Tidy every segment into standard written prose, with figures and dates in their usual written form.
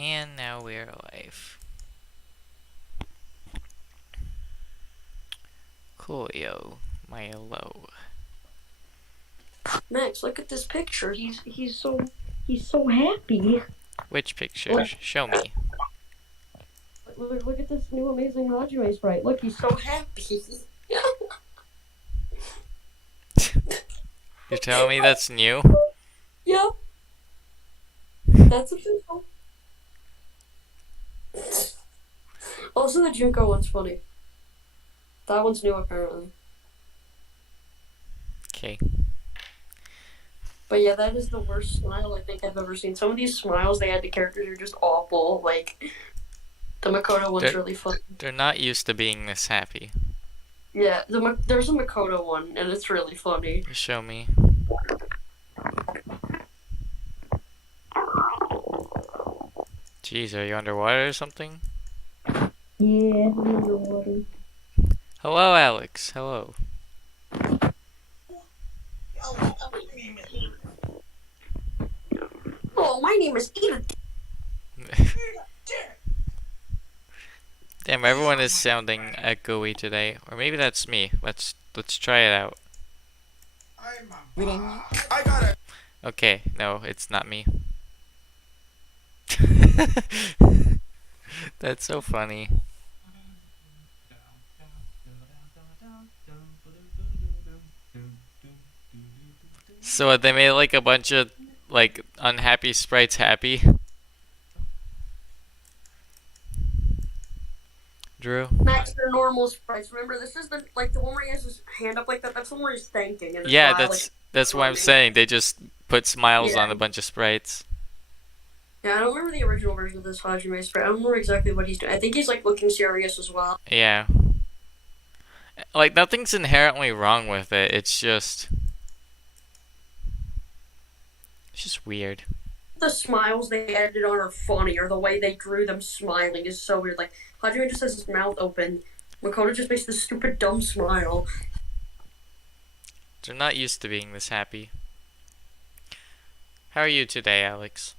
And now we're alive. Coolio, Milo. Max, look at this picture. He's so happy. Which picture? Look. Show me. Look at this new amazing Hajime sprite. Look, he's so happy. You're telling me that's new? Yeah. That's official. Also, the Junko one's funny. That one's new, apparently. Okay. But yeah, that is the worst smile I think I've ever seen. Some of these smiles they had to characters are just awful. Like, the Makoto one's really funny. They're not used to being this happy. Yeah, there's a Makoto one, and it's really funny. Show me. Jeez, are you underwater or something? Yeah, I'm underwater. Hello, Alex. Hello. Oh, my name is Edith. Damn, everyone is sounding echoey today. Or maybe that's me. Let's try it out. I got it. Okay, no, it's not me. That's so funny. So they made like a bunch of like unhappy sprites happy. Drew? Max, they're normal sprites. Remember, this is the one where he has his hand up like that. That's the one where he's thanking. And Yeah, smile, that's what I'm saying. They just put smiles on a bunch of sprites. Yeah, I don't remember the original version of this Hajime sprite. I don't remember exactly what he's doing. I think he's like looking serious as well. Yeah. Like nothing's inherently wrong with it. It's just weird. The smiles they added on are funny, or the way they drew them smiling is so weird. Like, Hajime just has his mouth open. Makoto just makes this stupid, dumb smile. They're not used to being this happy. How are you today, Alex?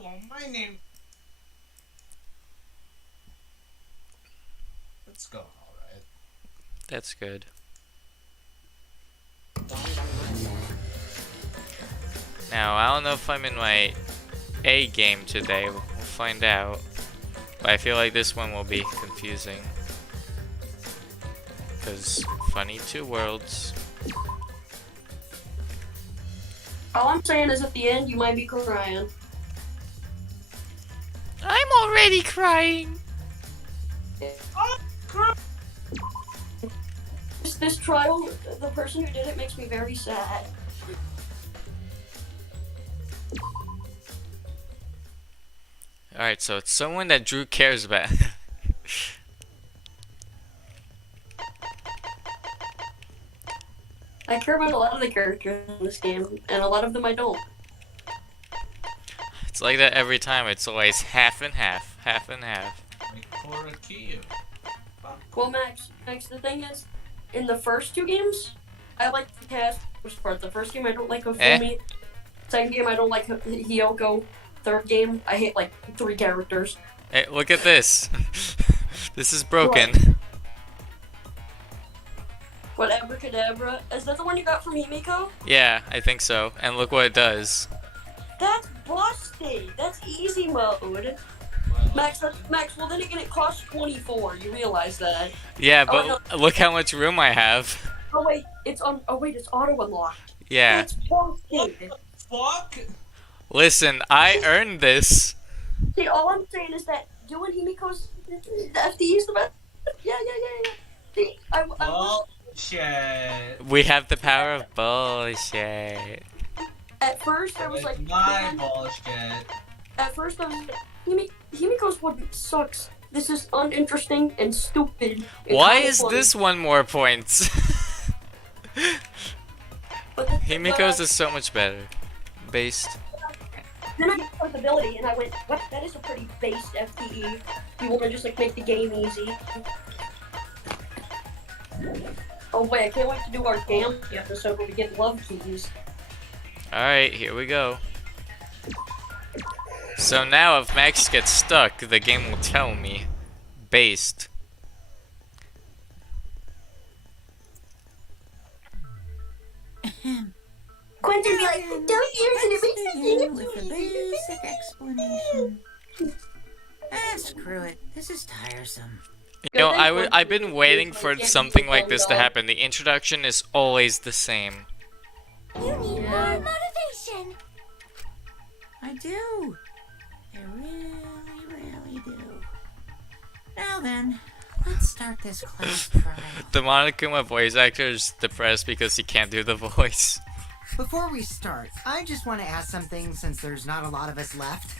Well, my name. Let's go, alright. That's good. Now, I don't know if I'm in my A game today. We'll find out. But I feel like this one will be confusing. Because funny two worlds. All I'm saying is at the end, you might be crying. I'm already crying! This trial, the person who did it makes me very sad. Alright, so it's someone that Drew cares about. I care about a lot of the characters in this game, and a lot of them I don't. It's like that every time. It's always half and half. Half and half. Like Korekiyo. Well, Max, the thing is, in the first two games, I like the cast part. The first game, I don't like Hofumi. Second game, I don't like Hiyoko. Third game, I hate like 3 characters. Hey, look at this. This is broken. What, Abracadabra? Is that the one you got from Himiko? Yeah, I think so. And look what it does. That's busted. That's easy mode. Max, well then again, it costs 24. You realize that? Yeah, but look how much room I have. Oh wait, it's auto unlocked. Yeah. That's busted. Fuck? Listen, I earned this. See, all I'm saying is that doing Himiko's FD is the best. Yeah. See, Bullshit. We have the power of bullshit. At first, I was like, my man, bullshit. At first, I was like, Himiko's one sucks. This is uninteresting and stupid. Why is this one more points? Himiko's is so much better. Based. Then I got the ability, and I went, what? That is a pretty based FTE. You want to just like make the game easy. Oh wait, I can't wait to do our game episode where we get love keys. Alright, here we go. So now if Max gets stuck, the game will tell me. Based. Quentin be like, don't use it. With a basic explanation. Screw it. This is tiresome. You know, I've been waiting for something like this to happen. The introduction is always the same. You need more motivation. I do. I really, really do. Now then, let's start this class trial. The Monokuma voice actor is depressed because he can't do the voice. Before we start, I just want to ask something since there's not a lot of us left.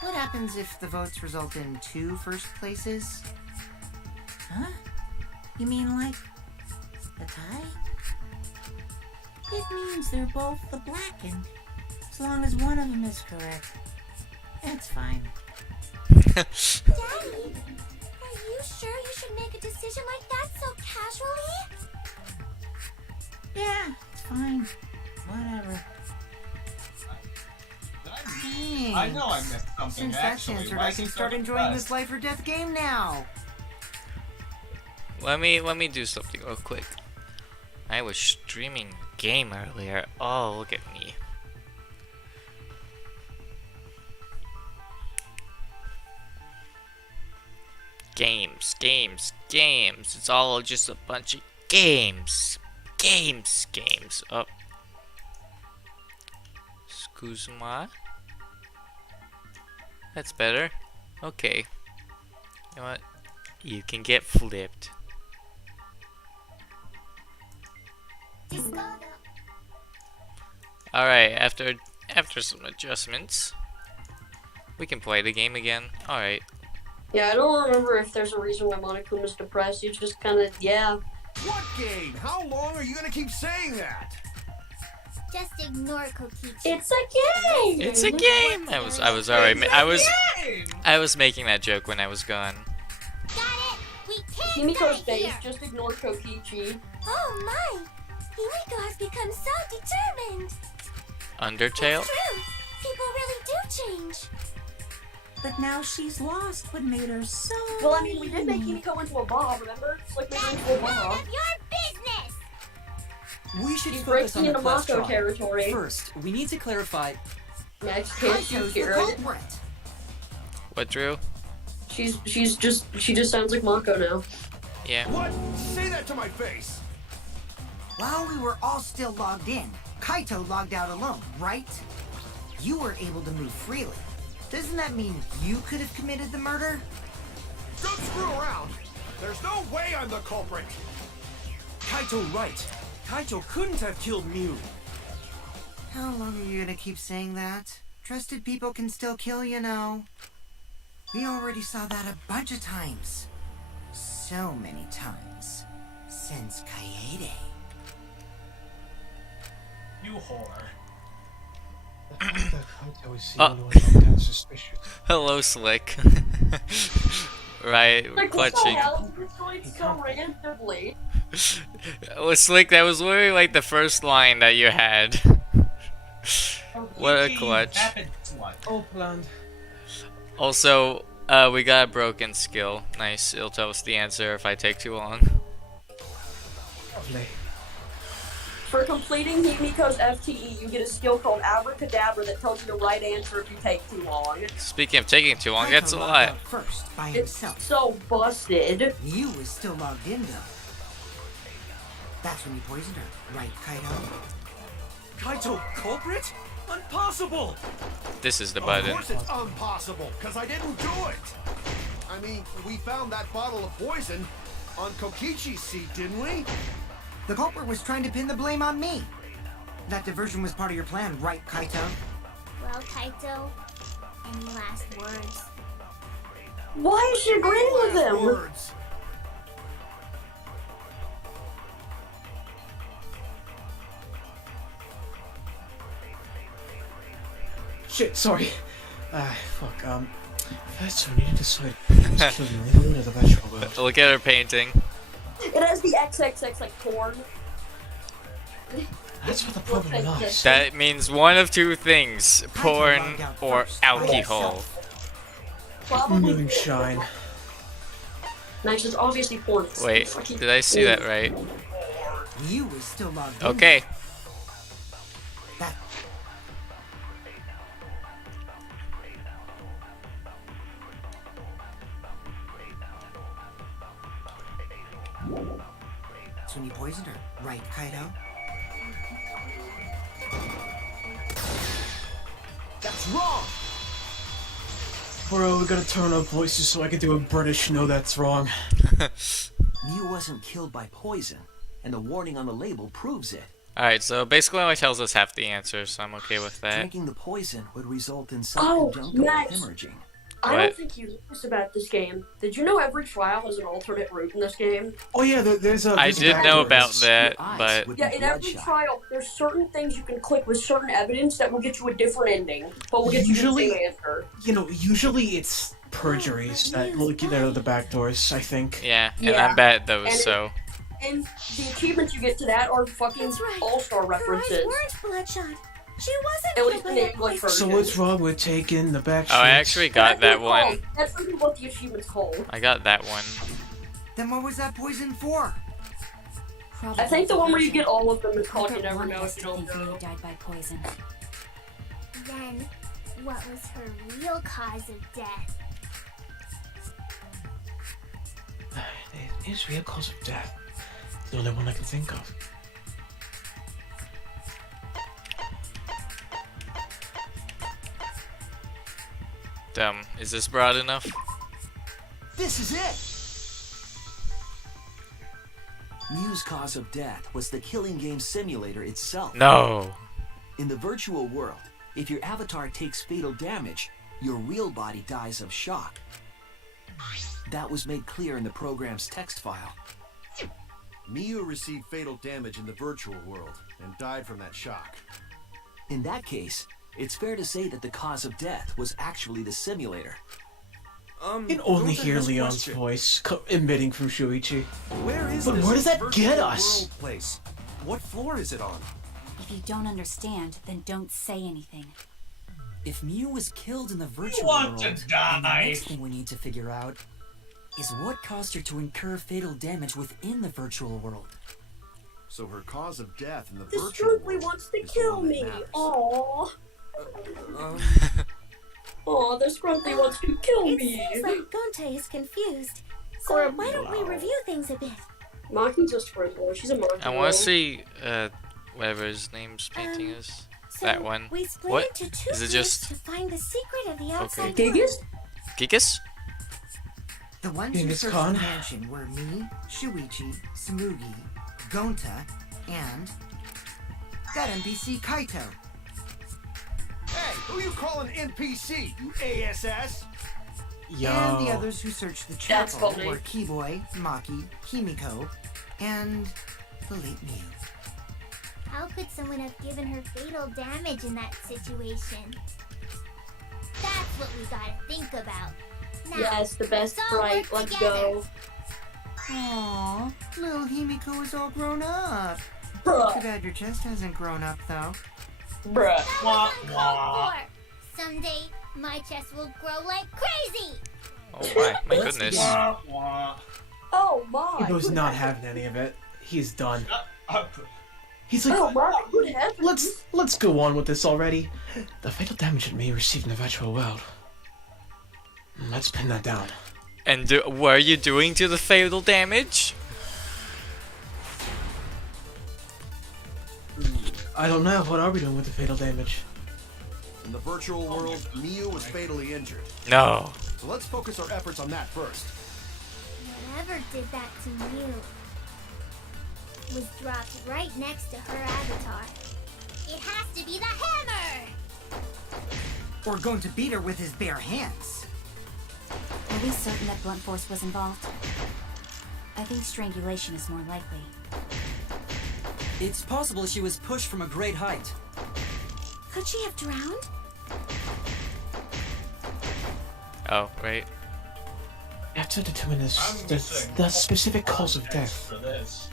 What happens if the votes result in 2 first places? Huh? You mean like the tie? It means they're both the blackened. As long as one of them is correct. That's fine. Daddy, are you sure you should make a decision like that so casually? Yeah, it's fine. Whatever. Dang. I know I missed something. Since that's actually. answered, Why I is can he start so enjoying depressed? this life or death game now. Let me do something real quick. I was streaming a game earlier. Oh, look at me. Games, games, games. It's all just a bunch of games. Games, games. Oh. Excuse moi. That's better. Okay. You know what? You can get flipped. Alright, after some adjustments, we can play the game again. Alright. Yeah, I don't remember if there's a reason why Monokuma's depressed. You just kind of, yeah. What game? How long are you gonna keep saying that? Just ignore Kokichi. It's a game! It's a game! I was already I was making that joke when I was gone. Got it! We can't Himiko's die face, here! just ignore Kokichi. Oh my! Himiko has become so determined! Undertale? It's true! People really do change! But now she's lost what made her so... Well, I mean, we did make Himiko into a bomb, remember? It's like making her into a None bomb. of your business! We should She's focus on breaking the into class Mako trial. territory. First, we need to clarify. Next, can't you Kaito's the hear it? culprit. What, Drew? She just sounds like Mako now. Yeah. What? Say that to my face! While we were all still logged in, Kaito logged out alone, right? You were able to move freely. Doesn't that mean you could have committed the murder? Don't screw around! There's no way I'm the culprit! Kaito right. Kaito couldn't have killed Mew. How long are you gonna keep saying that? Trusted people can still kill, you know. We already saw that a bunch of times. So many times. Since Kaede. You whore. The fact that Kaito is the only one not that suspicious. Hello, Slick. Right, we're Like, what the clutching. hell? You're going so randomly. Well, Slick, that was literally like the first line that you had. What a clutch. Happened what? All planned. Also, we got a broken skill. Nice, it'll tell us the answer if I take too long. Lovely. For completing Himiko's FTE, you get a skill called Abracadabra that tells you the right answer if you take too long. Speaking of taking too long, that's a Kaito logged lot. out first by It's himself. so busted. Mew was still logged in though. That's when you poisoned her, right, Kaito? Kaito culprit? Impossible! This is the Of button. course it's impossible, because I didn't do it! I mean, we found that bottle of poison on Kokichi's seat, didn't we? The culprit was trying to pin the blame on me. That diversion was part of your plan, right, Kaito? Well, Kaito, any last words? Why is she agreeing with him? Words. Shit, sorry. Fuck, first we need to decide who's killing the living or the virtual world. Look at her painting. It has the XXX like corn. That's what the problem was. That means one of two things: porn or alcohol. Probably Moonshine. Max is obviously porn. Wait, did I see that right? You is still logged in. Okay. That That's when you poisoned her, right, Kaito? That's wrong! Bro, we gotta turn up voices so I can do a British no that's wrong. Mew wasn't killed by poison, and the warning on the label proves it. Alright, so basically only tells us half the answer, so I'm okay with that. Drinking the poison would result in Oh, subconjunctival Max. hemorrhaging. I What? don't think you know this about this game. Did you know every trial has an alternate route in this game? Oh yeah, there's a. I there's a did know backdoor. about that, Your eyes but would Yeah, be in every bloodshot. trial, there's certain things you can click with certain evidence that will get you a different ending, but will get Usually- you the same answer. You know, usually it's perjuries that look that are the back doors, I think. yeah, and Yeah. I'm bad at those, And- so. And the achievements you get to that are fucking That's right. all-star Her eyes references. weren't bloodshot. She wasn't At least killed by in the that English poison. So what's wrong with taking the back Oh, I streets? actually got that one. That's really what the achievement's called. I got that one. Then what was that poison for? I think the one where you get all of them is called I You don't Never want Know us If to You Don't think Know. Rio died by poison. Then, what was her real cause of death? It is real cause of death. It's the only one I can think of. Is this broad enough? This is it! Mew's cause of death was the killing game simulator itself. No. In the virtual world, if your avatar takes fatal damage, your real body dies of shock. That was made clear in the program's text file. Miyu received fatal damage in the virtual world and died from that shock. In that case, it's fair to say that the cause of death was actually the simulator. You can only Gonta hear has a Leon's question. voice emitting from Suichi. Where is But this where does that virtual get us? world place? What floor is it on? If you don't understand, then don't say anything. If Mew was killed in the virtual want world, to then the die. next thing we need to figure out is what caused her to incur fatal damage within the virtual world. So her cause of death in the This virtual Strugly world wants to is the kill one that me. matters. Aww. Um, Aw, the Scrumpy wants to kill It me. seems like Gonta is confused. So why don't we review things a bit? Maki's a Sprinkler. She's a Maki. I want to see whatever his name's painting is. So That one. We split What? into two Is it groups just to find the secret of the outside Gigas? Gigas? The ones you Genghis searched Khan? the mansion were me, Suichi, Tsumugi, Gonta, and that NPC Kaito. Hey, who you calling NPC, you ASS? Yo. And the others who searched the That's chapel funny. were Keyboy, Maki, Himiko, and the late Mew. How could someone have given her fatal damage in that situation? That's what we gotta think about. Now, Yes, the best let's all work sprite. Let's together. go. Aww, little Himiko is all grown up. Too Bruh. bad your chest hasn't grown up, though. Bruh. That was uncalled for. Someday, my chest will grow like crazy. Oh my goodness. Wah, wah. Oh my. He was what not happened? having any of it. He's done. Up. He's like, Oh my. What happened? let's go on with this already. The fatal damage that me received in the virtual world. Let's pin that down. And what are you doing to the fatal damage? I don't know. What are we doing with the fatal damage? In the virtual world, Miyu was fatally injured. No. So let's focus our efforts on that first. Whatever did that to Mew was dropped right next to her avatar. It has to be the hammer! Or going to beat her with his bare hands. Are we certain that blunt force was involved? I think strangulation is more likely. it's possible she was pushed from a great height. Could she have drowned? Oh, right. You have to determine I'm this, missing the specific cause of context death. for this.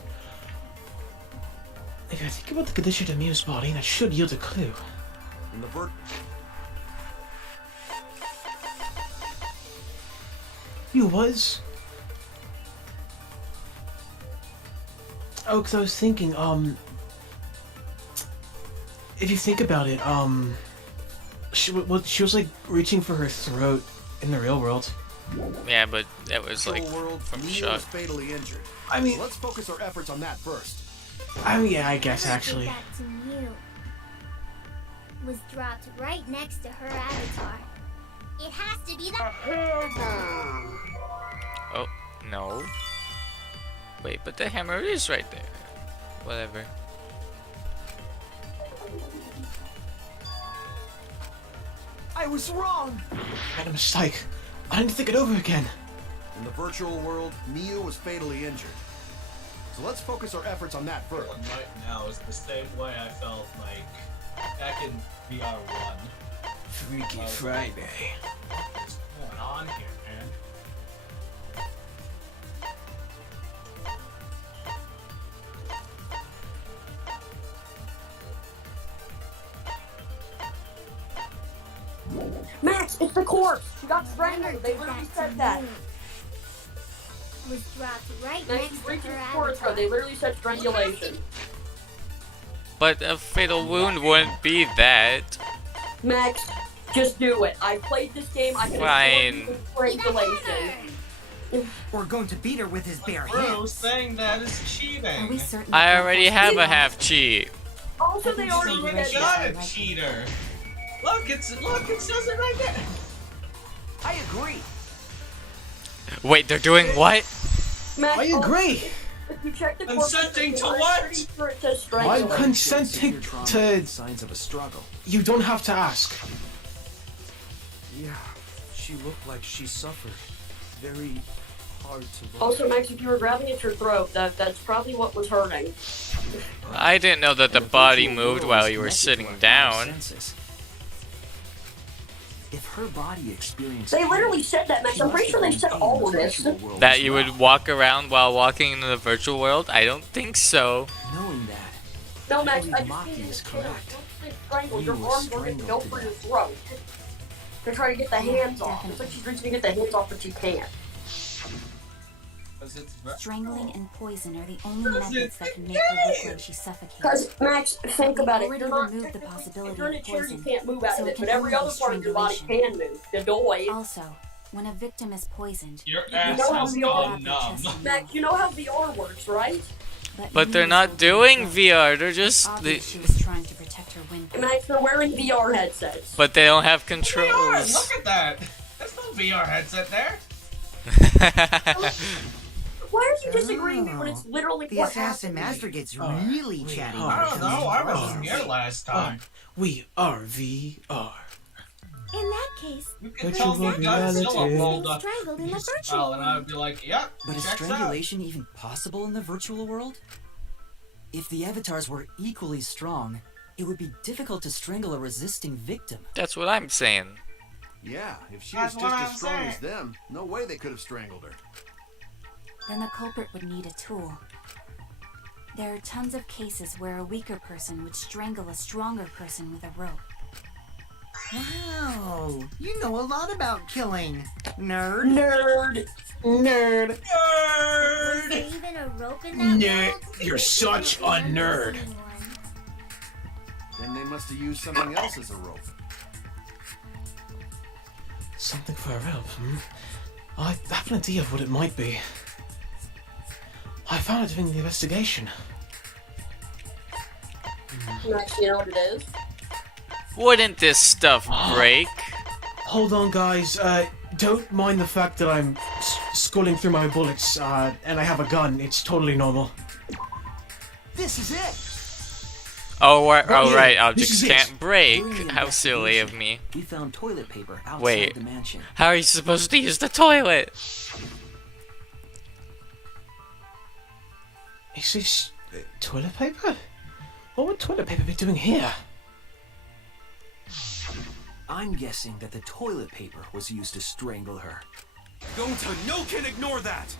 If I think about the condition of Mew's body, that should yield a clue. In the vert. You was? Oh, because I was thinking, if you think about it, she was like reaching for her throat in the real world. Yeah, but that was like world, from Mio shock. was fatally injured. I mean, So let's focus our efforts on that first. I mean, yeah, I guess Whoever actually. did that to Mew was dropped right next to her avatar. It has to be the Oh, no. Wait, but the hammer is right there. Whatever. I was wrong. I made a mistake. I didn't think it over again. In the virtual world, Mio was fatally injured. So let's focus our efforts on that first. Feeling right now is the same way I felt like back in VR1. Freaky Friday. What's going on here, man? Max, it's the corpse. She got strangled. They Whoever literally did said to that. Mew was dropped right Max, next she's to reaching her the corpse, bro. avatar. They literally said strangulation. But a fatal wound wouldn't be that. Max, just do it. I played this game. I can Fine. afford you strangulation. We're going to beat her with his bare Bro, hands. saying that is Are we cheating. certain? I that already Blunt have Force a half cheat. Also, they already So said you're that. not a cheater. Look, it says it right there. I agree. Wait, they're doing what? Max, I agree. If you check the corpse, Consenting to I'm what? pretty sure it says I'm strangulation. consenting to. Signs of a struggle. You don't have to ask. Yeah, she looked like she suffered. Very hard to look. Also, Max, if you were grabbing at your throat, that's probably what was hurting. I didn't know that the body moved while you were sitting down. If her body experienced They literally said that, Max. I'm pretty sure they said all of this. That you would walk around while walking into the virtual world? I don't think so. Knowing that, No, Max, believe I just Maki need is to correct. strangle. Your You were arms are going to go strangled for to your death. throat. They're trying to get the hands off. It's like she's reaching to get the hands off, but she can't. Because it's Strangling and poison are the only methods that can make her look like she's suffocating. Because, Max, think about it. already You're not removed the technically- possibility if you're in a of chair, you poison, can't move out so of it it, can but every only other be part of your body strangulation. can move. The doy. Also, when a victim is poisoned, Your you ass know how has we gone all- numb. Max, you know how VR works, right? But they're Mew not was doing holding VR, they're just... Obviously, she was trying to protect her windpipe. Max, they're wearing VR headsets. But they don't have VR, controls. look at that. There's no VR headset there. Why are you disagreeing with me when it's literally The what assassin happened? master gets Oh, really wait, chatty. oh. when I it don't comes know. to I VR. wasn't here last time. We are VR. In that case, You can But tell you me want Godzilla reality. rolled up. strangled in the virtual Well, and I world. would be like, yep, But is checks out. strangulation even possible in the virtual world? If the avatars were equally strong, it would be difficult to strangle a resisting victim. That's what I'm saying. Yeah, if she That's was what just I'm as strong saying. as them, no way they could have strangled her. Then the culprit would need a tool. There are tons of cases where a weaker person would strangle a stronger person with a rope. Wow, you know a lot about killing, nerd. Nerd. Nerd. Was there even a rope in that Nerd. world? You're such a nerd. Then they must have used something else as a rope. Something for a rope, I have an idea of what it might be. I found it during the investigation. Max, you know what it is? Wouldn't this stuff break? Hold on, guys. Don't mind the fact that I'm scrolling through my bullets, and I have a gun. It's totally normal. This is it! Oh, yeah, right, this objects is it. can't break. During the How silly of investigation, me. We found toilet paper outside Wait. the mansion. How are you supposed to use the toilet? Is this toilet paper? What would toilet paper be doing here? I'm guessing that the toilet paper was used to strangle her. Gonta, no can ignore that!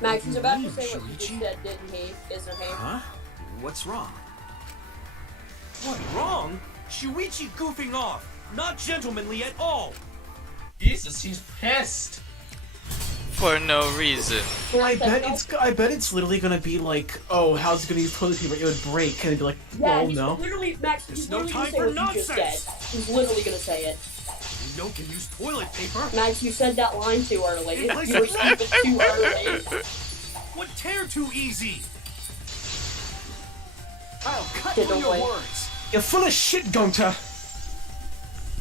Max, he's about to What do say you what mean, you just Shuichi? said, didn't he? Isn't he? Huh? What's wrong? What, wrong? Shuichi goofing off! Not gentlemanly at all! Jesus, he's pissed. For no reason. I bet it's literally gonna be like, oh, how's it gonna use toilet paper? It would break, and it'd be like, Yeah, well, he's no. literally, Max, he's There's no literally time gonna say for what you just nonsense. said. He's literally gonna say it. You know can use toilet paper. Max, you said that line too early. In place You of received it too early. What tear too easy? I'll cut Get through your away. words. You're full of shit, Gonta!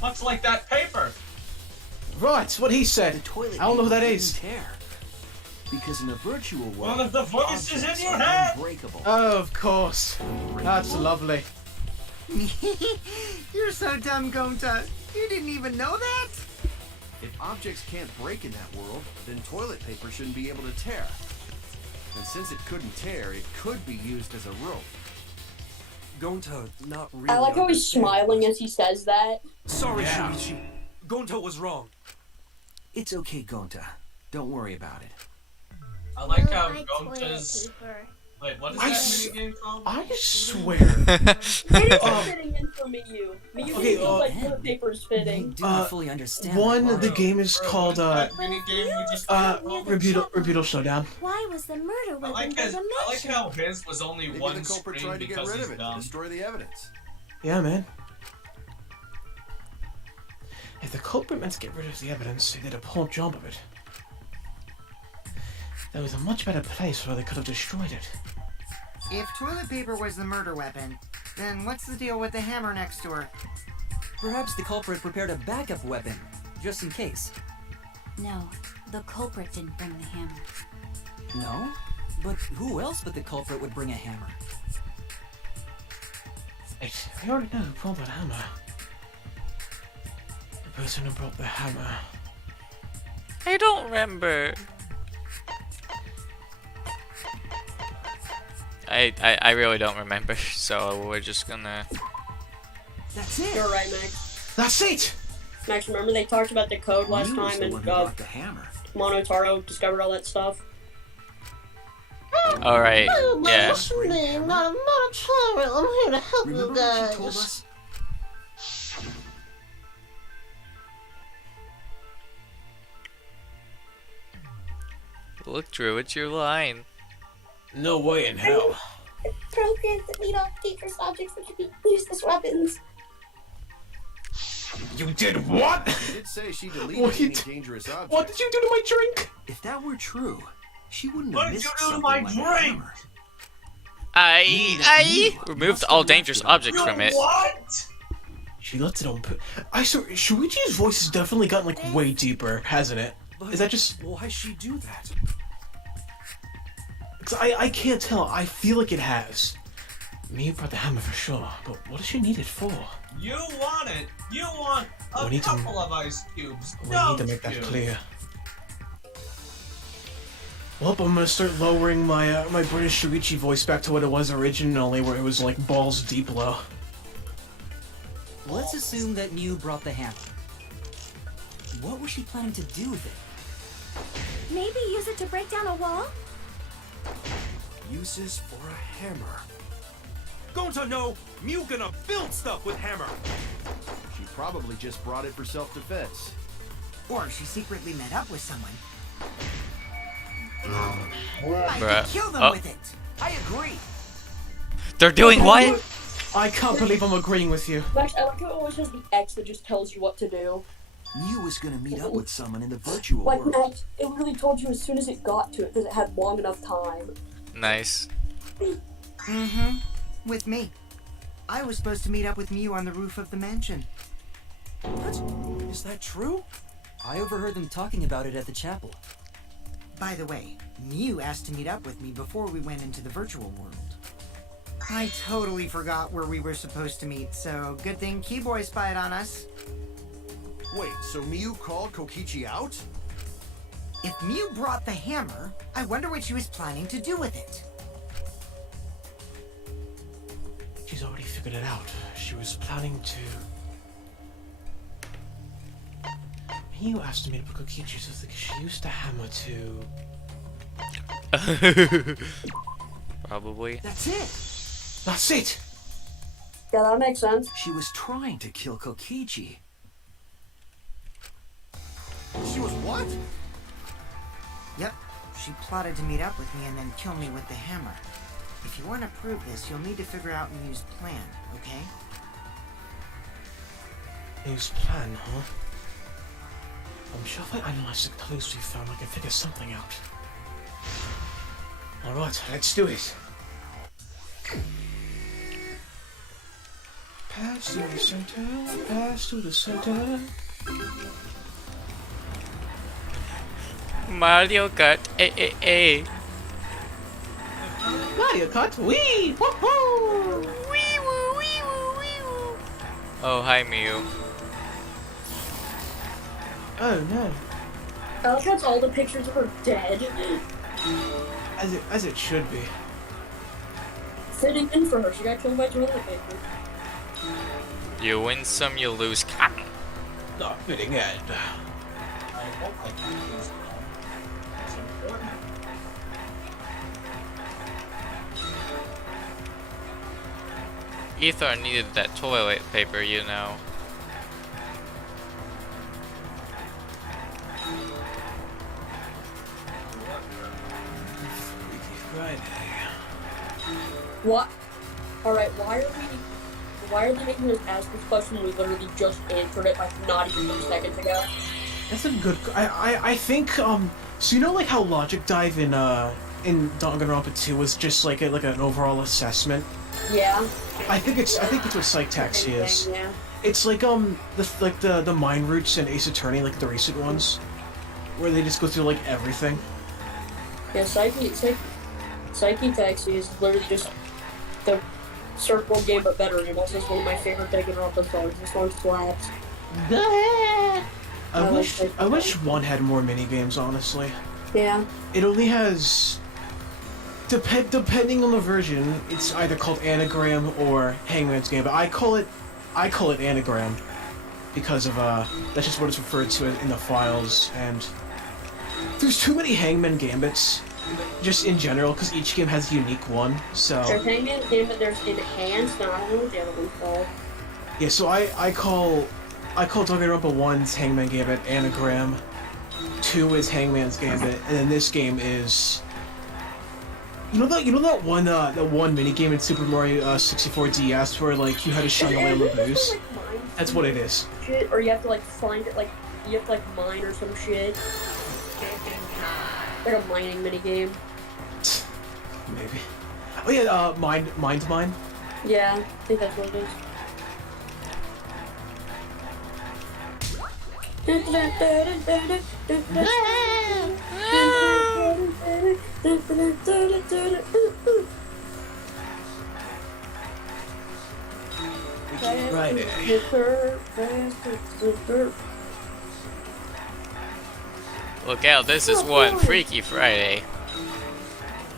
Much like that paper. Right, what he The said. toilet I don't know who that paper is. didn't tear. Because in the virtual world, One of the voices in objects your are head. unbreakable. Oh, of course. That's lovely. You're so dumb, Gonta. You didn't even know that? If objects can't break in that world, then toilet paper shouldn't be able to tear. And since it couldn't tear, it could be used as a rope. Gonta, not really. I like how he's understand. smiling as he says that. Sorry, Yeah. Shuichi. Gonta was wrong. It's okay, Gonta. Don't worry about it. I like Oh, how my Gonta's. toilet paper. Wait, what is I that s- minigame called? I swear. It is Oh. fitting in for Miyu. Miyu Okay, feels like man. toilet paper is You fitting. didn't fully understand. One, that, the Laura. game is Bro, called, what is that minigame you just Rebutal Showdown. Why was the murder I weapon like mentioned? how his was only Maybe one the culprit screen tried to get because rid he's of it, to dumb. destroy the evidence. Yeah, man. If the culprit meant to get rid of the evidence, they did a poor job of it. There was a much better place where they could have destroyed it. If toilet paper was the murder weapon, then what's the deal with the hammer next to her? Perhaps the culprit prepared a backup weapon, just in case. No, the culprit didn't bring the hammer. No? But who else but the culprit would bring a hammer? Wait, I already know who brought that hammer. The person who brought the hammer. I don't remember. I really don't remember, so we're just gonna. That's it. You're right, Max. That's it! Max, remember they talked about the code last You was time the and one who brought the hammer. Monotaro discovered all that stuff? Alright, yeah. Remember what she told us? Look, Drew, it's your line. No way in hell. Programs that lead off dangerous objects that can be used as weapons. You did what? She did say she deleted What any did- dangerous objects. What did you do to my drink? If that were true, she wouldn't What have did missed you do to something my like a drink? hammer. I removed all dangerous objects from it. What? She left it on. I swear, Shuichi's voice has definitely gotten like way deeper, hasn't it? But Is that just? why she do that? Cause I can't tell. I feel like it has. Miyu brought the hammer for sure, but what does she need it for? You want it. You want a We need to- couple of ice cubes. We don't need to make that you? clear. Well, I'm gonna start lowering my my British Shuichi voice back to what it was originally, where it was like balls deep low. Let's assume that Mew brought the hammer. What was she planning to do with it? Maybe use it to break down a wall? Uses for a hammer. Gonta, no! Mew gonna build stuff with hammer! She probably just brought it for self-defense. Or she secretly met up with someone. I Bruh. could kill them Oh. with it. I agree. They're doing what? I can't believe I'm agreeing with you. Max, I like how it always has the X that just tells you what to do. Mew was gonna meet up with someone in the virtual Like, world. Max, it really told you as soon as it got to it because it had long enough time. Nice. Mm-hmm. With me. I was supposed to meet up with Mew on the roof of the mansion. What? Is that true? I overheard them talking about it at the chapel. By the way, Mew asked to meet up with me before we went into the virtual world. I totally forgot where we were supposed to meet, so good thing Keyboy spied on us. Wait, so Miyu called Kokichi out? If Mew brought the hammer, I wonder what she was planning to do with it. She's already figured it out. She was planning to. Miyu asked me to put Kokichi so that she used the hammer to. Probably. That's it. That's it! Yeah, that makes sense. She was trying to kill Kokichi. She was what? Yep, she plotted to meet up with me and then kill me with the hammer. If you want to prove this, you'll need to figure out Mew's plan, okay? Mew's plan, huh? I'm sure if I analyze the clues we found, I can figure something out. Alright, let's do it. Pass to the center, pass to the center. Mario Kart, eh. Mario Kart, wee! Woohoo! Wee woo, wee woo, wee woo. Oh, hi Mew. Oh no. I like how all the pictures of her dead. As it should be. Fitting in for her. She got killed by toilet paper. You win some, you lose. Not fitting in. I hope I can use that. It's important. Ether needed that toilet paper, you know. What? Alright, why are they making us ask this question when we literally just answered it like not even 2 seconds ago? That's a good. I think so you know like how Logic Dive in Danganronpa 2 was just like an overall assessment. Yeah. I think it's what Psych Taxi is. Yeah. It's like the Mind Roots and Ace Attorney, like the recent ones, where they just go through like everything. Yeah, Psyche Taxi is literally just the circle game but better, and also is one of my favorite Danganronpa songs. This song slaps. I wish one had more mini games, honestly. Yeah. It only has depending on the version, it's either called Anagram or Hangman's Game, but I call it Anagram because of that's just what it's referred to in the files, and there's too many Hangman Gambits just in general because each game has a unique one. So There's Hangman's Gambit, there's Enhanced, and I don't know what the other one's called. yeah, so I call Danganronpa 1's Hangman Gambit Anagram, 2 is Hangman's Gambit, and then this game is you know that one mini game in Super Mario 64 DS where like you had to shun away on the booze? That's what it is. Shit, or you have to like find it, like you have to like mine or some shit. Like a mining mini game. Maybe. Oh yeah, Mind Mine. Yeah, I think that's what it is. Friday. Look out, this is one Freaky Friday.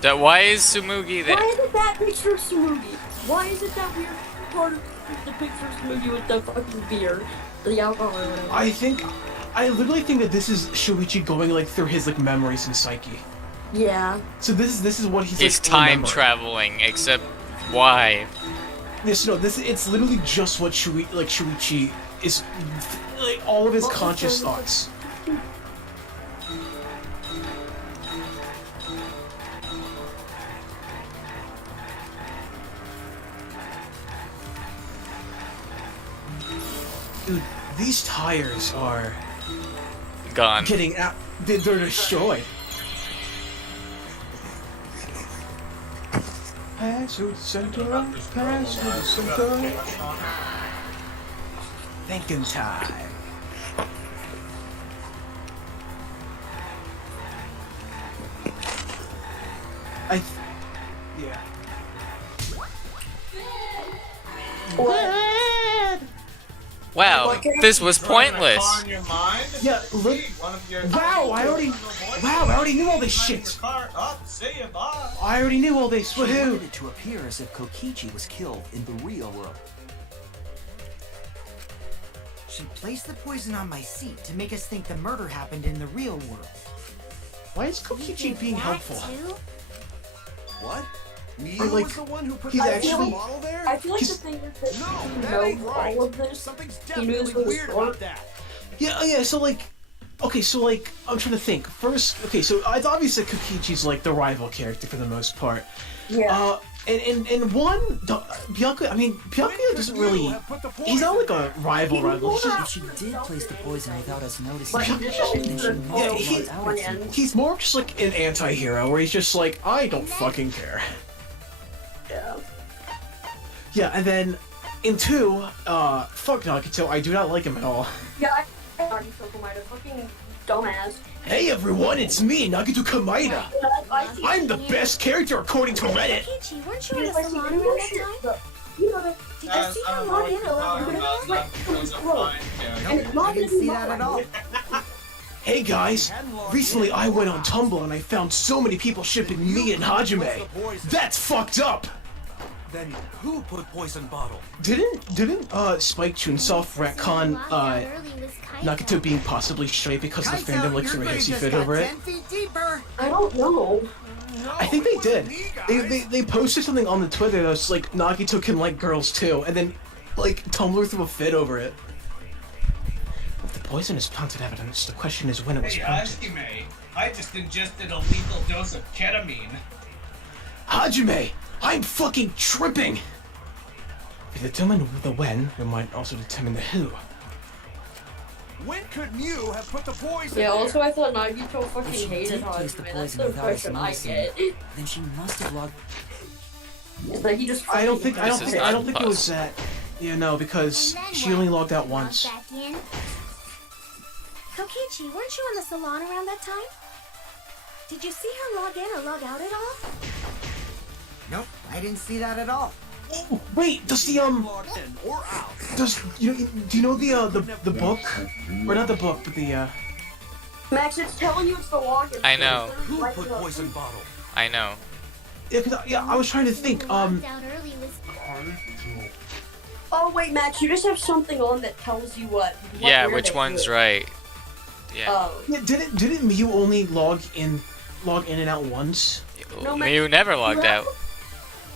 Why is Tsumugi there? Why is it that picture of Tsumugi? Why is it that weird part of the picture of Tsumugi with the fucking beer? The alcohol or whatever? I literally think that this is Suichi going like through his like memories and psyche. Yeah. So this is what he's He's like, time remembering. traveling, except why? It's literally just what Shuichi is, like all of his conscious thoughts. Dude, these tires are gone. Getting out. They're destroyed. Pass to the center, pass to the center. Thinking time. Yeah. Wow, this was pointless. Yeah, look. Wow, I already knew all this shit. I already knew all this. She wanted Woohoo! it to appear as if Kokichi was killed in the real world. She placed the poison on my seat to make us think the murder happened in the real world. Why is Kokichi being helpful? What? Me Or, like, was the one who put he's the actually- bottle there? I feel like the He's- thing is that No, he that ain't knows right. all of this. Something's He knew this definitely was weird short. about that. Yeah, so like, okay, so like, I'm trying to think. First, okay, so it's obvious that Kokichi's like the rival character for the most part. Yeah. And one, Byakuya doesn't really, he's not like a rival. He's just, If she did place the poison without us noticing, But he just then she must Yeah, have he- logged out at some point. he's more just like an anti-hero where he's just like, I don't fucking care. Yeah. Yeah, and then in 2, fuck Nagito, I do not like him at all. Yeah, I Nagito Komaeda, fucking dumbass. Hey everyone, it's me, Nagito Komaeda. I'm the best character according to Reddit. Kokichi, weren't you in Yes, the I see salon the around that shit, time? but, you know, Did you see her log in or log out? and it's not I didn't see that at all. Hey guys, recently I went on Tumblr and I found so many people shipping me and Hajime. That's fucked up! Then who put poison bottle? Didn't Spike Chunsoft retcon Nagito being possibly straight because the fandom likes to your make grave hissy just fit got over it? 10 feet deeper. I don't know. I think they did. They posted something on the Twitter that was like Nagito can like girls too, and then like Tumblr threw a fit over it. If the poison is planted evidence, the question is when it was Hey, planted. Hajime, I just ingested a lethal dose of ketamine. Hajime, I'm fucking tripping! We determine the when, we might also determine the who. When could Mew have put the poison Yeah, there? also I thought Nagito If fucking she hated did place the Hajime. That's poison the without us impression I noticing, get. then she must have logged. Is that he just I don't fucking think it was possible. that. Yeah, no, because she only logged out once. Back in. Kokichi, weren't you in the salon around that time? Did you see her log in or log out at all? Nope, I didn't see that at all. Oh, wait, does the Logged in or out. does do you know the book, or not the book, but the Max, it's telling you it's the login. I know. Who put poison bottle? I know. yeah, I was trying to think. Logged out early was Oh wait, Max, you just have something on that tells you what Yeah, where which they one's do it. right? Yeah. Oh. Yeah, didn't Mew only log in and out once? No, Mew never logged you out. have-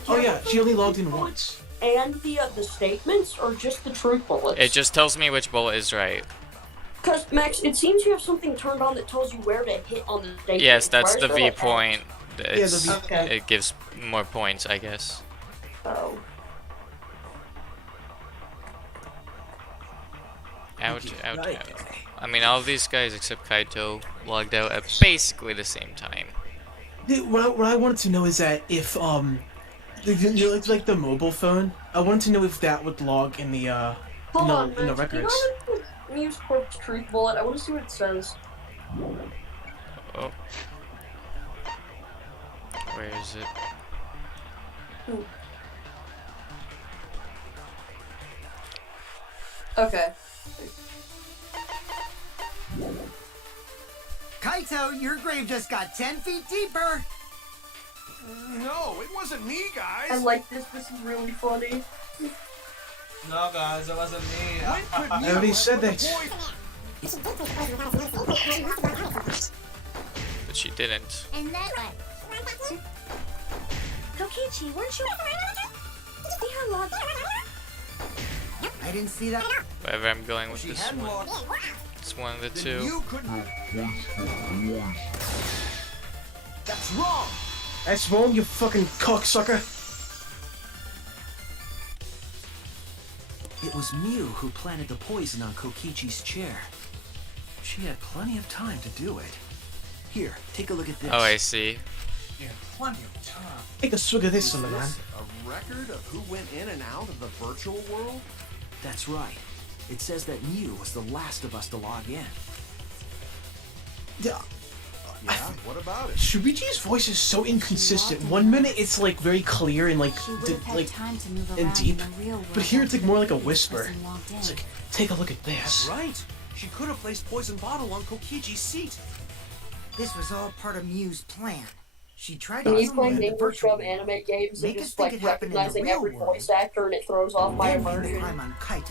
Oh yeah, she only logged in once. And the statements or just the truth bullets? It just tells me which bullet is right. Because Max, it seems you have something turned on that tells you where to hit on the statement. Yes, that's the Where's V at? point. It's, Okay. It gives more points, I guess. Oh. Ouch, ouch, ouch. I mean, all of these guys except Kaito logged out at basically the same time. What I wanted to know is that if it's like the mobile phone. I wanted to know if that would log in the Hold on, in the Max, records. You know, Mew's corpse truth bullet. I want to see what it says. Oh. Where is it? Okay. Kaito, your grave just got 10 feet deeper. No, it wasn't me, guys. I like this. This is really funny. No, guys, it wasn't me. When could Mew I already have said put the that. poison- But she didn't. and then Kokichi, weren't you? See her log. I didn't see that. Wherever I'm going with She this hadn't one. logged. It's one of the Then two. you couldn't. That's wrong. That's wrong, you fucking cocksucker. It was Mew who planted the poison on Kokichi's chair. She had plenty of time to do it. Here, take a look at this. Oh, I see. Yeah, plenty of time. Take a swig of this, Is little man. this a record of who went in and out of the virtual world? That's right. It says that Mew was the last of us to log in. Yeah. Yeah, what about it? Shuichi's voice is so inconsistent. One minute it's like very clear and like She would have had time to move and around deep, in the real world but here it's like more like a after the whisper. person logged in. It's like, take a look at That's this. right. She could have placed poison bottle on Kokichi's seat. This was all part of Mew's plan. She tried When to you play simulate the English virtual dub anime games, Make it's us just think like it happened in the recognizing real every world. voice actor and it throws off my Then blame the immersion. crime on Kaito,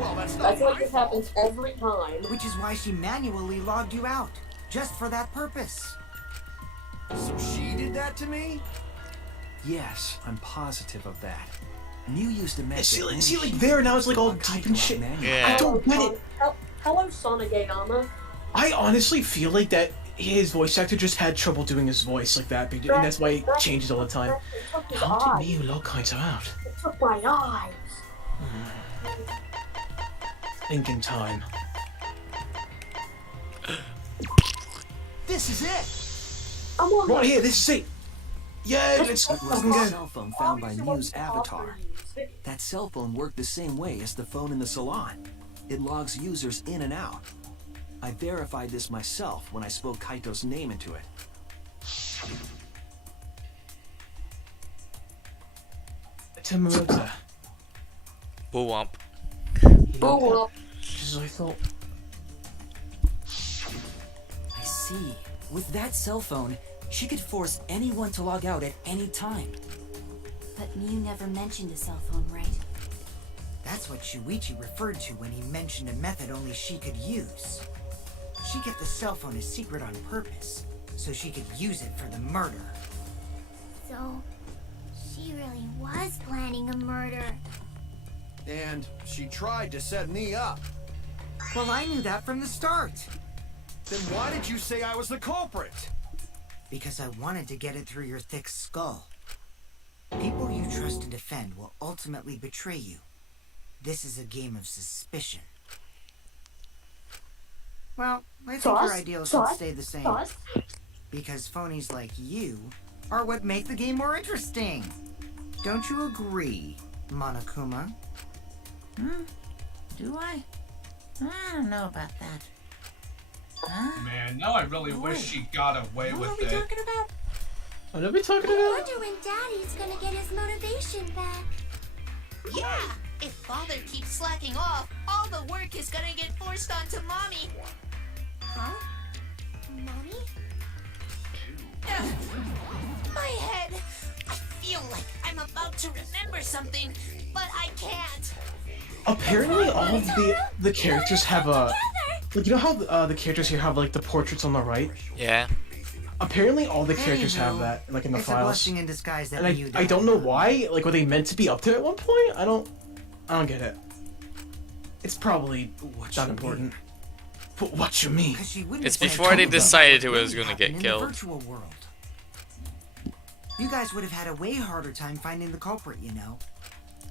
Well, that's I not feel like my this fault. happens every time. which is why she manually logged you out. just for that purpose. So she did that to me? Yes, I'm positive of that. Mew used a method. See, like there now it's like all deep and shit. I don't get it. Hello, Sonagayama. I honestly feel like that his voice actor just had trouble doing his voice like that, and that's why he changes all the time. How did Mew lock Kaito out? It took my eyes. Thinking time. This is it! Right here, this is it! Yeah, let's It was fucking the go. cell phone found by Mew's avatar. That cell phone worked the same way as the phone in the salon. It logs users in and out. I verified this myself when I spoke Kaito's name into it. Temuta. Boowump. Boowump. Just as I thought. I see. With that cell phone, she could force anyone to log out at any time. But Mew never mentioned a cell phone, right? That's what Suichi referred to when he mentioned a method only she could use. She kept the cell phone a secret on purpose, so she could use it for the murder. So, she really was planning a murder. And she tried to set me up. Well, I knew that from the start. Then why did you say I was the culprit? Because I wanted to get it through your thick skull. People you trust and defend will ultimately betray you. This is a game of suspicion. Well, I think your ideals should stay the same. Because phonies like you are what make the game more interesting. Don't you agree, Monokuma? Do I? I don't know about that. Huh? Man, now I really wish she got away with it. What are we talking about? What are we talking I about? wonder when Daddy's gonna get his motivation back. Yeah! If Father keeps slacking off, all the work is gonna get forced onto Mommy. Huh? Mommy? My head! I feel like I'm about to remember something, but I can't. Apparently, all of the characters have a like, you know how the characters here have like the portraits on the right? Yeah. Apparently, all the characters have that like in the It's a files. blessing in disguise that And you I don't know why. Like, were they meant to be up there at one point? I don't get it. It's probably not important. But what you mean? It's before they decided who was gonna get in the killed. virtual world. You guys would have had a way harder time finding the culprit, you know.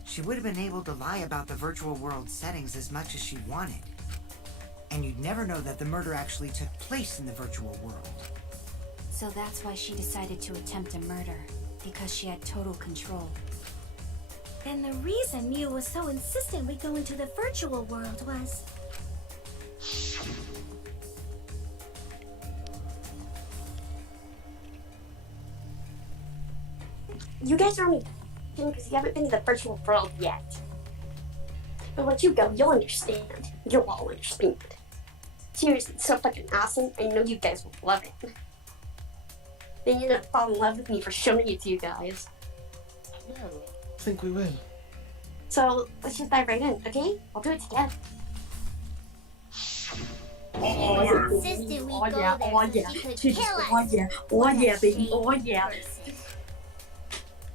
She would have been able to lie about the virtual world settings as much as she wanted. And you'd never know that the murder actually took place in the virtual world. So that's why she decided to attempt a murder, because she had total control. And the reason Mew was so insistent we go into the virtual world was... You guys are only because you haven't been to the virtual world yet. But once you go, you'll understand. You'll all understand. Seriously, it's so fucking awesome. I know you guys will love it. Then you're gonna fall in love with me for showing it to you guys. Yeah, I think we will. So let's just dive right in, okay? We'll do it together. insisted we go there so she could kill us. Oh yeah, baby. Oh yeah.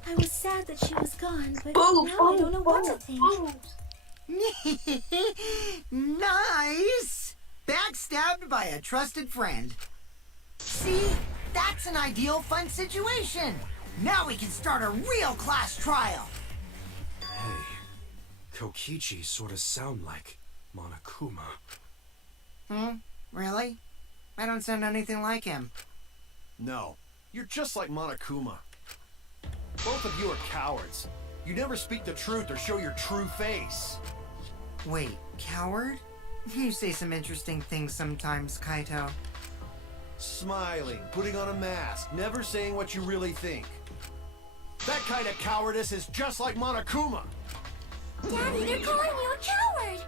I was sad that she was gone, but Boom, now I boom, don't know what to boom, think. Nice! Backstabbed by a trusted friend. See? That's an ideal fun situation. Now we can start a real class trial. Hey, Kokichi sort of sound like Monokuma. Really? I don't sound anything like him. No, you're just like Monokuma. Both of you are cowards. You never speak the truth or show your true face. Wait, coward? You say some interesting things sometimes, Kaito. Smiling, putting on a mask, never saying what you really think. That kind of cowardice is just like Monokuma. Daddy, they're calling you a coward.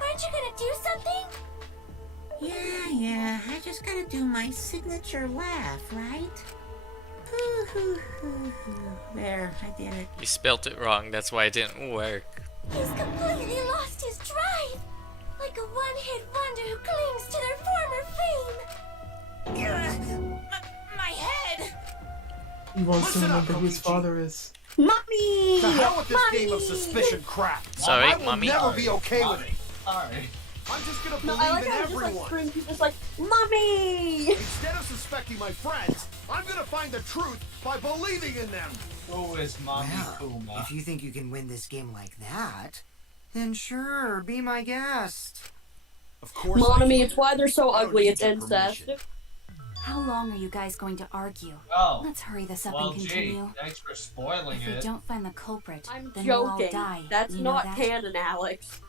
Aren't you gonna do something? Yeah, I just gotta do my signature laugh, right? There, I did it. You spelt it wrong, that's why it didn't work. He's completely lost his drive. Like a one-hit wonder who clings to their former fame. My head! He wants to Listen up, remember who his Kokichi. father is. Mommy! The hell with this Mommy! game of suspicion crap. Sorry, I will Mommy. never be okay with it. Sorry. I'm just gonna No, believe I like in how he just like everyone. screams. He's just like, Mommy! Instead of suspecting my friends, I'm gonna find the truth by believing in them. Who is Mommy Well, Kuma? if you think you can win this game like that, then sure, be my guest. Of course. Mommy, it's why they're so I don't ugly. need It's your incest. permission. How long are you guys going to argue? Oh. Let's hurry this up Well, and gee, continue. thanks for spoiling If we it. don't find the culprit, I'm then we'll all joking. die. That's You know not that? canon, Alex.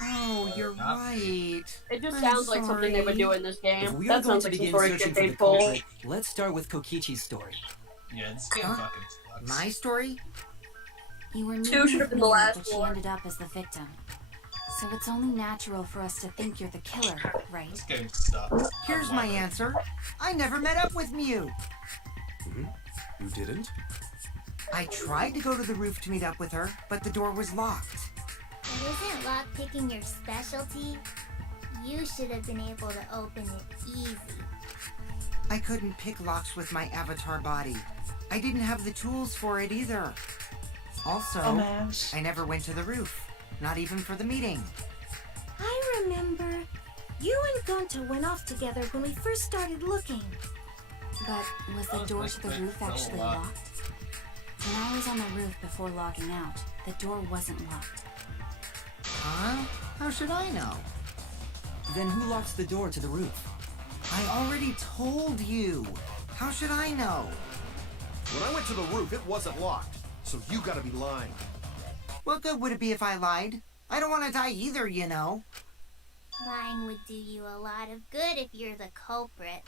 Oh, you're right. It just I'm sounds like something they would do sorry. in this If game. we are That going sounds to like some begin story searching should for be the told. culprit, let's start with Kokichi's story. Yeah, this game Huh? fucking sucks. My story? You were Two meeting should with have been the me, last but she one. ended up as the victim. So it's only natural for us to think you're the killer, right? This game sucks. Here's my answer. I never met up with Mew. You didn't? I tried to go to the roof to meet up with her, but the door was locked. But isn't lockpicking your specialty? You should have been able to open it easy. I couldn't pick locks with my avatar body. I didn't have the tools for it either. Also, Dumbass. I never went to the roof. Not even for the meeting. I remember. You and Gonta went off together when we first started looking. But was the door to the roof actually locked? When I was on the roof before logging out, the door wasn't locked. Huh? How should I know? Then who locks the door to the roof? I already told you. How should I know? When I went to the roof, it wasn't locked. So you gotta be lying. What good would it be if I lied? I don't want to die either, you know. Lying would do you a lot of good if you're the culprit.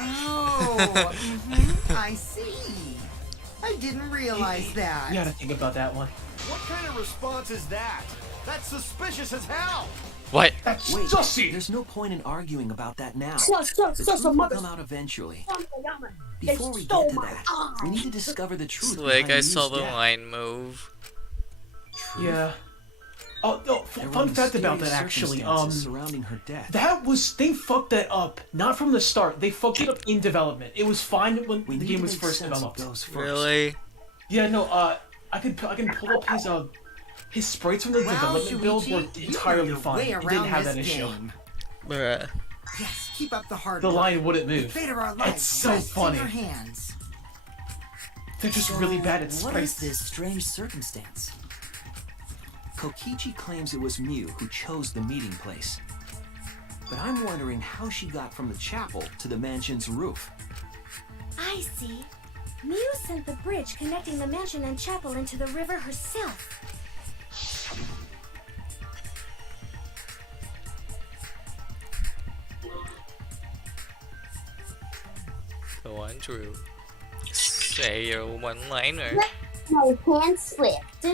Oh, I see. I didn't realize that. You gotta think about that one. What kind of response is that? That's suspicious as hell. What? That's Wait, sussy! there's no point in arguing about that now. Sus, The truth will mother. come out eventually. They Before we stole get to my that, eye. we need to discover the truth Slick, behind I Mew's saw the death. line move. Yeah. Oh, no, There were fun fact about that, mysterious actually. circumstances surrounding her death. They fucked that up. Not from the start. They fucked it up in development. It was fine when We the need game to was make first sense of developed. those first. Really? Yeah, no, I can pull up his sprites from the development build were Shuichi, you entirely know your fine. way It didn't around have this that issue. game. Bruh. Yes, keep up the hard The work. line wouldn't The move. fate of our lives It's so rests funny. in your hands. They're just really bad at What is sprites. this strange circumstance? Kokichi claims it was Mew who chose the meeting place. But I'm wondering how she got from the chapel to the mansion's roof. I see. Mew sent the bridge connecting the mansion and chapel into the river herself. Go on, Drew. Say your one-liner. My hand slipped.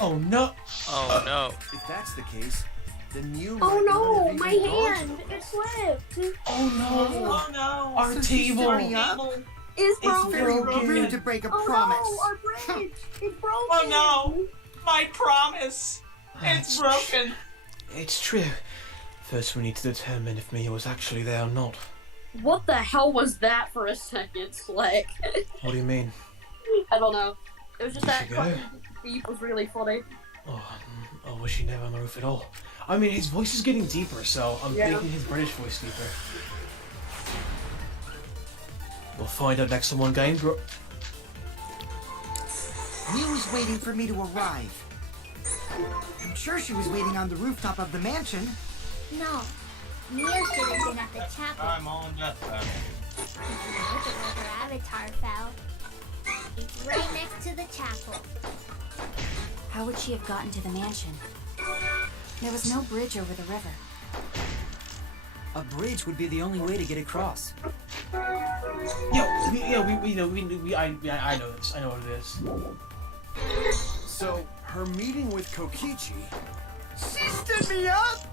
Oh no! Oh no. If that's the case, then you. Oh might no, not have my even gone to hand! the It slipped! Oh no! Oh no! Our So she's table! starting up? It's It's broken! very broken. rude to break a Oh promise. no, our bridge! It's broken! Oh no! My promise! It's broken! It's true. First, we need to determine if Mia was actually there or not. What the hell was that for a second, Slick? What do you mean? I don't know. It was just that Should go? fucking beep was really funny. Oh, was she never on the roof at all? I mean, his voice is getting deeper, so I'm Yeah. making his British voice deeper. We'll find out next on One Game. Mew was waiting for me to arrive. I'm sure she was waiting on the rooftop of the mansion. No. Mew should have been at the chapel. I'm on deathbed. Look at where her avatar fell. It's right next to the chapel. How would she have gotten to the mansion? There was no bridge over the river. A bridge would be the only way to get across. I know this. I know what it is. So, her meeting with Kokichi. She stood me up!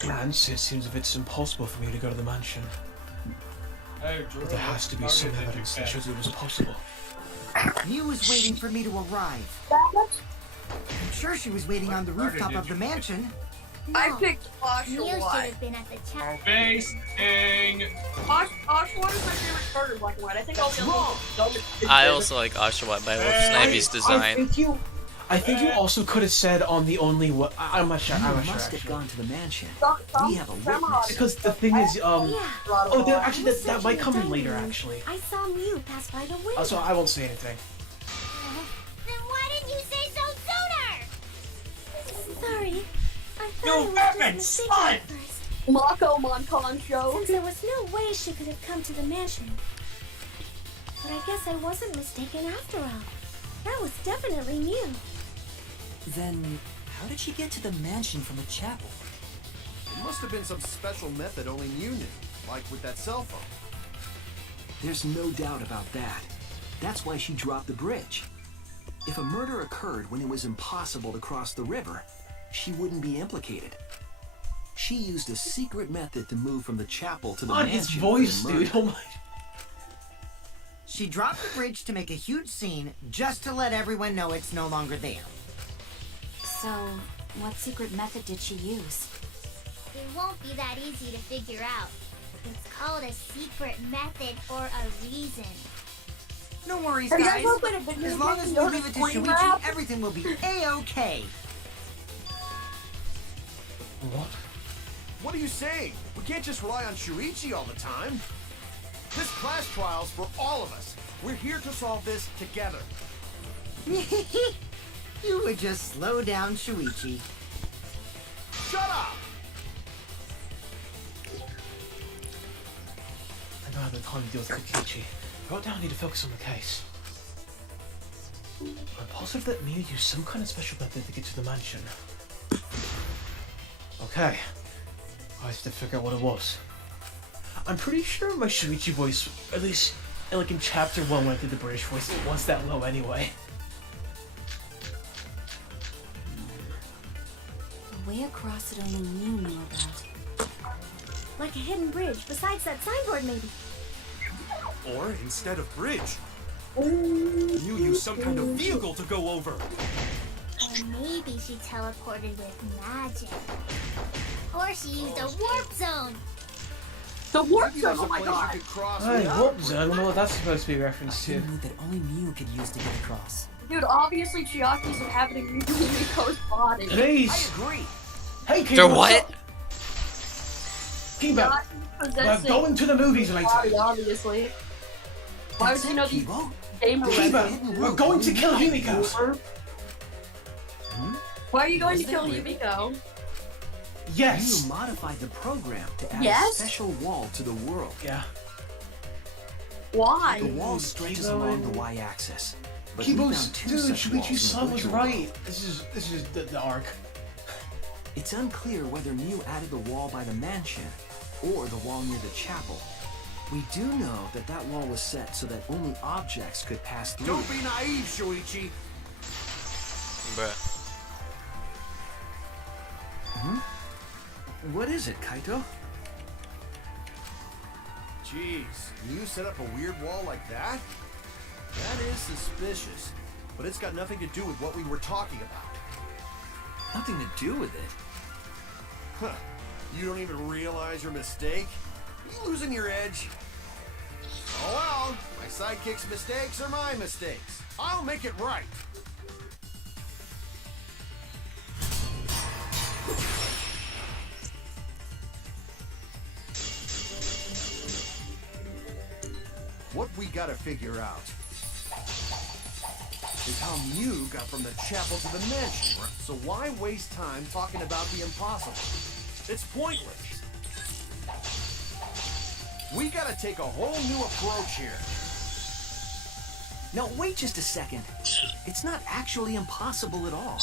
Glance, it seems if it's impossible for me to go to the mansion. Hey, Drew, But there has to be what some target did you evidence that catch? shows it was possible. Mew was waiting for me to arrive. I'm sure she was waiting on the rooftop of the mansion. I picked Mew should Oshawott. have been at the chapel. Basting. Oshawott is my favorite card in Black and White. I think all the other ones. I also like Oshawott, but I love Snavy's design. I think you also could have said on the only what I'm not sure. You I'm not sure. must have Actually. gone to the mansion. Some We have a witness. Because the thing is, oh, actually, that might come in later. Dining room. Actually, I saw Mew pass by the window. so I won't say anything. Then why didn't you say so sooner? Sorry. I thought You I was weapon, just mistaken son! at first. Mako Moncon show. Since there was no way she could have come to the mansion. But I guess I wasn't mistaken after all. That was definitely Mew. Then, how did she get to the mansion from the chapel? It must have been some special method only Mew knew, like with that cell phone. There's no doubt about that. That's why she dropped the bridge. If a murder occurred when it was impossible to cross the river, she wouldn't be implicated. She used a secret method to move from the chapel to the On mansion. his voice, for the dude. murder. Oh my. She dropped the bridge to make a huge scene, just to let everyone know it's no longer there. So, what secret method did she use? It won't be that easy to figure out. It's called a secret method for a reason. No worries, Have you guys. guys opened a video As long game as to we leave it to explain Suichi, that? everything will be A-OK. What? What are you saying? We can't just rely on Shuichi all the time. This class trial's for all of us. We're here to solve this together. You would just slow down Shuichi. Shut up! I don't have the time to deal with Kokichi. Right now I need to focus on the case. I'm positive that Mew used some kind of special method to get to the mansion. Okay. I have to figure out what it was. I'm pretty sure my Shuichi voice, at least like in chapter 1 when I did the British voice, it was that low anyway. A way across it only Mew knew about. Like a hidden bridge besides that signboard, maybe. Or instead of bridge, you used some kind of vehicle to go over. Or maybe she teleported with magic. Or she used a warp zone. The warp Maybe zone, there's oh a my place god. you could cross Hey, without what a zone? I don't know what that's supposed to be a A reference to. move that only Mew could use to get across. Dude, obviously Chiaki's inhabiting Himiko's body. Please! I agree. Hey, King, They're what's what? up? Kiba, we're Possessing going to the movies later. body, obviously. Why would you know these Kibo? game Kiba, we're going to kill Himiko. Why are you going to kill Himiko? Yes. You modified the program to add Yes? a special wall to the world. Yeah. Why? The wall stretches Kibo along and- the y-axis. But we Kibo's, found two dude, such walls in Shuichi's the son was virtual right. world. This is the arc. It's unclear whether Mew added the wall by the mansion or the wall near the chapel. We do know that that wall was set so that only objects could pass through. Don't be naive, Shuichi. Bruh. What is it, Kaito? Jeez, you set up a weird wall like that? That is suspicious. But it's got nothing to do with what we were talking about. Nothing to do with it. Huh. You don't even realize your mistake? You losing your edge? Oh well, my sidekick's mistakes are my mistakes. I'll make it right. What we gotta figure out is how Mew got from the chapel to the mansion. So why waste time talking about the impossible? It's pointless. We gotta take a whole new approach here. No, wait just a second. It's not actually impossible at all.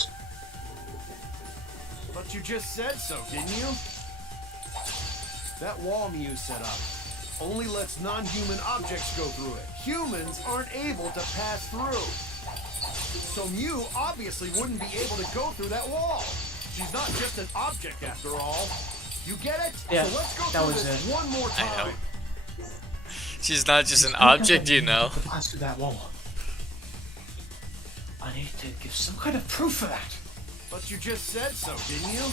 But you just said so, didn't you? That wall Mew set up only lets non-human objects go through it. Humans aren't able to pass through. So Mew obviously wouldn't be able to go through that wall. She's not just an object after all. You get it? Yeah, so let's go that through was this it. one more I know. time. She's not just an object, you know. To pass through that wall. I need to give some kind of proof for that. But you just said so, didn't you?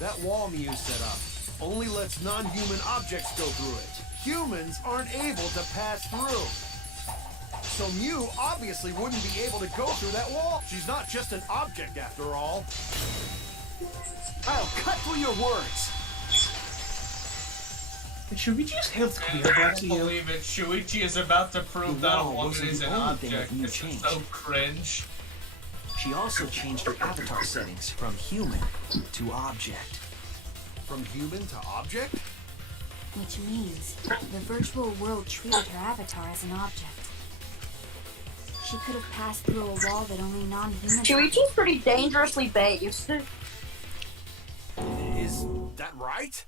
That wall Mew set up only lets non-human objects go through it. Humans aren't able to pass through. So Mew obviously wouldn't be able to go through that wall. She's not just an object after all. I'll cut through your words. Should we just have the I clear can't back to you? believe it. Shuichi is about to prove The that a wall woman wasn't is the an only thing object. that Mew It's changed. so cringe. She also changed her avatar settings from human to object. From human to object? Which means the virtual world treated her avatar as an object. She could have passed through a wall that only non-humans... Shuichi's pretty dangerously based. Is that right?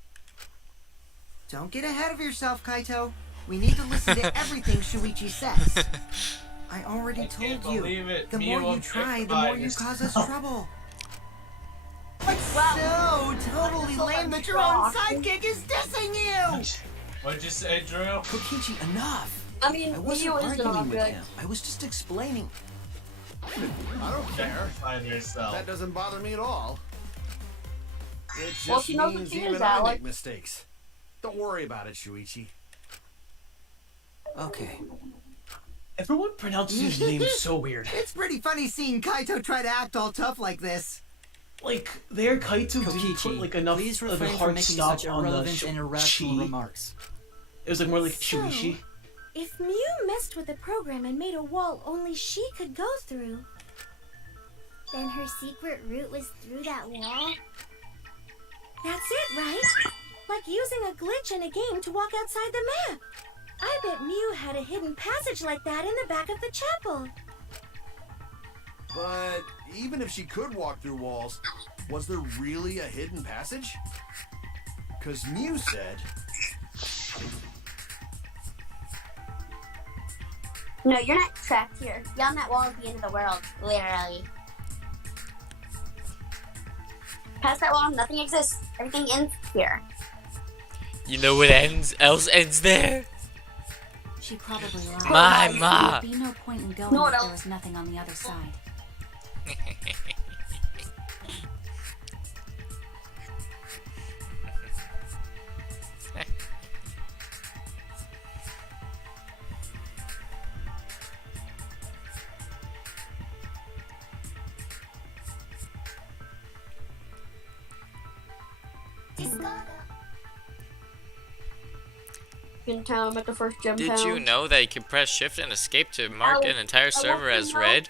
Don't get ahead of yourself, Kaito. We need to listen to everything Shuichi says. I already told you. The more you try, the more you cause us trouble. It's so totally lame that your own sidekick is dissing you! What'd you say, Drew? Kokichi, enough! I mean, I wasn't Mew is an arguing with object. him. I was just explaining. I don't care. Find yourself. That doesn't bother me at all. It just Well, she knows what means she even is, I Alex. make mistakes. Don't worry about it, Shuichi. Okay. Everyone pronounces his name so weird. It's pretty funny seeing Kaito try to act all tough like this. Like, there Kaito didn't Kokichi, put like enough please of a refrain from hard making stop such on the irrelevant and irrational chi. remarks. It was like more like So, Shuichi. if Mew messed with the program and made a wall only she could go through, Then her secret route was through that wall? that's it, right? Like using a glitch in a game to walk outside the map. I bet Mew had a hidden passage like that in the back of the chapel. But even if she could walk through walls, was there really a hidden passage? Because Mew said... No, you're not trapped here. Beyond that wall is the end of the world, literally. Past that wall, nothing exists. Everything ends here. You know what else ends there? She probably lied. My ma. There'd be no point in going No, if no. there was nothing on the other side. In town, I'm at the first gym Did town. you know that you can press shift and escape to mark Alex, an entire I want server you to as know- red?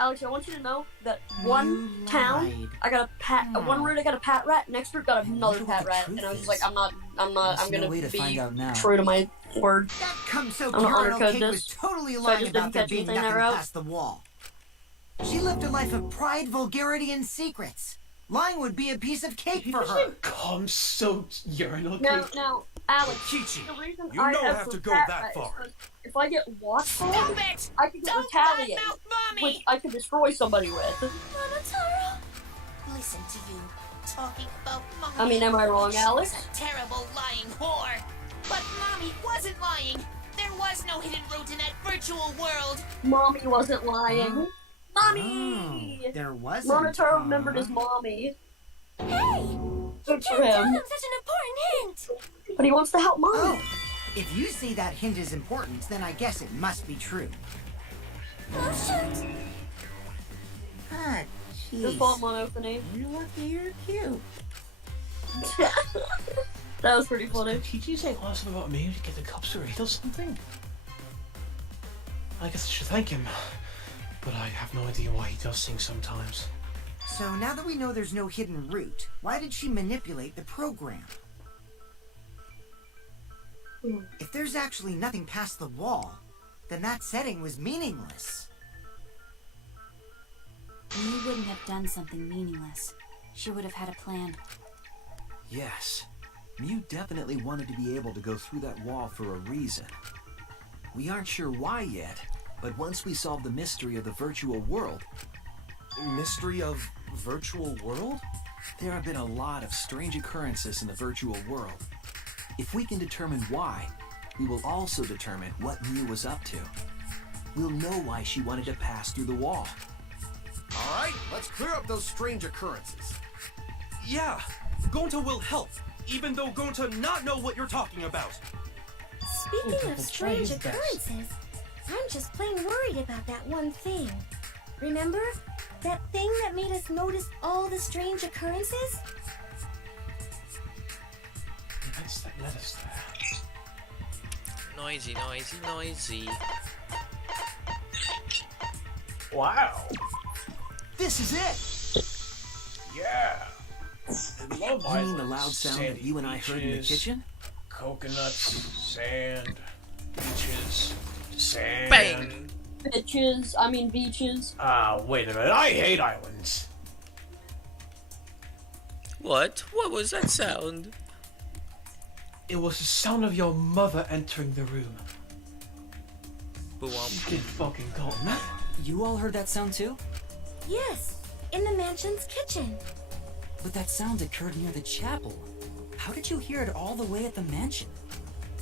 Alex, I want you to know that one town, I got a one route I got a pat rat, next route got another pat rat, and I was just like, I'm There's gonna no way to find out now. be true to my word. That comes so I'm gonna Kirano undercode Cake this, was totally so I lying just about didn't there catch being anything nothing that route. past the wall. She lived a life of pride, vulgarity, and secrets. Lying would be a piece of cake for her. Come so urinal No, cake. no, Alex. Kichi, The reason you I don't have have the to go pat that rat is far. 'cause if I get watchful, Stop it! I can Don't retaliate, badmouth Mommy! which I can destroy somebody with. Monotaro! Listen to you, talking about Mommy. I mean, am I wrong, Alex? She's a terrible lying whore. But Mommy wasn't lying. There was no hidden route in that virtual world. Mommy wasn't lying. Mommy! Oh, there wasn't. Monotaro remembered his mommy. Hey! Good for Tell him. him such an important hint! But he wants to help mommy. Oh, if you say that hint is important, then I guess it must be true. Oh, shoot! Ah, Your fault, Monophanie. You're lucky you're cute. That was pretty funny. Kokichi's like asking about me to get the cups or eat or something. I guess I should thank him, but I have no idea why he does things sometimes. So now that we know there's no hidden route, why did she manipulate the program? If there's actually nothing past the wall, then that setting was meaningless. Mew wouldn't have done something meaningless. She would have had a plan. Yes, Mew definitely wanted to be able to go through that wall for a reason. We aren't sure why yet, but once we solve the mystery of the virtual world... Mystery of virtual world? There have been a lot of strange occurrences in the virtual world. If we can determine why, we will also determine what Mew was up to. We'll know why she wanted to pass through the wall. Alright, let's clear up those strange occurrences. Yeah, Gonta will help, even though Gonta not know what you're talking about. Speaking of strange occurrences, I'm just plain worried about that one thing. Remember? That thing that made us notice all the strange occurrences? That's that led us there. Noisy, noisy, noisy. Wow. This is it! Yeah. Love You mean the loud sound that you and I heard in the kitchen? Coconuts, sand, beaches, sand. Bang! Beaches. Wait a minute. I hate islands. What? What was that sound? It was the sound of your mother entering the room. Boom. You did fucking go, man. You all heard that sound too? Yes, in the mansion's kitchen. But that sound occurred near the chapel. How did you hear it all the way at the mansion?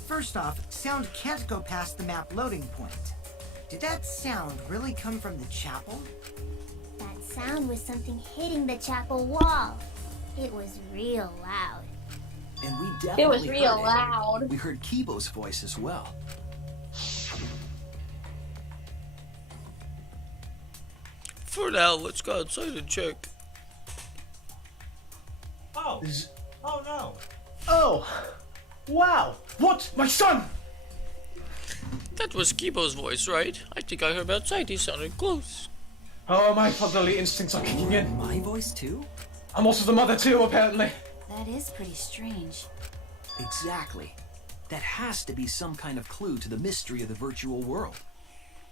First off, sound can't go past the map loading point. Did that sound really come from the chapel? That sound was something hitting the chapel wall. It was real loud. And we definitely It was real heard loud. We heard Kibo's voice as well. For now, let's go outside and check. Oh. Oh no. Oh. Wow. What? My son! That was Kibo's voice, right? I think I heard outside. He sounded close. Oh, my fatherly instincts are kicking in. My voice too? I'm also the mother too, apparently. That is pretty strange. Exactly. That has to be some kind of clue to the mystery of the virtual world.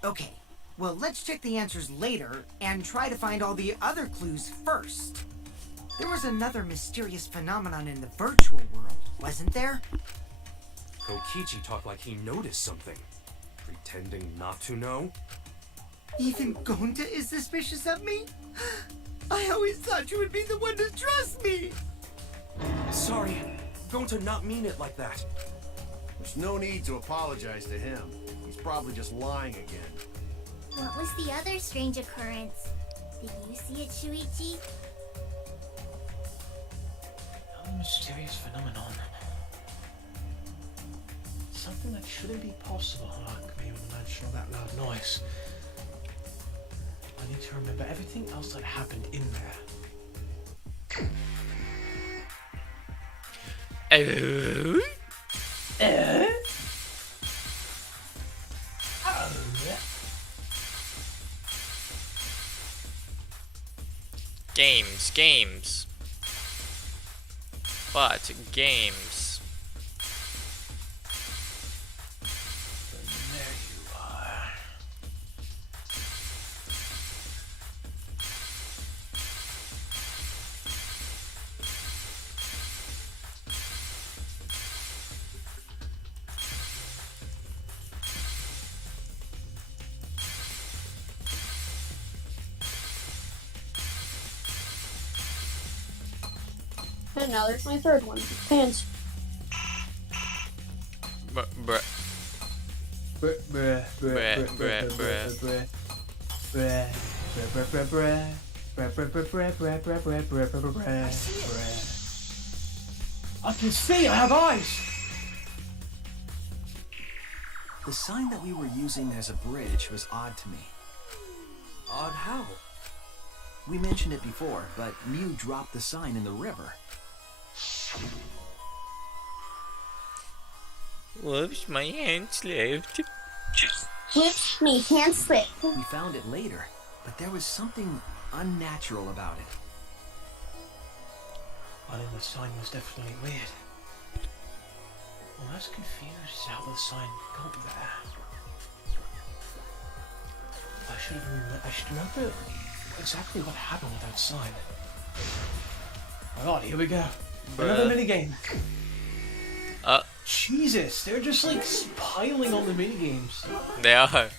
Okay, well, let's check the answers later and try to find all the other clues first. There was another mysterious phenomenon in the virtual world, wasn't there? Kokichi talked like he noticed something. Pretending not to know? Even Gonta is suspicious of me? I always thought you would be the one to trust me! Sorry, Gonta not mean it like that. There's no need to apologize to him. He's probably just lying again. What was the other strange occurrence? Did you see it, Suichi? A mysterious phenomenon. Something that shouldn't be possible. Oh, I can't even imagine all that loud noise. I need to remember everything else that happened in there. Games. But games. There you are. And now there's my third one. Pants. Bruh. I can see, I have eyes! The sign that we were using as a bridge was odd to me. Odd how? We mentioned it before, but Mew dropped the sign in the river. Whoops, my hand slipped. Whoops, me hand slip. We found it later, but there was something unnatural about it. I think the sign was definitely weird. I'm as confused as how the sign got there. I should remember exactly what happened with that sign. Alright, here we go. Another minigame. Jesus, they're just like piling on the minigames. They are.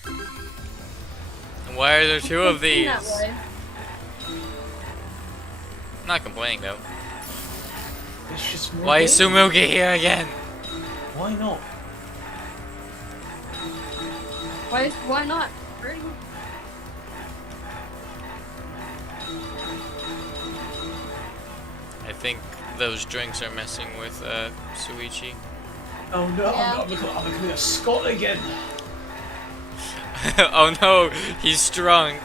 Why are there two of these? I'm not complaining though. It's just more Why is Tsumugi here again? Why not? Why not? I think those drinks are messing with Suichi. Oh no, Yeah. I'm becoming a Scot again. Oh no, he's drunk.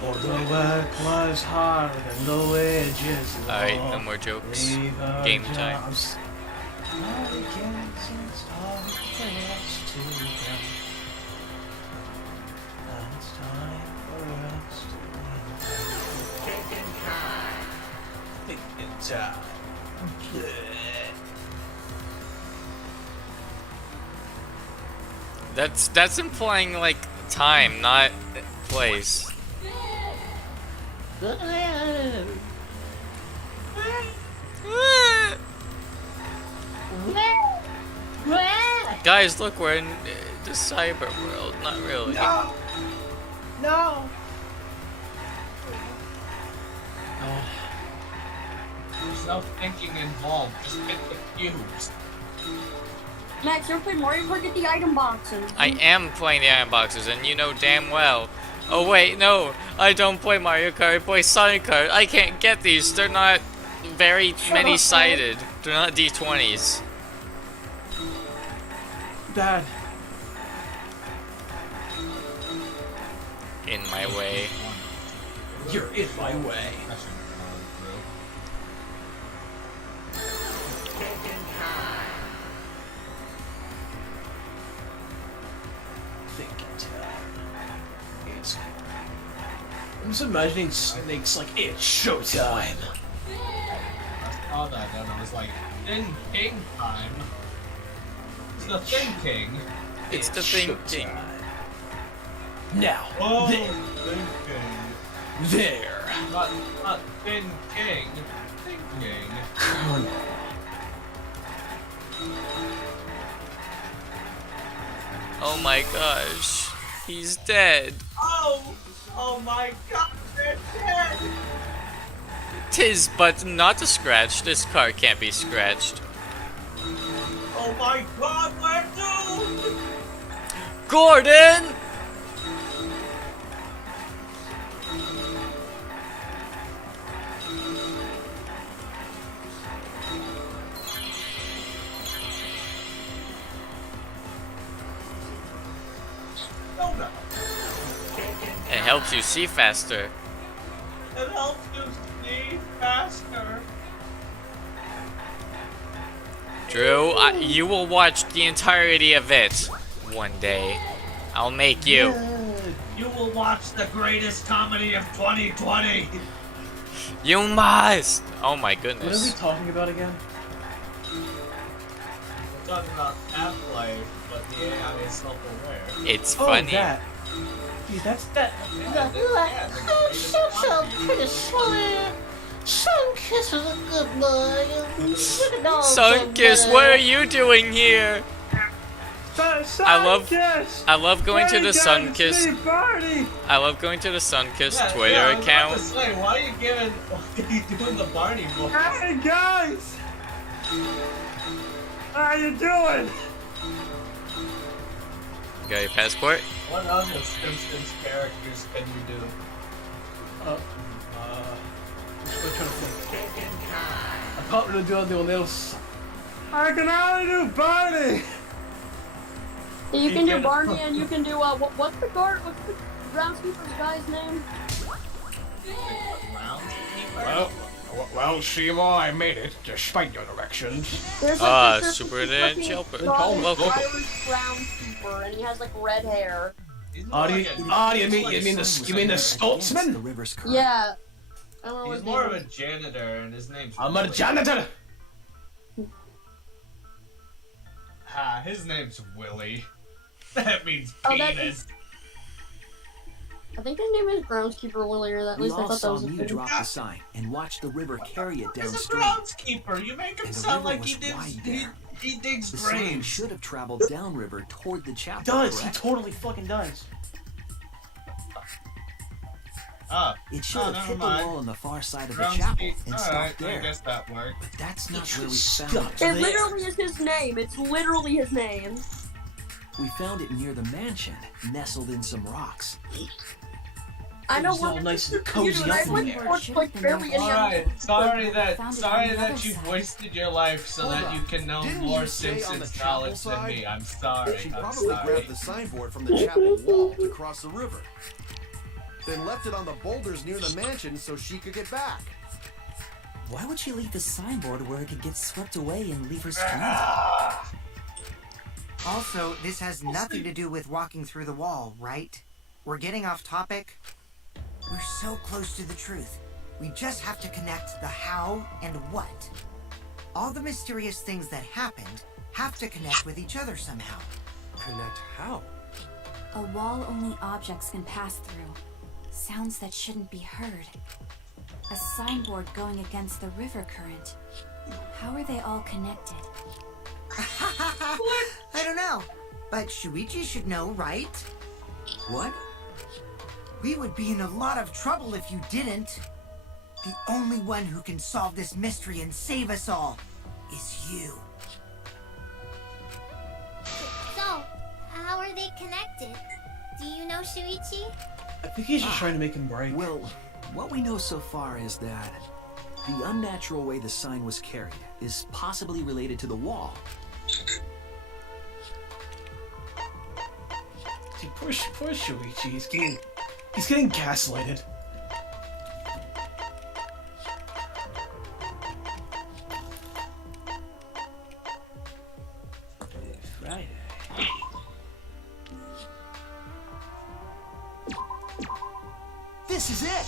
For the work was hard and the wages low. Alright, no more jokes. Leave the Game time. jobs. I guess it's time for us to go. Now it's time for us to go. Thinking time. That's implying like time, not place. Guys, look, we're in the cyber world. Not really. No. No. There's no thinking involved. Just hit the fuse. Max, you ever play Mario Kart? Get the item boxes. I am playing the iron boxes, and you know damn well. Oh wait, no, I don't play Mario Kart. I play Sonic Kart. I can't get these. They're not very many-sided. They're not D20s. Dad. In my way. You're in my way. Thinking time. It's. I'm just imagining Snake's like, it's showtime. I saw that and I was like, thinking time. It's the thinking. It's the thinking. Now, Oh, there. thinking. There. Not thinking. Thinking. Colonel. Oh my gosh, he's dead. Oh my god, they're dead! Tis but not a scratch. This car can't be scratched. Oh my god, we're doomed! Gordon! No. It helps you see faster. It helps you see faster. Drew, you will watch the entirety of it one day. I'll make you. You will watch the greatest comedy of 2020. You must! Oh my What are we goodness. talking about again? We're talking about Half-Life, but the AI is self-aware. It's Oh, funny. that. Gee, that's that. Sunkiss is a good boy. Sunkiss, what are you doing here? I love going to the Sunkiss. I love going to the Sunkiss Twitter I was about account. to say, why are you doing the Barney voice? Hey guys! How you doing? Got your passport? What other Simpsons characters can you do? I'm still trying to think. I can't really do anything else. I can only do Barney! You can do Barney and you can do, what's the groundskeeper's guy's name? Well, Shimo, I made it, despite your directions. There's there's this Superintendent fucking Chelper. Irish Welcome. groundskeeper, and he has like red hair. You mean the Scotsman? The river's current. Yeah. I don't know what He's his more of name a is. janitor, and his name's I'm a Willie. janitor! His name's Willie. That means Oh, that penis. is- I think his name is Groundskeeper Willie, or at We least I all thought that saw was a Mew thing. drop the sign and watch the river carry it He's a downstream. groundskeeper. You make him And the sound river like he was wide digs. there. He digs The sign graves. should have traveled downriver toward the chapel. Does, he correct? totally fucking does. It should have never hit the mind. wall on the far side of the chapel and stopped Alright, I there. guess that worked. But that's not It where we should found stop it. It literally is his name. It's literally his name. We found it near the mansion, nestled in some rocks. I know It's all what nice and you cozy do, up I in went there. to like barely any Alright, sorry Found that you've wasted your life so Hold that on. you can know Didn't more you say on the Simpsons chapel knowledge than side? me. I'm sorry. She I'm probably sorry. grabbed the signboard from the chapel wall to cross the river. Then left it on the boulders near the mansion so she could get back. Why would she leave the signboard where it could get swept away and leave her stranded? Also, this has nothing to do with walking through the wall, right? We're getting off topic. We're so close to the truth. We just have to connect the how and what. All the mysterious things that happened have to connect with each other somehow. Connect how? A wall only objects can pass through. Sounds that shouldn't be heard. A signboard going against the river current. How are they all connected? I don't know, but Suichi should know, right? What? We would be in a lot of trouble if you didn't. The only one who can solve this mystery and save us all is you. So, how are they connected? Do you know, Shuichi? I think he's just trying to make him break. Well, what we know so far is that the unnatural way the sign was carried is possibly related to the wall. See, poor Shuichi, he's getting gaslighted. Friday. This is it!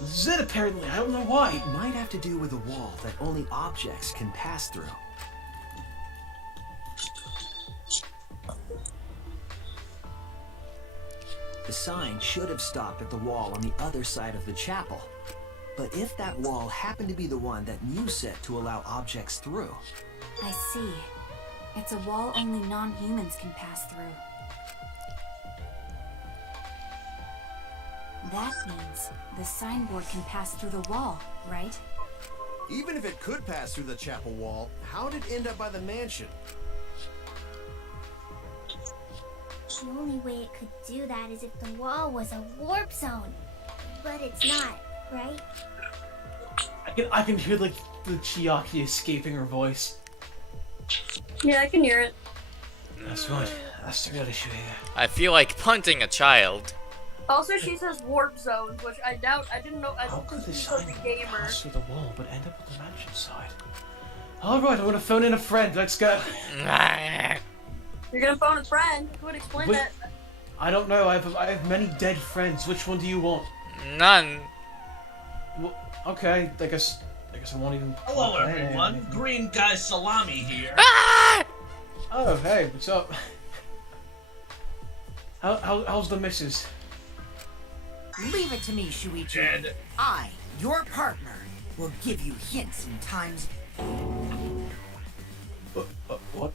This is it, apparently. I don't know why. It might have to do with a wall that only objects can pass through. The sign should have stopped at the wall on the other side of the chapel. But if that wall happened to be the one that you set to allow objects through... I see. It's a wall only non-humans can pass through. That means the signboard can pass through the wall, right? Even if it could pass through the chapel wall, how did it end up by the mansion? The only way it could do that is if the wall was a warp zone. But it's not, right? I can hear like the Chiaki escaping her voice. Yeah, I can hear it. That's right. That's the real issue here. I feel like punting a child. Also, she says warp zones, which I doubt. I didn't know. I How don't could think the she's a sign gamer. pass through the wall but end up on the mansion side? Alright, I'm gonna phone in a friend. Let's go. You're gonna phone a friend. Who would explain Wait. that? I don't know. I have many dead friends. Which one do you want? None. Well, okay. I guess I won't even. Hello, everyone. Green Guy Salami here. Oh, hey, what's up? How's the missus? Leave it to me, Shuichi. Dead. I, your partner, will give you hints in times. What?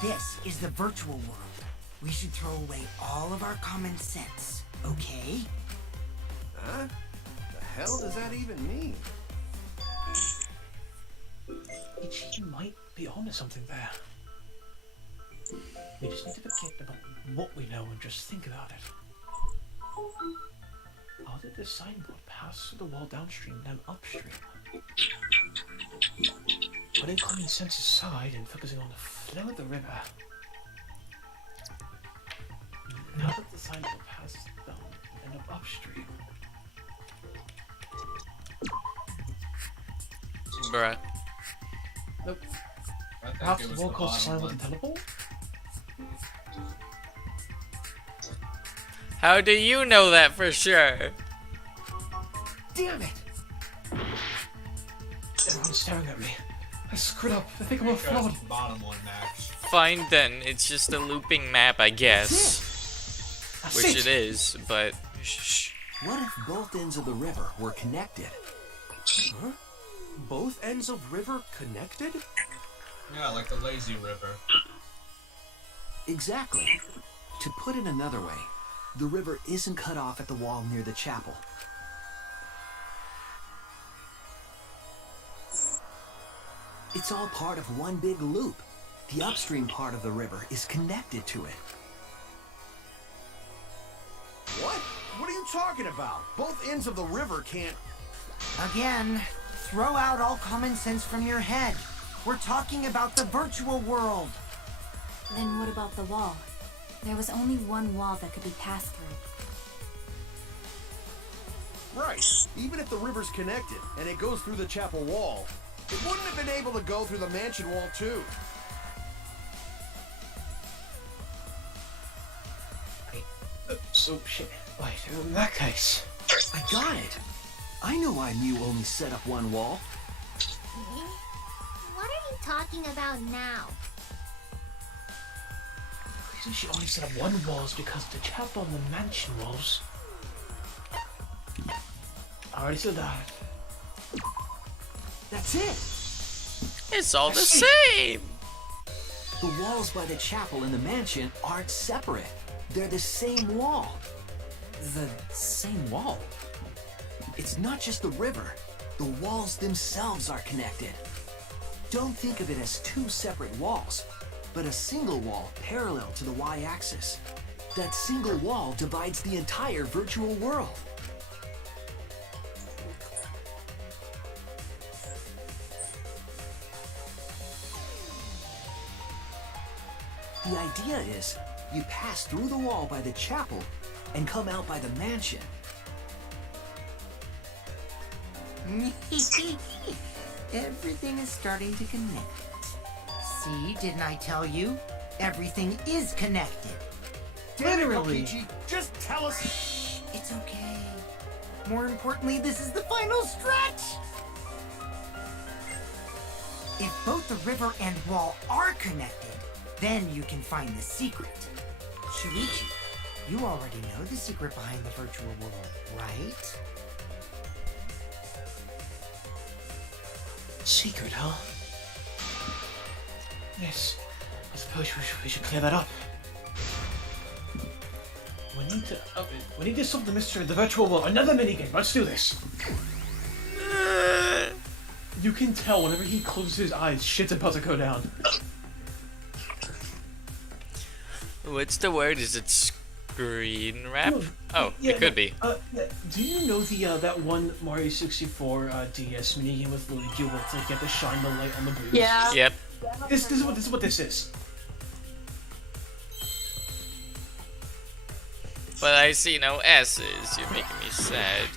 This is the virtual world. We should throw away all of our common sense, okay? Huh? The hell does that even mean? Ichi might be onto something there. We just need to forget about what we know and just think about it. How did the signboard pass through the wall downstream and then upstream? Putting common sense aside and focusing on the flow of the river. How did the signboard pass down and up upstream? Bruh. Nope. I think Perhaps it the was wall the caused the bottom signboard one. to teleport? How do you know that for sure? Damn it! Everyone's staring at me. I screwed up. I think I'm a fraud. Goes to the bottom one, Max. Fine then, it's just a looping map, I guess. Which it is, but shh. What if both ends of the river were connected? Huh? Both ends of river connected? Yeah, like the lazy river. Exactly. To put it another way, the river isn't cut off at the wall near the chapel. It's all part of one big loop. The upstream part of the river is connected to it. What? you talking about? Both ends of the river can't... Again, throw out all common sense from your head. We're talking about the virtual world. Then what about the wall? There was only one wall that could be passed through. Right. Even if the river's connected and it goes through the chapel wall, it wouldn't have been able to go through the mansion wall too. So shit. Wait, in that case. I got it. I know why Mew only set up one wall. What are you talking about now? The reason she only set up one wall is because the chapel and the mansion walls. I already said that. That's it. It's all the same. The walls by the chapel and the mansion aren't separate. They're the same wall. The same wall? It's not just the river. The walls themselves are connected. Don't think of it as two separate walls, but a single wall parallel to the y-axis. That single wall divides the entire virtual world. The idea is, you pass through the wall by the chapel and come out by the mansion. Everything is starting to connect. See, didn't I tell you? Everything is connected. Literally. Kokichi, just tell us. It's okay. More importantly, this is the final stretch! If both the river and wall are connected, then you can find the secret. Suichi, you already know the secret behind the virtual world, right? Secret, huh? Yes. I suppose we should clear that up. We need to solve the mystery of the virtual world. Another minigame. Let's do this. You can tell whenever he closes his eyes, shit's about to go down. What's the word? Is it screen wrap? No, Oh, yeah, it could be. Do you know the that one Mario 64 DS minigame with Luigi where it's like you have to shine the light on the boots? Yeah. Yep. This is what this is. But I see no S's. You're making me sad.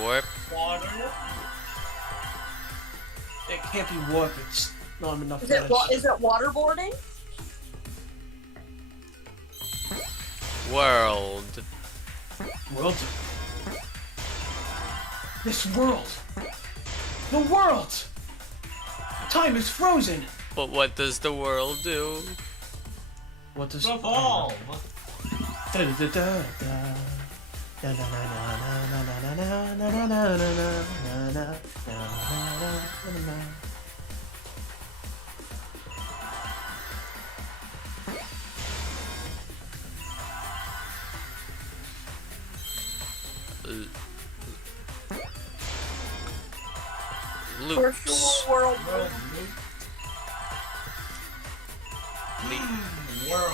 Warp. Water. It can't be warp. It's not enough. Is it waterboarding? World. World. This world. The world. Time is frozen. But what does the world do? What does Revolve. Loops. Virtual world.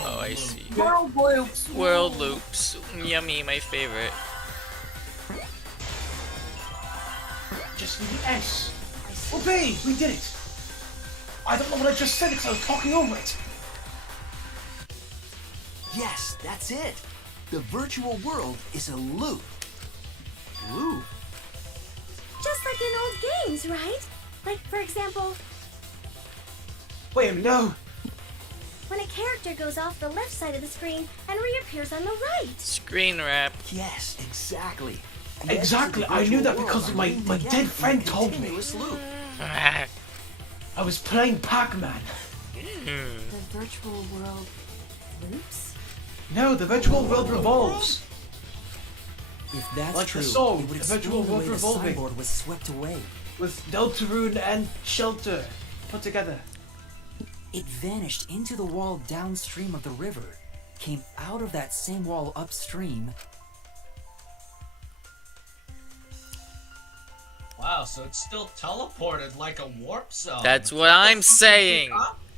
Oh, I see. World loops. World loops. Yummy, my favorite. Just need the S. Obey! We did it! I don't know what I just said because I was talking over it. Yes, that's it. The virtual world is a loop. Loop? Just like in old games, right? Like, for example, Wait a minute, no! when a character goes off the left side of the screen and reappears on the right. Screen wrap. Yes, exactly. Exactly, I knew that because my dead friend told me. Loop. I was playing Pac-Man. The virtual world loops? No, the virtual world revolves. If that's Like true, the song, it would the virtual explain the world way the revolving. signboard was swept away. With Deltarune and Shelter put together. It vanished into the wall downstream of the river, came out of that same wall upstream. Wow, so it's still teleported like a warp zone. That's what I'm saying.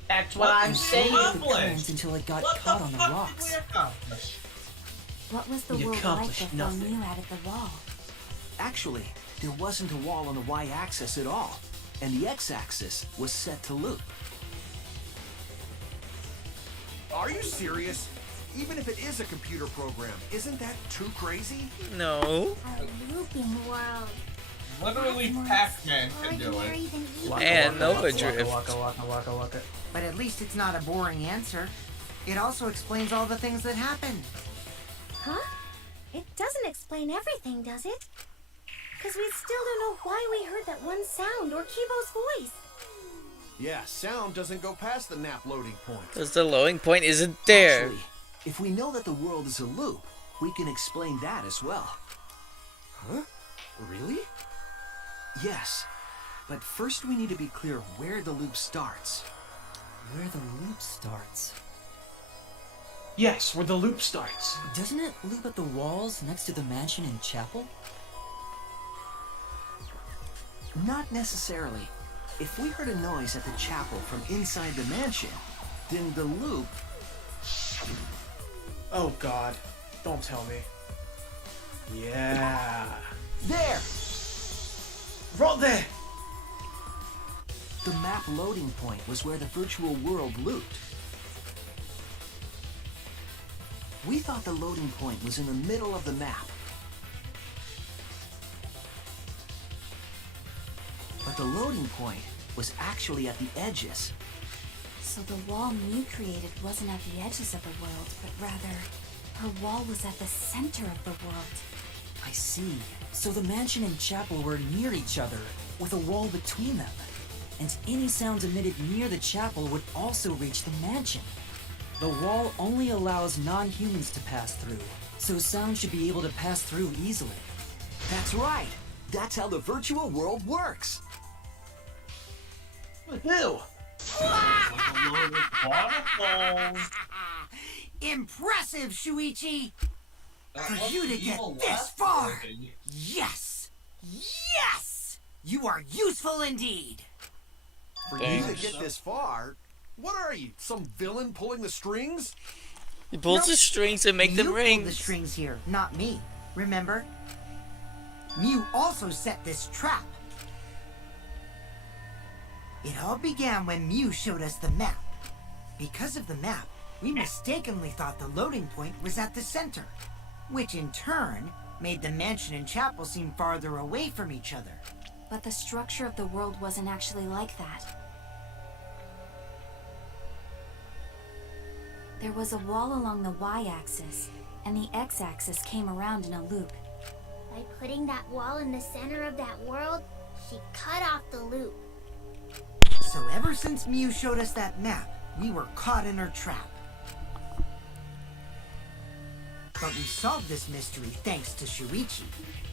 That's what I'm and saying. followed the current until it got caught on the rocks. What was the We world like accomplished before nothing. Mew added the wall? Actually, there wasn't a wall on the y-axis at all, and the x-axis was set to loop. Are you serious? Even if it is a computer program, isn't that too crazy? No. A looping world. Literally, Pac-Man can do Ordinary it. than evil. And Nova Drift. But at least it's not a boring answer. It also explains all the things that happened. Huh? It doesn't explain everything, does it? Because we still don't know why we heard that one sound or Kibo's voice. Yeah, sound doesn't go past the nap loading point. Because the loading point isn't there. Actually, if we know that the world is a loop, we can explain that as well. Huh? Really? Yes, but first we need to be clear where the loop starts. Where the loop starts. Yes, where the loop starts. Doesn't it loop at the walls next to the mansion and chapel? Not necessarily. If we heard a noise at the chapel from inside the mansion, then the loop... Oh god. Don't tell me. Yeah. There! Right there! The map loading point was where the virtual world looped. We thought the loading point was in the middle of the map. But the loading point was actually at the edges. So the wall Mew created wasn't at the edges of the world, but rather, her wall was at the center of the world. I see. So the mansion and chapel were near each other, with a wall between them. And any sounds emitted near the chapel would also reach the mansion. The wall only allows non-humans to pass through, so sound should be able to pass through easily. That's right. That's how the virtual world works. Ew. Impressive, Suichi! That For was you to the get evil this laugh far! thing. Yes! Yes! You are useful indeed! For you to get this far, what are you, some villain pulling the strings? He pulls Nope. the strings and make You them pulled ring. the strings here, not me. Remember? Mew also set this trap. It all began when Mew showed us the map. Because of the map, we mistakenly thought the loading point was at the center, which in turn made the mansion and chapel seem farther away from each other. But the structure of the world wasn't actually like that. There was a wall along the y-axis, and the x-axis came around in a loop. By putting that wall in the center of that world, she cut off the loop. So ever since Mew showed us that map, we were caught in her trap. But we solved this mystery thanks to Suichi.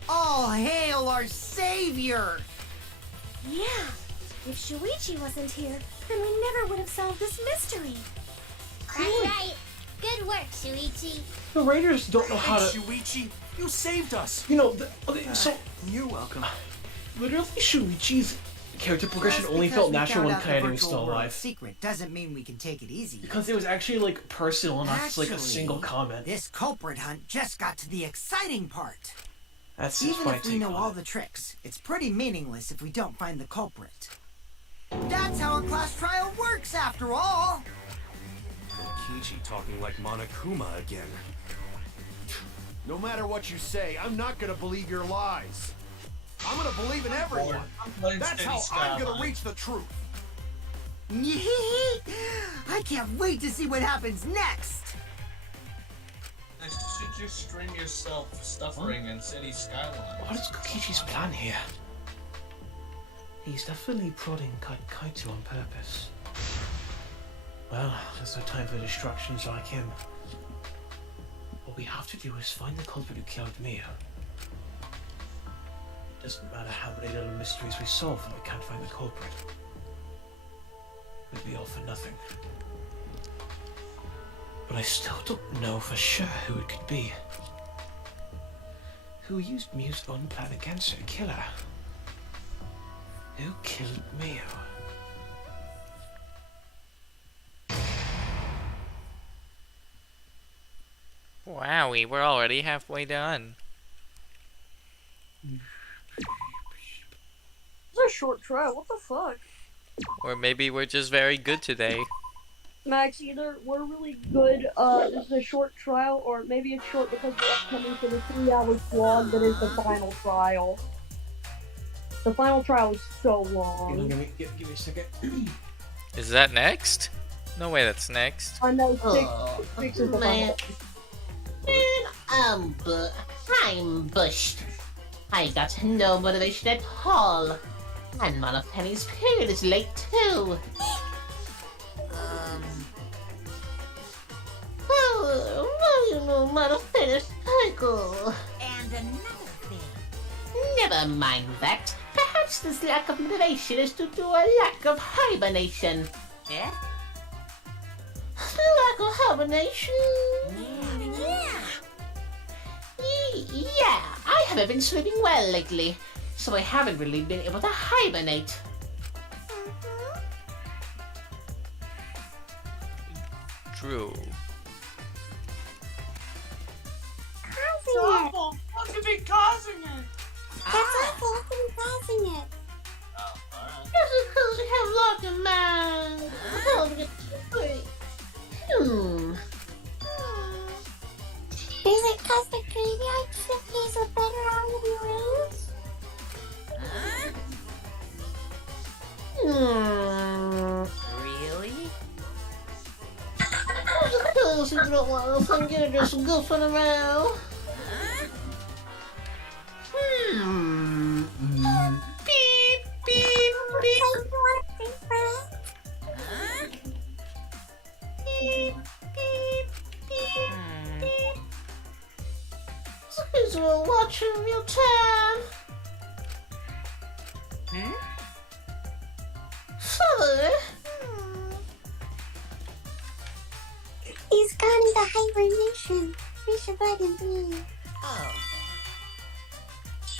All hail our savior! Yeah, if Shuichi wasn't here, then we never would have solved this mystery. Right. Good work, Shuichi. The Raiders don't know how to... Shuichi, you saved us. You know, so... You're welcome. Literally, Shuichi's character progression Just only because felt we natural found when out the Kaede was virtual still world's alive. secret doesn't mean we can take it easy. Because it was actually, like, personal, not just, like, a Actually, single comment. This culprit hunt just got to the exciting part. That's just Even my if we take know on all it. the tricks, it's pretty meaningless if we don't find the culprit. That's how a class trial works, after all! Kokichi talking like Monokuma again. No matter what you say, I'm not gonna believe your lies. I'm gonna believe in everyone. That's how I'm gonna reach the truth. I can't wait to see what happens next! Should you stream yourself suffering in City Skyline? What is Kokichi's plan here? He's definitely prodding Kaito on purpose. Well, there's no time for distractions like him. What we have to do is find the culprit who killed Mia. Doesn't matter how many little mysteries we solve when we can't find the culprit. It'll be all for nothing. But I still don't know for sure who it could be. Who used Mia's own plan against her killer? Who killed Mia? Wowie, we're already halfway done. It's a short trial. What the fuck? Or maybe we're just very good today. Max, either we're really good, this is a short trial, or maybe it's short because we're upcoming to the 3-hour slog that is the final trial. The final trial is so long. Give me a second. Is that next? No way, that's next. I know, six is the man. final. I'm bushed. I got no motivation at all. And Monophanie's period is late too. Monophanie's cycle. And another thing. Never mind that. Perhaps this lack of motivation is due to a lack of hibernation. Eh? Lack of hibernation? Yeah. Yeah, I haven't been sleeping well lately, so I haven't really been able to hibernate. True. Causing it. Awful! What could be causing it? That's awful. What could be causing it? Just because we have lots of minds. Is it cause the graveyard shift is a better hourly wage? Really? Because you don't want to think you're just goofing around. Beep, beep, beep. Beep, beep, beep, beep. Please will watch in real time. Father. He's gone into hibernation. We should let him be. Oh.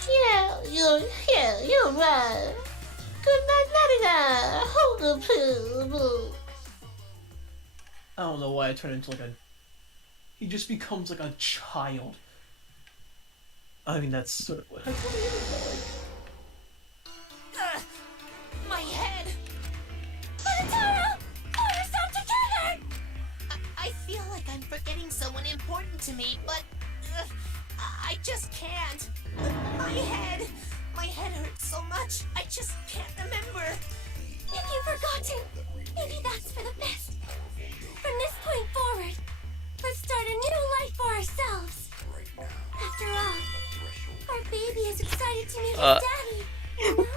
Yeah, you're right. Good night, nighty-night. Hold the pill. I don't know why I turned into like a... He just becomes like a child. I mean, that's sort of what... My head! Monotaro! Pull yourself together! I feel like I'm forgetting someone important to me, but I just can't. My head! My head hurts so much, I just can't remember. If you've forgotten, maybe that's for the best. From this point forward, let's start a new life for ourselves. After all, our baby is excited to meet his daddy. You know?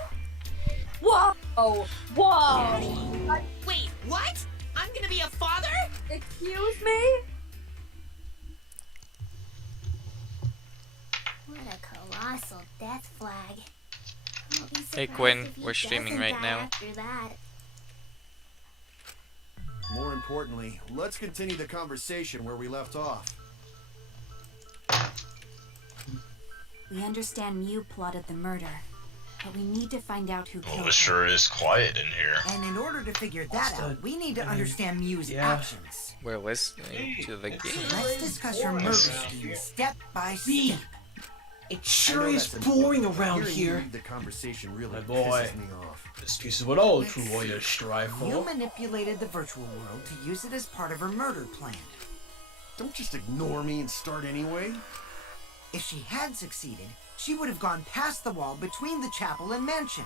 Whoa! Whoa! Wait, what? I'm gonna be a father? Excuse me? What a colossal death flag. I'll be Hey surprised Quinn, if he we're streaming doesn't right die now. after that. More importantly, let's continue the conversation where we left off. We understand Mew plotted the murder, but we need to find out who killed Well, him. it sure is quiet in here. And in order to figure that out, we need to understand Mew's actions. We're listening to the game. Let's discuss her murder scheme step by step. It sure is boring around here. The conversation really My boy. pisses me off. This is what all true warriors strive Mew for. manipulated the virtual world to use it as part of her murder plan. Don't just ignore me and start anyway. If she had succeeded, she would have gone past the wall between the chapel and mansion.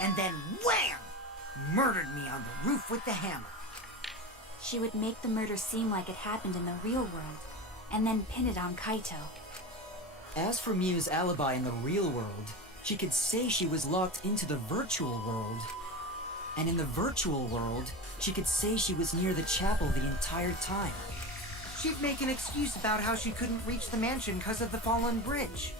And then wham! Murdered me on the roof with the hammer. She would make the murder seem like it happened in the real world, and then pin it on Kaito. As for Mew's alibi in the real world, she could say she was locked into the virtual world. And in the virtual world, she could say she was near the chapel the entire time. She'd make an excuse about how she couldn't reach the mansion because of the fallen bridge.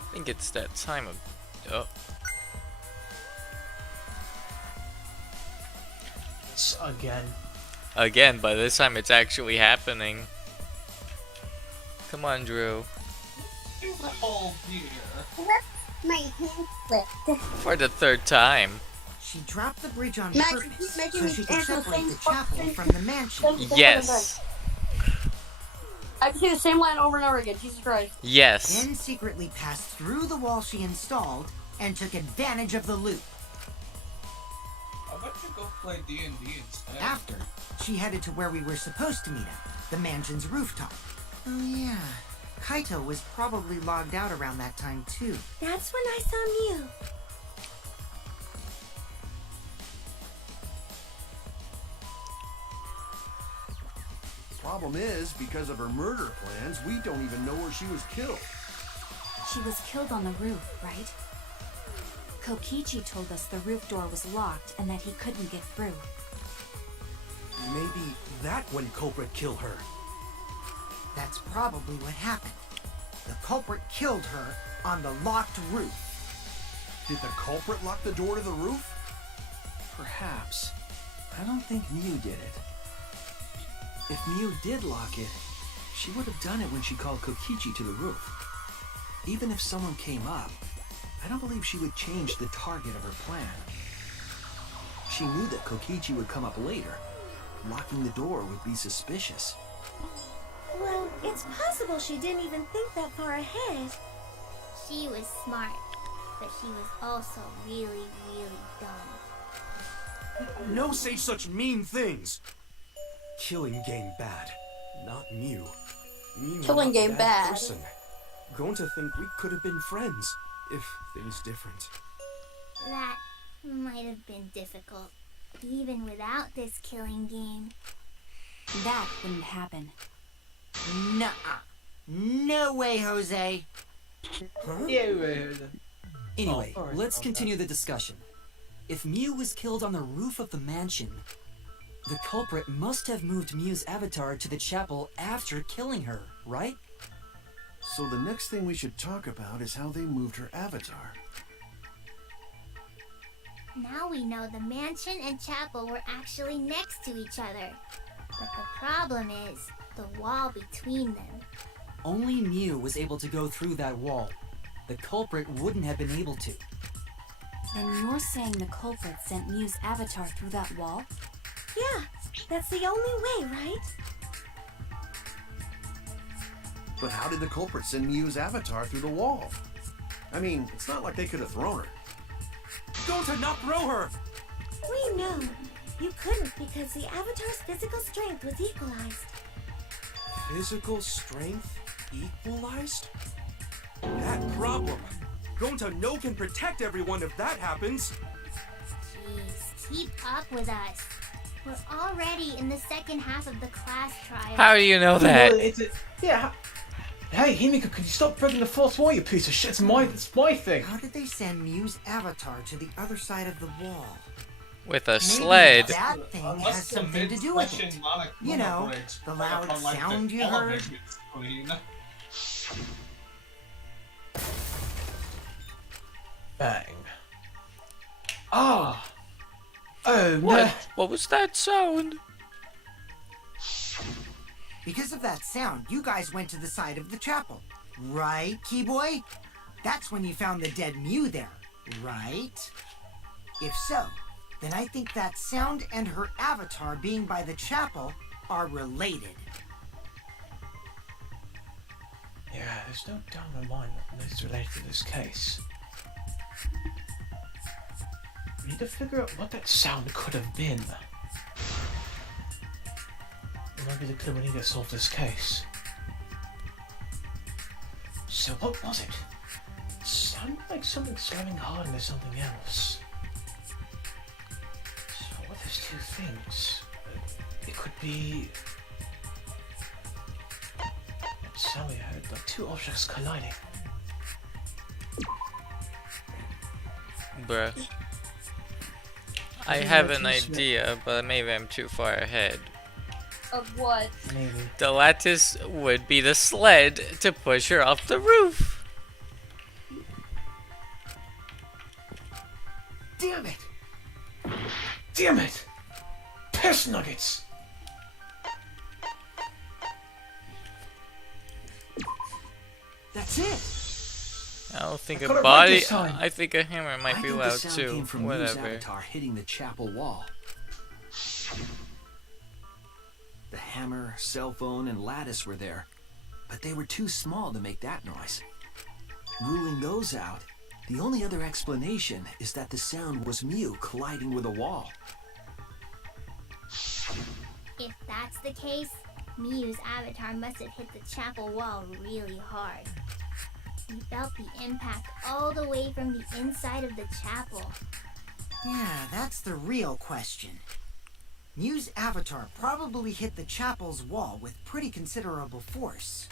I think it's that time of... Oh. Again. Again, by this time it's actually happening. Come on, Drew. Oh dear. My hand slipped. For the third time. She dropped the bridge on Max, purpose making so me she could answer the separate same the chapel fucking from the mansion. Yes. I can see the same line over and over again. Jesus Christ. Yes. Then secretly passed through the wall she installed and took advantage of the loop. How about you go play D&D instead? After, she headed to where we were supposed to meet up, the mansion's rooftop. Oh yeah, Kaito was probably logged out around that time too. That's when I saw Mew. Problem is, because of her murder plans, we don't even know where she was killed. She was killed on the roof, right? Kokichi told us the roof door was locked and that he couldn't get through. Maybe that when culprit killed her. That's probably what happened. The culprit killed her on the locked roof. Did the culprit lock the door to the roof? Perhaps. I don't think Mew did it. If Mew did lock it, she would have done it when she called Kokichi to the roof. Even if someone came up, I don't believe she would change the target of her plan. She knew that Kokichi would come up later. Locking the door would be suspicious. Well, it's possible she didn't even think that far ahead. She was smart, but she was also really, really dumb. No say such mean things. Killing game bad, not Mew. Mew Killing not game bad. Person. Going to think we could have been friends if things different. That might have been difficult, even without this killing game. That wouldn't happen. Nuh-uh. No way, Jose. Anyway, let's continue the discussion. If Mew was killed on the roof of the mansion, the culprit must have moved Mew's avatar to the chapel after killing her, right? So the next thing we should talk about is how they moved her avatar. Now we know the mansion and chapel were actually next to each other. But the problem is the wall between them. Only Mew was able to go through that wall. The culprit wouldn't have been able to. Then you're saying the culprit sent Mew's avatar through that wall? Yeah, that's the only way, right? But how did the culprit send Mew's avatar through the wall? I mean, it's not like they could have thrown her. Gonta, not throw her! We know. You couldn't because the avatar's physical strength was equalized. Physical strength equalized? That problem. Gonta no can protect everyone if that happens. Jeez, keep up with us. We're already in the second half of the class trial. How do you know that? Yeah. Hey, Himiko, can you stop breaking the fourth wall, you piece of shit? It's my thing. How did they send Mew's avatar to the other side of the wall? With a Maybe sled. that thing has something to do with it. You know, the loud sound you heard. Bang. Ah. Oh, What? no. What was that sound? Because of that sound, you guys went to the side of the chapel. Right, Keyboy? That's when you found the dead Mew there, right? If so, then I think that sound and her avatar being by the chapel are related. Yeah, there's no doubt in my mind that this is related to this case. We need to figure out what that sound could have been. It might be the clue we need to solve this case. So what was it? It sounded like something slamming hard into something else. So what are these two things? It could be... That sound we heard, like two objects colliding. Bruh. I have an idea, but maybe I'm too far ahead. Of what? Maybe. The lattice would be the sled to push her off the roof. Damn it! Damn it! Piss nuggets! That's it! I don't think I a got it right body. this time. I think a hammer might I be think loud the sound too. came from Mu's Whatever. avatar hitting the chapel wall. The hammer, cell phone, and lattice were there, but they were too small to make that noise. Ruling those out, the only other explanation is that the sound was Mu colliding with a wall. If that's the case, Miu's avatar must have hit the chapel wall really hard. He felt the impact all the way from the inside of the chapel. Yeah, that's the real question. Miu's avatar probably hit the chapel's wall with pretty considerable force.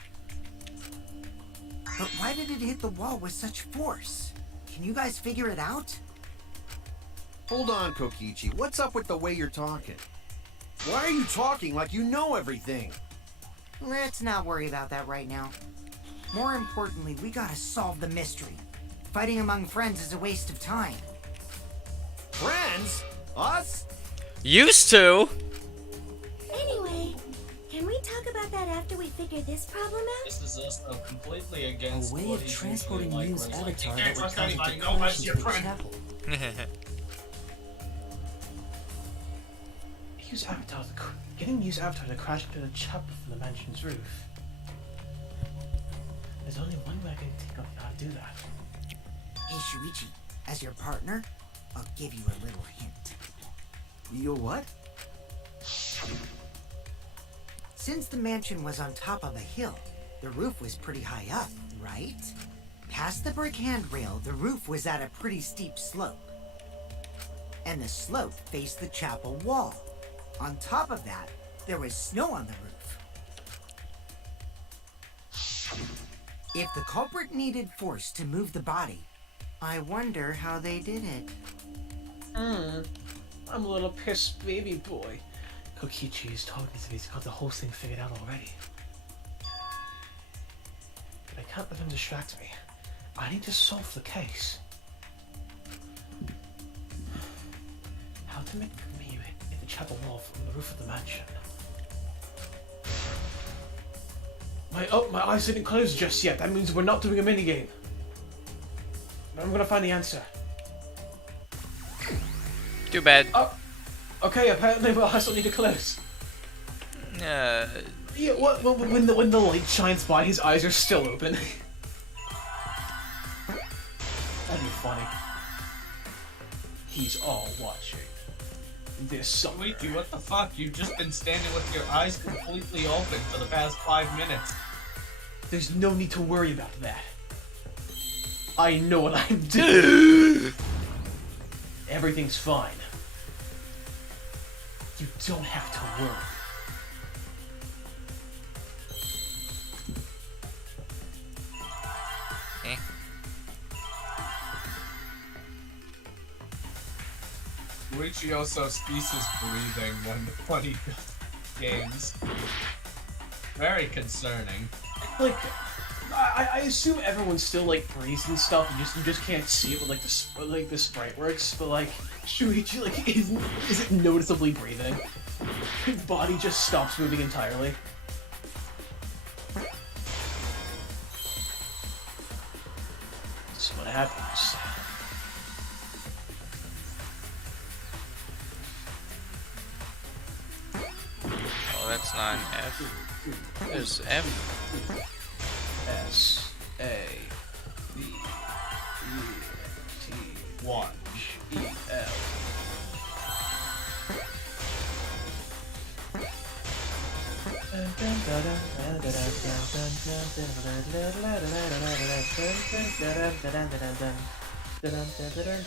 But why did it hit the wall with such force? Can you guys figure it out? Hold on, Kokichi. What's up with the way you're talking? Why are you talking like you know everything? Let's not worry about that right now. More importantly, we gotta solve the mystery. Fighting among friends is a waste of time. Friends? Us? Used to. Anyway, can we talk about that after we figure this problem out? This is also completely against A way what of he's transporting usually Mu's like, where he's avatar like, that would "Trust cause it anybody, to nobody's crash your into the friend." chapel. Getting Mu's avatar to crash into the chapel from the mansion's roof. There's only one way I can think of how to do that. Hey Suichi, as your partner, I'll give you a little hint. You what? Since the mansion was on top of a hill, the roof was pretty high up, right? Past the brick handrail, the roof was at a pretty steep slope. And the slope faced the chapel wall. On top of that, there was snow on the roof. If the culprit needed force to move the body, I wonder how they did it. I'm a little pissed baby boy. Kokichi is talking to me. He's got the whole thing figured out already. But I can't let him distract me. I need to solve the case. How to make me hit the chapel wall from the roof of the mansion. My eyes didn't close just yet. That means we're not doing a minigame. But I'm gonna find the answer. Too bad. Oh, okay. Apparently my eyes don't need to close. Yeah. When the light shines by, his eyes are still open. That'd be funny. He's all watching. This summer. Suichi, what the fuck? You've just been standing with your eyes completely open for the past 5 minutes. There's no need to worry about that. I know what I'm doing. Everything's fine. You don't have to worry. Suichi also ceases breathing when he games. Very concerning. Like, I assume everyone still like breathes and stuff. You just can't see it with like the sprite works. But like, Shuichi like isn't noticeably breathing. His body just stops moving entirely. That's what happens. Oh, that's not an F. There's F. S A B E T 1 E L.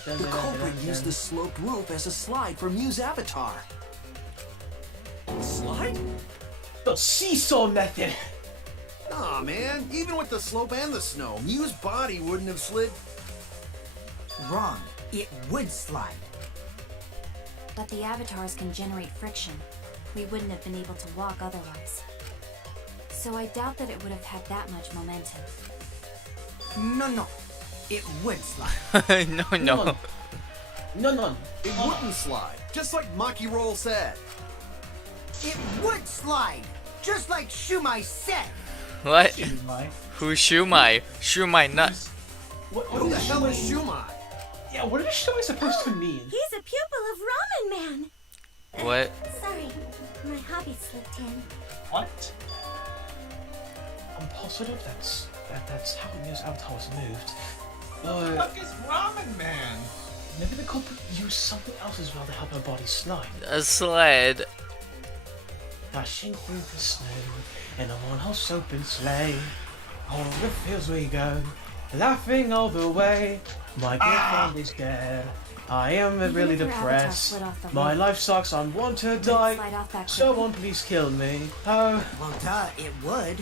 The culprit used the sloped roof as a slide for Mu's avatar. Slide? The seesaw method! Aw, man. Even with the slope and the snow, Mu's body wouldn't have slid. Wrong. It would slide. But the avatars can generate friction. We wouldn't have been able to walk otherwise. So I doubt that it would have had that much momentum. No. It would slide. No. No. It wouldn't slide. Just like Maki Roll said. It would slide. Just like Shumai said. What? Shumai? Who's Shumai? Shumai nut. Who the hell is Shumai? Yeah, what is Shumai supposed to mean? He's a pupil of Ramen Man. What? Sorry, my hobby slipped in. What? I'm positive that's how Muse Avatar was moved. What the fuck is Ramen Man? Maybe the culprit used something else as well to help her body slide. A sled. Dashing through the snow in a one-horse open sleigh. Over the fields we go, laughing all the way. My good friend is dead. I am really depressed. My life sucks. I want to die. Someone please kill me. Oh. Well, duh, it would.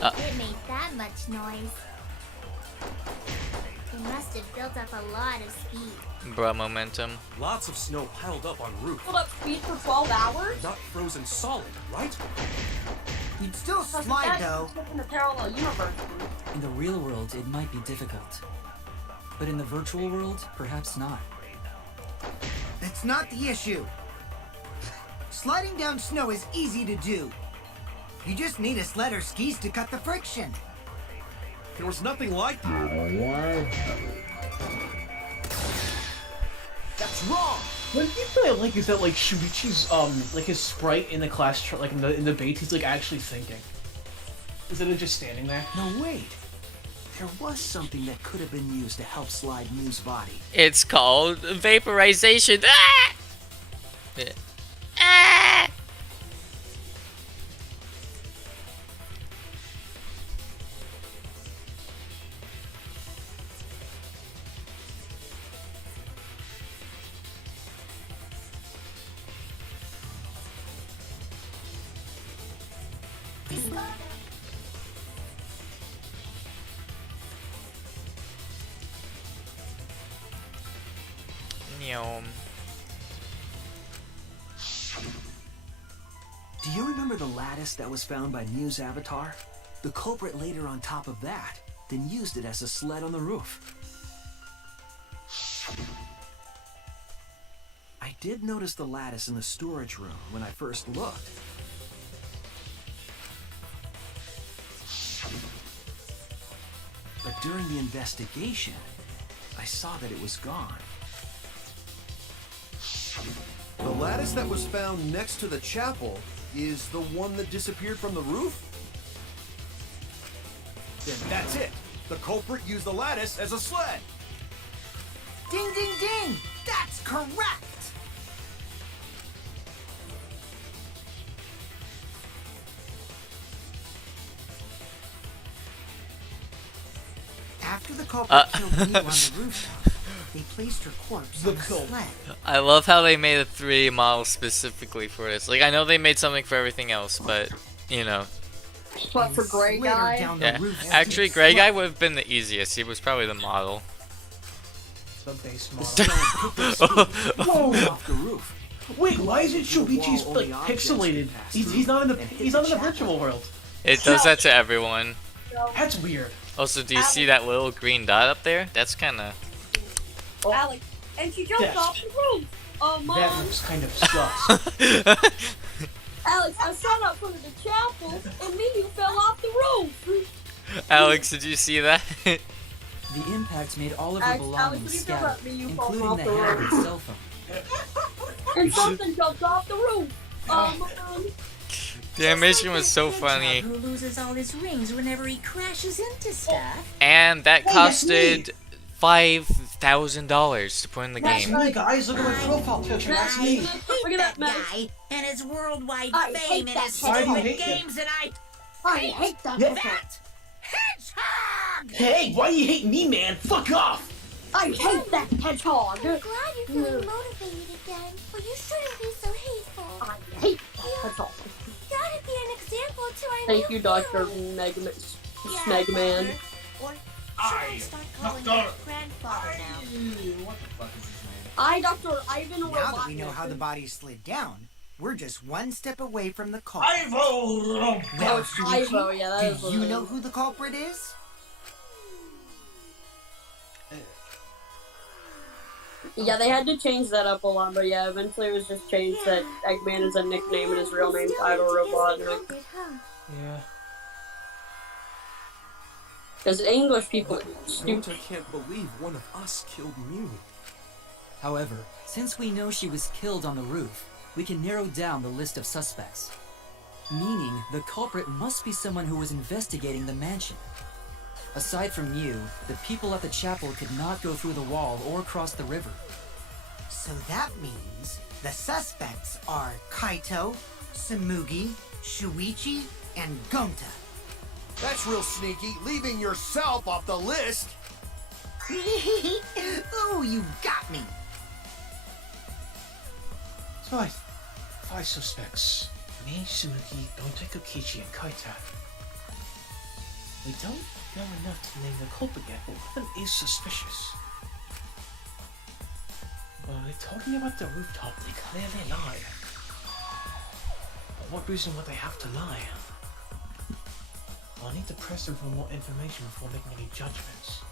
It made that much noise. They must have built up a lot of speed. Bruh, momentum. Lots of snow piled up on roof. Hold up speed for 12 hours? Not frozen solid, right? You'd still slide, though. In the parallel universe. In the real world, it might be difficult. But in the virtual world, perhaps not. That's not the issue. Sliding down snow is easy to do. You just need a sled or skis to cut the friction. There was nothing like that. That's wrong. One thing I like is that like Suichi's like his sprite in the class like in the bait, he's like actually thinking. Instead of just standing there. No, wait. There was something that could have been used to help slide Mu's body. It's called vaporization. Ah! Ah! Do you remember the lattice that was found by Mu's avatar? The culprit laid her on top of that, then used it as a sled on the roof. I did notice the lattice in the storage room when I first looked. But during the investigation, I saw that it was gone. The lattice that was found next to the chapel is the one that disappeared from the roof? Then that's it. The culprit used the lattice as a sled. Ding, ding, ding! That's correct! After the culprit killed Miu on the rooftop, they placed her corpse on a sled. I love how they made a 3D model specifically for this. Like, I know they made something for everything else, but, you know. But for Gray Guy? Yeah. Actually, Gray Guy would have been the easiest. He was probably the model. The base model. Off the roof. Wait, why isn't Suichi's like pixelated? He's not in the virtual world. It does that to everyone. That's weird. Also, do you see that little green dot up there? That's kind of... Alex, and she jumped off the roof. Oh, Mom. That looks kind of sus. Alex, I sat up front of the chapel, and me, you fell off the roof. Alex, did you see that? The impact made all of her belongings scattered, including the the hand roof. and cell phone. And something jumped off the roof. Mom. The animation was so funny. Who loses all his rings whenever he crashes into stuff? And that costed $5,000 to put in the game. That's me, guys. Look at my profile picture. That's me. Look at that guy and his worldwide fame and his Why do you stupid hate games, and I hate that. hedgehog! Hey, why do you hate me, man? Fuck off! I hate that hedgehog. I'm glad you're feeling motivated again, but you shouldn't be so hateful. I hate that hedgehog. Gotta be an example to our Thank new you, Dr. hero. Megman. Or I, should I start calling Doctor. you grandfather now? What the fuck is his name? I, Dr. Ivan Now that we know how the body slid down, we're just one step away from the culprit. Ivo! Now, Ivo, yeah, that is do what you it know is. who the culprit is? Yeah, they had to change that up a lot, but yeah, eventually it was just changed that Eggman is a nickname and his real name's Ivo Robotnik. Yeah. Because English people are Gonta stupid. can't believe one of us killed Mew. However, since we know she was killed on the roof, we can narrow down the list of suspects. Meaning, the culprit must be someone who was investigating the mansion. Aside from you, the people at the chapel could not go through the wall or cross the river. So that means the suspects are Kaito, Tsumugi, Suichi, and Gonta. That's real sneaky, leaving yourself off the list. Oh, you got me. Five. 5 suspects. Me, Tsumugi, Gonta, Kokichi, and Kaito. We don't know enough to name the culprit yet, but one of them is suspicious. But they're talking about the rooftop, they clearly lie. For what reason would they have to lie? I'll need to press them for more information before making any judgments.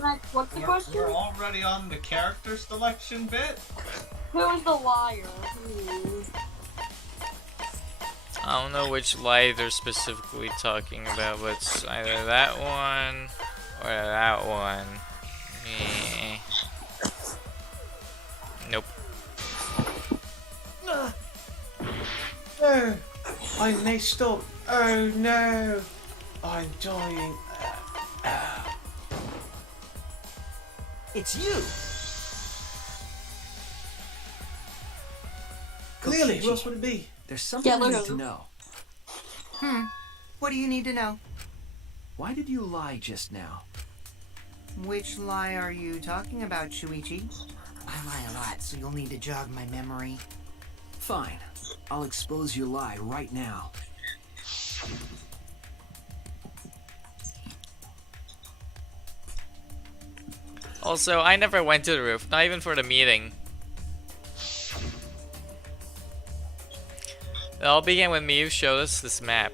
Max, what's the question? We're already on the character selection bit? Who is the liar? I don't know which lie they're specifically talking about, but it's either that one or that one. Meh. Nope. No! I messed up! Oh no! I'm dying. It's you! Clearly, who else would it be? There's something we need to know. What do you need to know? Why did you lie just now? Which lie are you talking about, Shuichi? I lie a lot, so you'll need to jog my memory. Fine. I'll expose your lie right now. Also, I never went to the roof, not even for the meeting. It all began when Miyu showed us this map.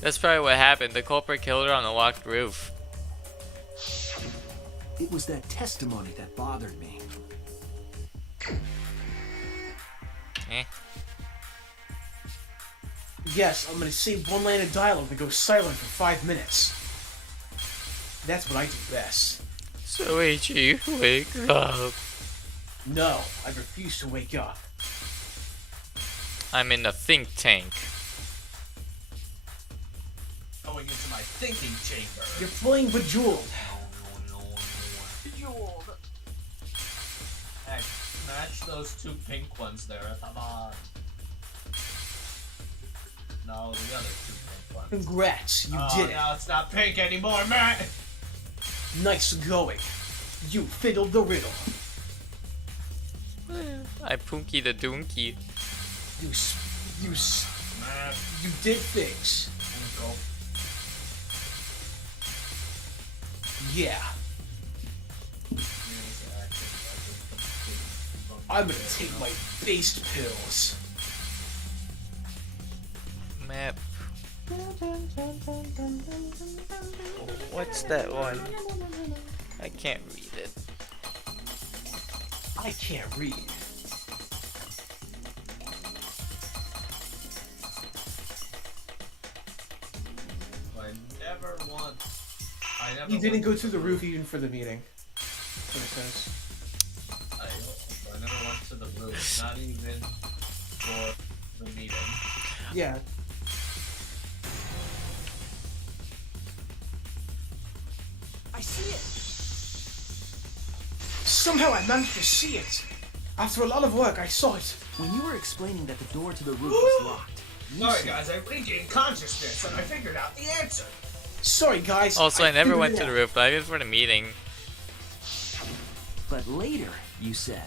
That's probably what happened. The culprit killed her on the locked roof. It was that testimony that bothered me. Eh. Yes, I'm gonna say one line of dialogue that goes silent for 5 minutes. That's what I do best. Suichi, wake up. No, I refuse to wake up. I'm in the think tank. Going into my thinking chamber. You're playing Bejeweled. Bejeweled. Hey, match those 2 pink ones there, come on. No, the other 2 pink ones. Congrats, you Oh, did it. now it's not pink anymore, man! Nice going. You fiddled the riddle. I punky the donkey. You did things. Yeah. I'm gonna take my based pills. Map. What's that one? I can't read it. I can't read. I never You didn't went go to the roof even for the meeting. That's what it says. I never went to the roof, not even for the meeting. Yeah. I see it! Somehow I managed to see it. After a lot of work, I saw it. When you were explaining that the door to the roof was locked, Sorry guys, I regained consciousness and I figured out the answer. Sorry guys. Also, I never figured went it to the out. roof, not even for the meeting. but later you said,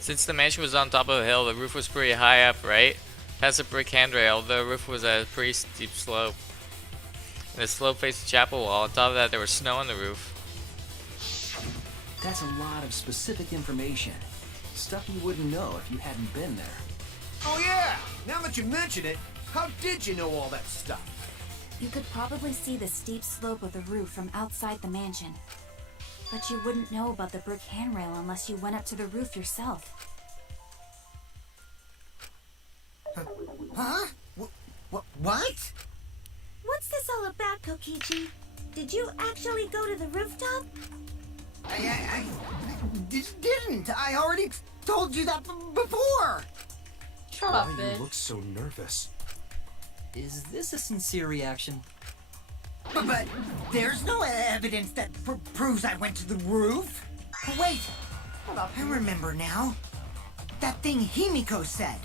Since the mansion was on top of a hill, the roof was pretty high up, right? Past a brick handrail, the roof was at a pretty steep slope. And the slope faced the chapel wall. On top of that, there was snow on the roof. that's a lot of specific information. Stuff you wouldn't know if you hadn't been there. Oh yeah! Now that you mention it, How did you know all that stuff? You could probably see the steep slope of the roof from outside the mansion. But you wouldn't know about the brick handrail unless you went up to the roof yourself. Huh? What? What's this all about, Kokichi? Did you actually go to the rooftop? I didn't. I already told you that before. Shut Why up, you bitch. look so nervous? Is this a sincere reaction? But there's no evidence that proves I went to the roof. Wait, I remember now. That thing Himiko said.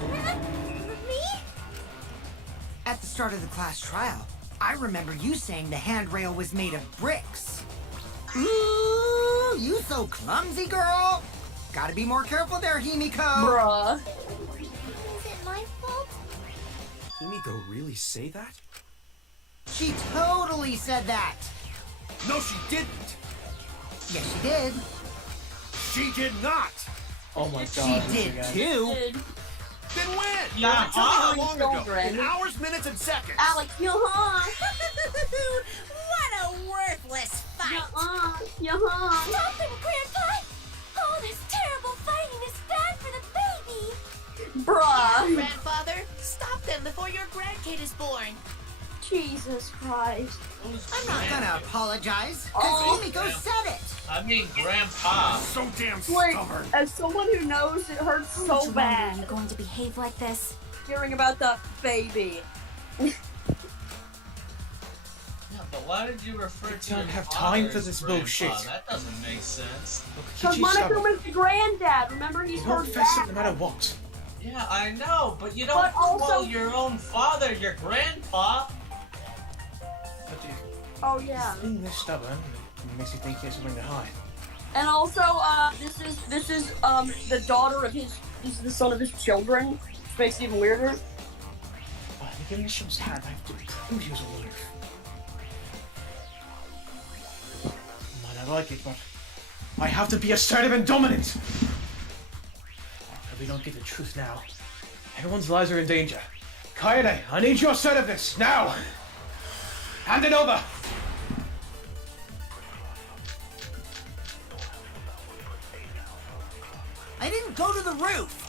Me? At the start of the class trial, I remember you saying the handrail was made of bricks. Ooh, you so clumsy, girl. Gotta be more careful there, Himiko. Bruh. Is it my fault? Himiko really say that? She totally said that. No, she didn't. Yes, she did. She did not. Oh my She god. did too. Then when? Yeah, Tell me how long ago. children. In hours, minutes, and seconds. Alex, What a worthless fight! Stop him, Grandpa! All this terrible fighting is bad for the baby! Bruh. Grandfather, stop them before your grandkid is born. Jesus Christ. I'm not gonna apologize, because Oh. Himiko said it. I mean, Grandpa. So damn Wait, stubborn. as someone who knows it hurts How so much longer are bad you going to behave like this? hearing about the baby. Yeah, but why did you refer to don't your have time father for this as Grandpa? bullshit. That doesn't make sense. Because Monokuma's the granddad. Remember, he's her Don't fess it no dad. matter what. Yeah, I know, but you don't But also- call your own father your grandpa. But Oh yeah. being this stubborn it makes you think he has something to hide. And also, this is the daughter of his. This is the son of his children, which makes it even weirder. The emissions had, I have to prove he was alive. Might not like it, but I have to be assertive and dominant. If we don't get the truth now, everyone's lives are in danger. Kaede, I need your assertiveness now. Hand it over. I didn't go to the roof.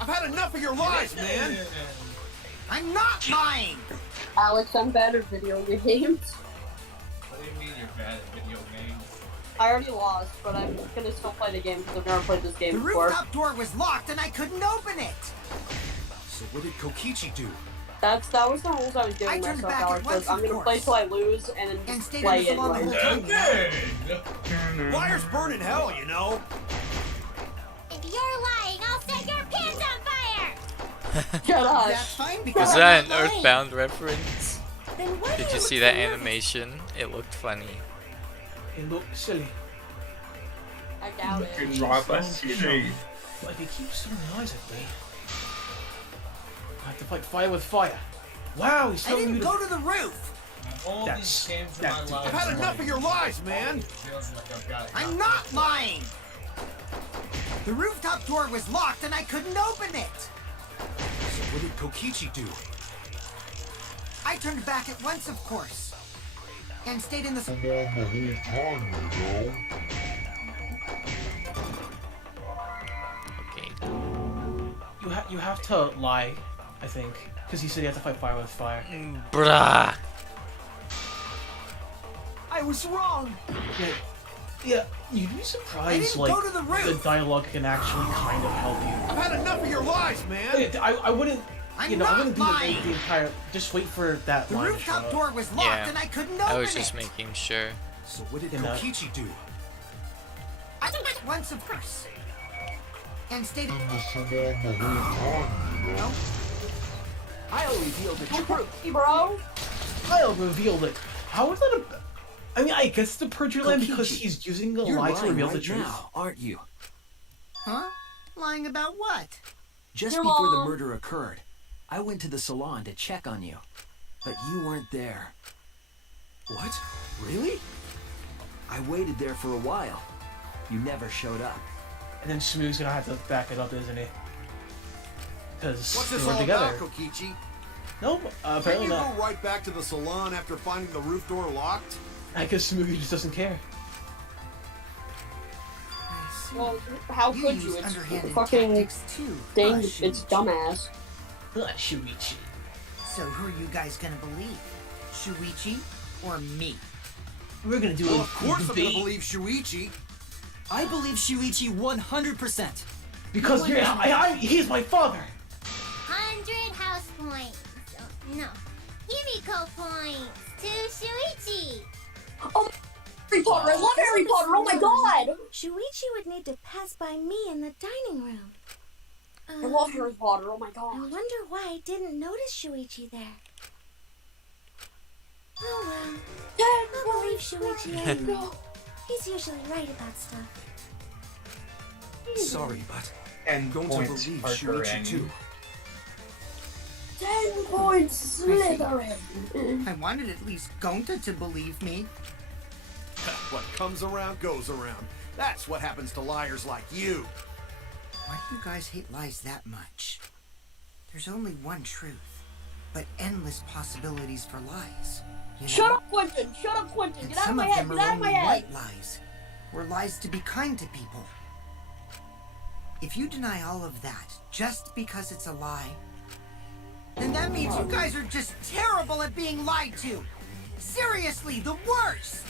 I've had enough of your lies, man. I'm not lying. Alex, I'm bad at video games. What do you mean you're bad at video games? I already lost, but I'm gonna still play the game because I've never played this The game before. rooftop door was locked and I couldn't open it. So what did Kokichi do? That was the rules I was giving turned myself, back Alex. at once, Was I'm of gonna course. play till I lose and then stayed play in the it. salon the Like, whole time. Liars burn in hell, you know. If you're lying, I'll set your pants on fire! gosh. That's fine because Was I'm that an not lying. Earthbound reference? Then why Did do you see look that so nervous? animation? It looked funny. It looked silly. I doubt it. But if he keeps throwing eyes at me, I have to fight fire with fire. Wow, he's I telling didn't me go to the roof. All That's- these games in that's- my life. I've had enough of your lies, man. Feels like I've got I'm not lying. The rooftop door was locked and I couldn't open it. So what did Kokichi do? I turned back at once, of course, and stayed in the. Okay. You have to lie, I think, because he said you have to fight fire with fire. Bruh. I was wrong. Yeah, you'd be I surprised, didn't like, go to the roof. dialogue can actually kind of help you. I've had enough of your lies, man. I wouldn't, I'm I not wouldn't do lying. the entire, just wait for that The line to show rooftop up. door was locked Yeah. and I couldn't open I was just it. making sure. So what did You know. Kokichi do? I turned back at once, of course, and stayed. I'll reveal the truth. Hey, bro. I'll reveal it. How is that a... I mean, I guess the perjury line because Kokichi, he's using a You're lie to lying reveal right the truth. now, aren't you? Huh? Lying about what? Just Your before the mom. murder occurred, I went to the salon to check on you, but you weren't there. What? Really? I waited there for a while. You never showed up. And then Smooth's gonna have to back it up, isn't he? because What's they this were all together. about, Kokichi? Nope, Can apparently you not. go right back to the salon after finding the roof door locked? I guess Tsumugi just doesn't care. Well, how You could use you? It's underhanded fucking tactics too, dang, huh, it's Shuichi? dumbass. Shuichi. So who are you guys gonna believe? Shuichi or me? We're gonna do Well, a of course I'm debate. gonna believe Shuichi. I believe Shuichi 100%. Because he's my father! 100 house points. Oh, no. Himiko points to Shuichi. Oh, Harry Potter! I love Harry Potter! Oh my god! Shuichi would need to pass by me in the dining room. I love Harry Potter! Oh my I god! wonder why I didn't notice Shuichi there. Oh well. I'll believe Shuichi anyway. He's usually right about stuff. Sorry, but And don't points believe are Shuichi correct. too. 10 points, Slytherin! I wanted at least Gonta to believe me. What comes around goes around. That's what happens to liars like you. Why do you guys hate lies that much? There's only one truth, but endless possibilities for lies. You know? Shut up, Quentin! Shut up, Quentin! And Get out of some my of head! them Get are out of my only head! white lies, or lies to be kind to people. If you deny all of that just because it's a lie, then that means you guys are just terrible at being lied to. Seriously, the worst.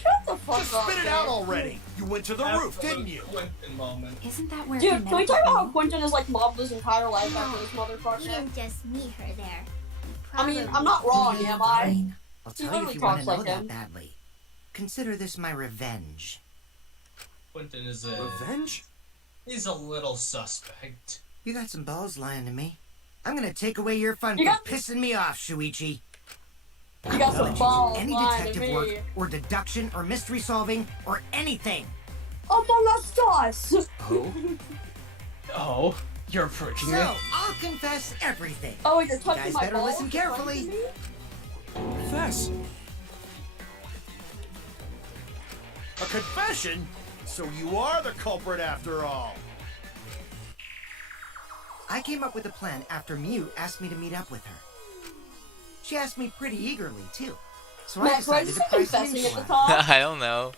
Shut the fuck Just up! spit it man. out already. You went to the roof, didn't you? Quentin moment. Isn't that where Dude, he can we meant talk to about how be? Quentin is like mobbed his entire life after this You motherfucker? didn't just meet her there. I mean, I'm not wrong, am I? Fine. I'll He tell you literally if you want talks to know like that him. badly. Consider this my revenge. Quentin is a... Revenge? He's a little suspect. You got some balls lying to me. I'm gonna take away your fun You for got- pissing me off, Shuichi. You got I'll some let balls do any lying to detective me. work, or deduction, or mystery solving, or anything. Among Us! Oh? Oh, you're approaching So, me. I'll confess everything. Oh, you're You touching guys my better balls? listen carefully. Confess. A confession? So you are the culprit after all. I came up with a plan after Mew asked me to meet up with her. She asked me pretty eagerly, too. So I Matt, do I decided just to say price an confessing at the info out. top? I don't know.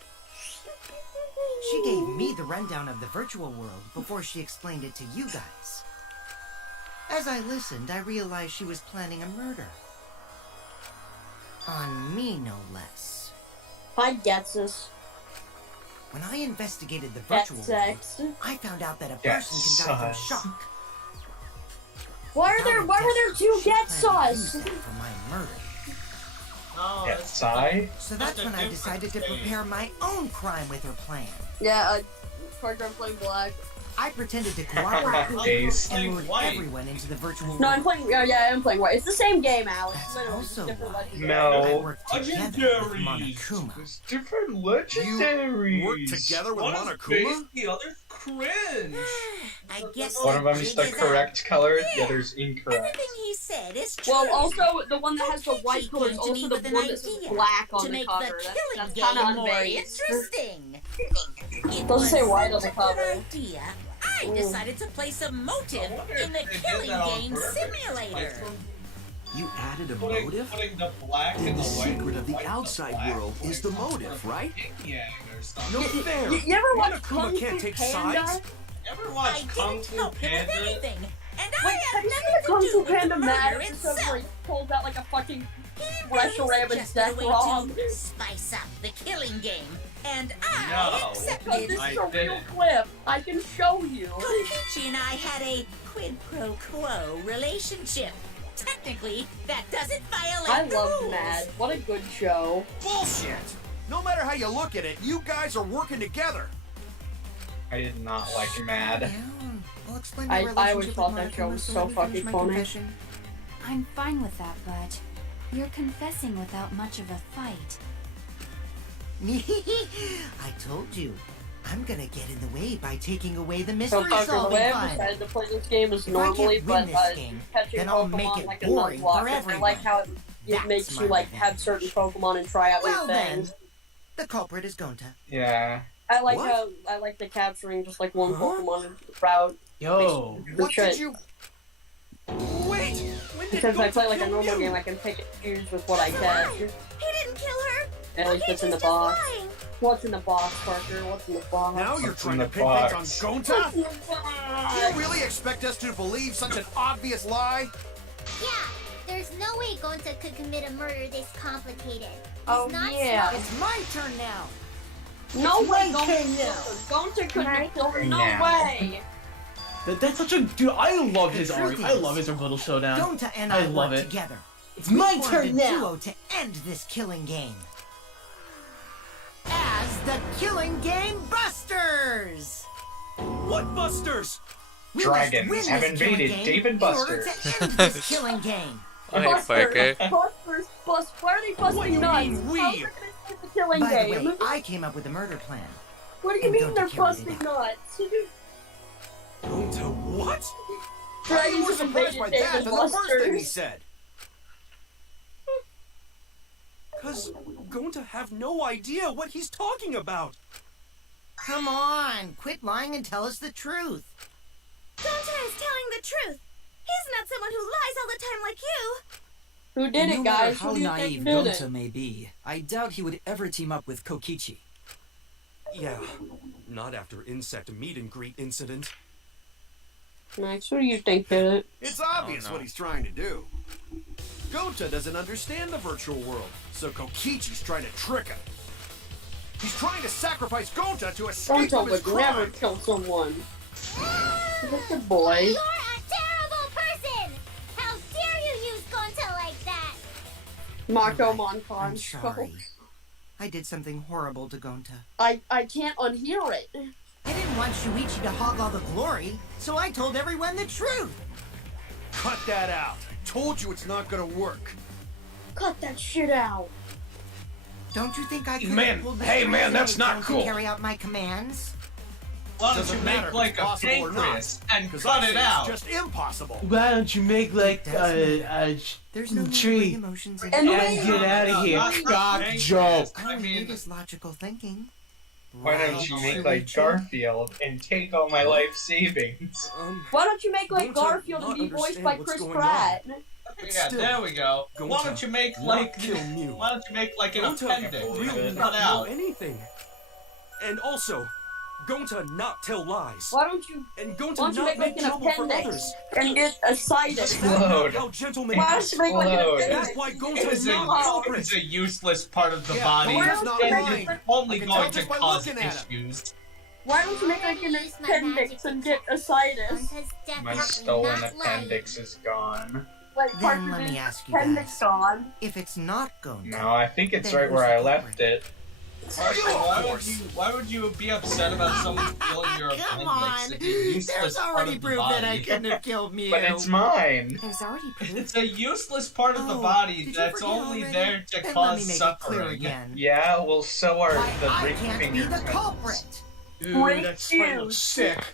She gave me the rundown of the virtual world before she explained it to you guys. As I listened, I realized she was planning a murder. On me, no less. I get this. When I investigated the That's virtual world, sex. I found out that a Get person can die from sus. shock. Why were there two get She planned to use sus? that for my murder. No, Yeah, that's sigh. So that's when I decided to prepare my own crime with her plan. Yeah, Far Cry playing black. I pretended to cooperate Ace. and lured White. everyone into the virtual No, I'm world. playing. Yeah, I'm playing white. It's the same game, Alex. That's Literally, just also different why legendary. No. I worked together with Legendaries. Monokuma. There's different You legendaries. work together with One is Monokuma? base, the other's cringe. I guess One of them is the correct color, the other's incorrect. Everything he said is true. Well, also the one that has the white Kokichi color is came to also me the with an one that's idea black on to the make cover. the That's killing kind of game more unbased. interesting. It Doesn't say was white on such the a good cover. idea. I decided to place a motive in the They did killing that on game purpose. simulator. You added a Putting motive? the black and And the white. secret of the white and outside black world is the motive, right? yin-yang or something. No fair. You ever watch Monokuma Kung Fu can't take Panda? sides. You ever I watch Kung didn't Fu help him with Panda? anything, and Wait, I have had you seen nothing the to Kung do Fu with the Panda mad murder episode where he itself. pulls out like a fucking He Pressure merely Rabbit's suggested death a way wrong? to spice up the killing game, and I No. Because accepted. this I is a real didn't. clip. I can show you. Kokichi and I had a quid pro quo relationship. Technically, that doesn't violate I the love rules. Mad. What a good show. Bullshit! No matter how you look at it, you guys are working together. I did not like Mad. Yeah, I'll explain I my always relationship thought with that show Monokuma, was so so let me finish fucking my funny. confession. I'm fine with that, but you're confessing without much of a fight. I told you. I'm gonna get in the way by taking away the So mystery fucker, the solving way I've fun. decided to play this game is If I normally, can't win but this game, catching then I'll Pokemon make it like a boring nuzlocke. for I everyone. like how it That's makes my you like revenge. have certain Pokemon and try out Well new then, things. the culprit is Gonta. Yeah. I like What? how I like the capturing just like one Huh? Pokemon route. Yo. Good What shit. did you... Because I play like a normal game, I can pick and choose with what I cast. He didn't kill her. At least what's in the box. What's in the box, Parker? What's in the box? Now you're trying to pin things on Gonta? Do you really expect us to believe such an obvious lie? Yeah, there's no way Gonta could commit a murder this complicated. Oh, not yeah. smart. It's my turn now. No way, Gonta. Gonta couldn't kill her. No Now. way. That's such a dude. I love his arc. I love his little showdown. Gonta and I I love work it. together. It's my We formed turn a now. duo to end this killing game. As the Killing Game Busters! What Busters? We Dragons must win have this killing invaded game David in order Buster. to end this killing game. Alright, Parker. Busters, why are they busting nuts? we? How's it gonna skip the killing By game? the way, I came up with the murder plan. What do you and mean Gonta they're carried it busting out. nuts? Gonta what? Dragons You were surprised by that than the first thing he Busters. said. Cause Gonta have no idea what he's talking about. Come on, quit lying and tell us the truth. Gonta is telling the truth. He's not someone who lies all the time like you. Who did no it, matter guys? how Who do you naive think did Gonta it? may be, I doubt he would ever team up with Kokichi. Yeah, not after insect meet and greet incident. Max, who do you think did it? It's obvious what he's trying to do. Gonta doesn't understand the virtual world, so Kokichi's trying to trick him. He's trying to sacrifice Gonta to escape Gonta from his would never crime. kill someone. He's a good boy. You're a terrible person! How dare you use Gonta like that? Mako I'm Moncon. sorry. I did something horrible to Gonta. I can't unhear it. I didn't want Suichi to hog all the glory, so I told everyone the truth. Cut that out. I told you it's not gonna work. Cut that shit out. Don't you think I could Man, have pulled the hey, strings man, and that's made not Gonta cool. carry out my commands? Why don't Doesn't you matter make if like it's a possible or not, pancreas and 'cause cut I it say out? It's just impossible. Why don't you make like There's no tree emotions and get out of here, cock joke. I mean, it is logical thinking. Why don't you make like Garfield and take all my life savings? Why don't you make like Gonta Garfield and not be voiced understand by what's Chris going Pratt? Yeah, Still, there we go. Why Gonta don't you make not like kill Mew. why don't you make like an Gonta appendix? really Cut not know out. anything. And also, Gonta not tell lies. Why don't you? And Why Gonta don't you not make like make an trouble for appendix others. and get a side? That's not how gentlemen Why don't you make like an Explode. appendix? That's why It Gonta is is not a, culprit. it's a useless part of the Yeah, body. Gonta's not and lying. it's only I can tell going to just by cause looking at him. issues. Why don't you make like an Use my appendix magic and get a sinus? Gonta's My definitely stolen not appendix is gone. Like Then Parker let did me ask you appendix guys. gone. If it's not Gonta, No, I think it's then right who's where the I left culprit? it. Why would you be upset about someone stealing your Come appendix? on! It's a useless There's part already of the proof that I body. couldn't have killed Mew. But it's mine. There's already proof. It's a useless part of the Oh, body did you that's forget only already? there to Then let me cause make it clear suffering. again. Yeah, well, so are Why the I ring can't be finger the twins. culprit. Dude, Rick that fight Hughes. looks sick.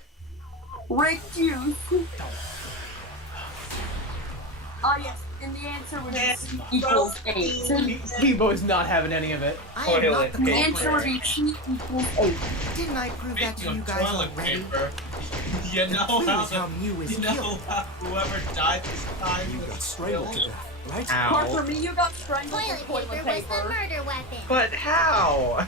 Rick Hughes. Ah yes, and the answer would be equals 8. Hebo is not having any of it. I am not the The answer would culprit. be Chi equals 8. Didn't I prove that to Speaking you of guys toilet already? paper, you know clue how is how Mew is you know killed. how whoever died this time You got was strangled to killed? death, right? Parker, Ow. me, you got strangled Toilet with paper toilet was the paper. murder weapon. But how?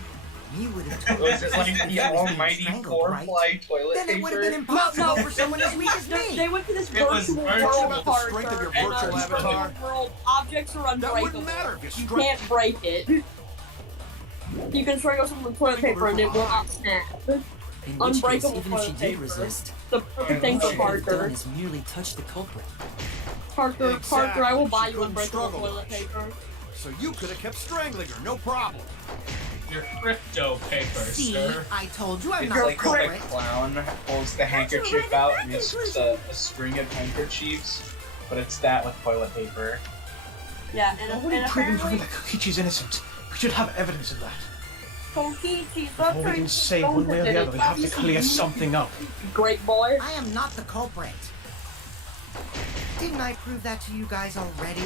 Mew would have told Was us it like if the he was being almighty strangled, right? four-ply toilet Then it would have been paper? impossible for someone as weak as They me. went to this It was virtual virtual. world, About the strength of your Parker, and virtual this avatar. virtual world, objects are That unbreakable. wouldn't matter if you You struck. can't break it. You can strangle someone with toilet paper and it will not snap. In which case, Unbreakable even if she toilet did paper. resist, The perfect thing all for she would have done Parker. is merely touch the culprit. Parker, Exactly. Parker, I will buy She you couldn't unbreakable struggle toilet much. paper. So you could have kept strangling her, no problem. Your crypto paper, See, sir. I told you I'm It's not the like when culprit. a clown pulls the handkerchief out and it's just a string of handkerchiefs, but it's that with toilet paper. Yeah, and Nobody proven apparently that Kokichi's innocent. We should have evidence of that. Kokichi's Before we can say one way or the other, we have to clear something up. Great boy. I am not the culprit. Didn't I prove that to you guys already?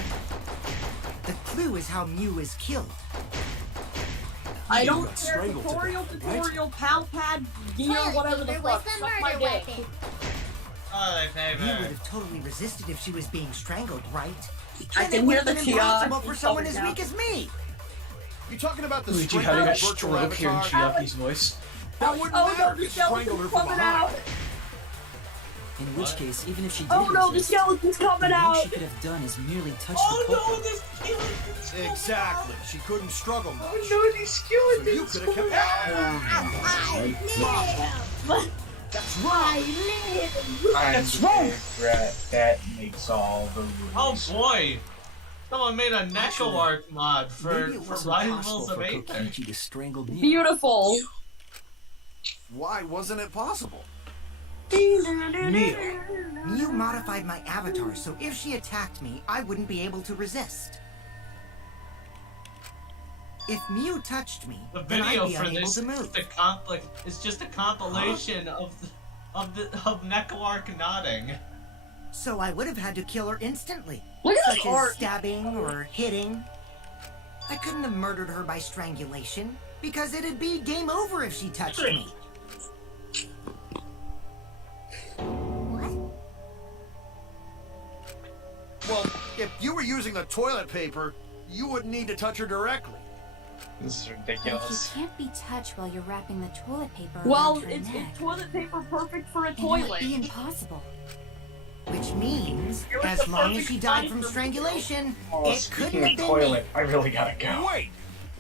The clue is how Mew is killed. I You don't got care. strangled to Tutorial, pal pad, gear, Toilet whatever the paper was fuck. the Suck my murder dick. weapon. Oh, my You would favorite. have totally resisted if she was being strangled, right? I And can it would hear have the been impossible Chiaki for someone coming as down. weak as me. You talking about the Luigi strength having of a the virtual stroke here in avatar? Chiaki's voice. That wouldn't Oh matter no, if the you strangled her skeleton's from coming behind. out! In which case, even if she did Oh no, the resist, skeleton's the coming most out! she could have done is merely touch Oh the no, culprit. this skeleton's coming Exactly. She couldn't struggle much. out. Oh no, these So skeletons. you could have kept. That's right. That's wrong. That makes all the rules. Oh boy! Someone made a Neko Arc mod for Maybe it wasn't Rivals possible of for Aether. Kokichi to strangle me. Beautiful. Why wasn't it possible? Mew modified my avatar, so if she attacked me, I wouldn't be able to resist. If Mew touched me, The then video I'd be for unable this to move. is just a compilation of Neko Arc nodding. So I would have had to kill her instantly. Look at such this as art. stabbing or hitting. I couldn't have murdered her by strangulation, because it'd be game over if she touched me. Well, if you were using the toilet paper, you wouldn't need to touch her directly. This is If you ridiculous. can't be touched while you're wrapping the toilet paper Well, around her it's neck, toilet paper perfect for a then it would toilet. be impossible. Which means, It was as the long as perfect she died size from for strangulation, Oh, it speaking couldn't of have been toilet, I really gotta go. Wait,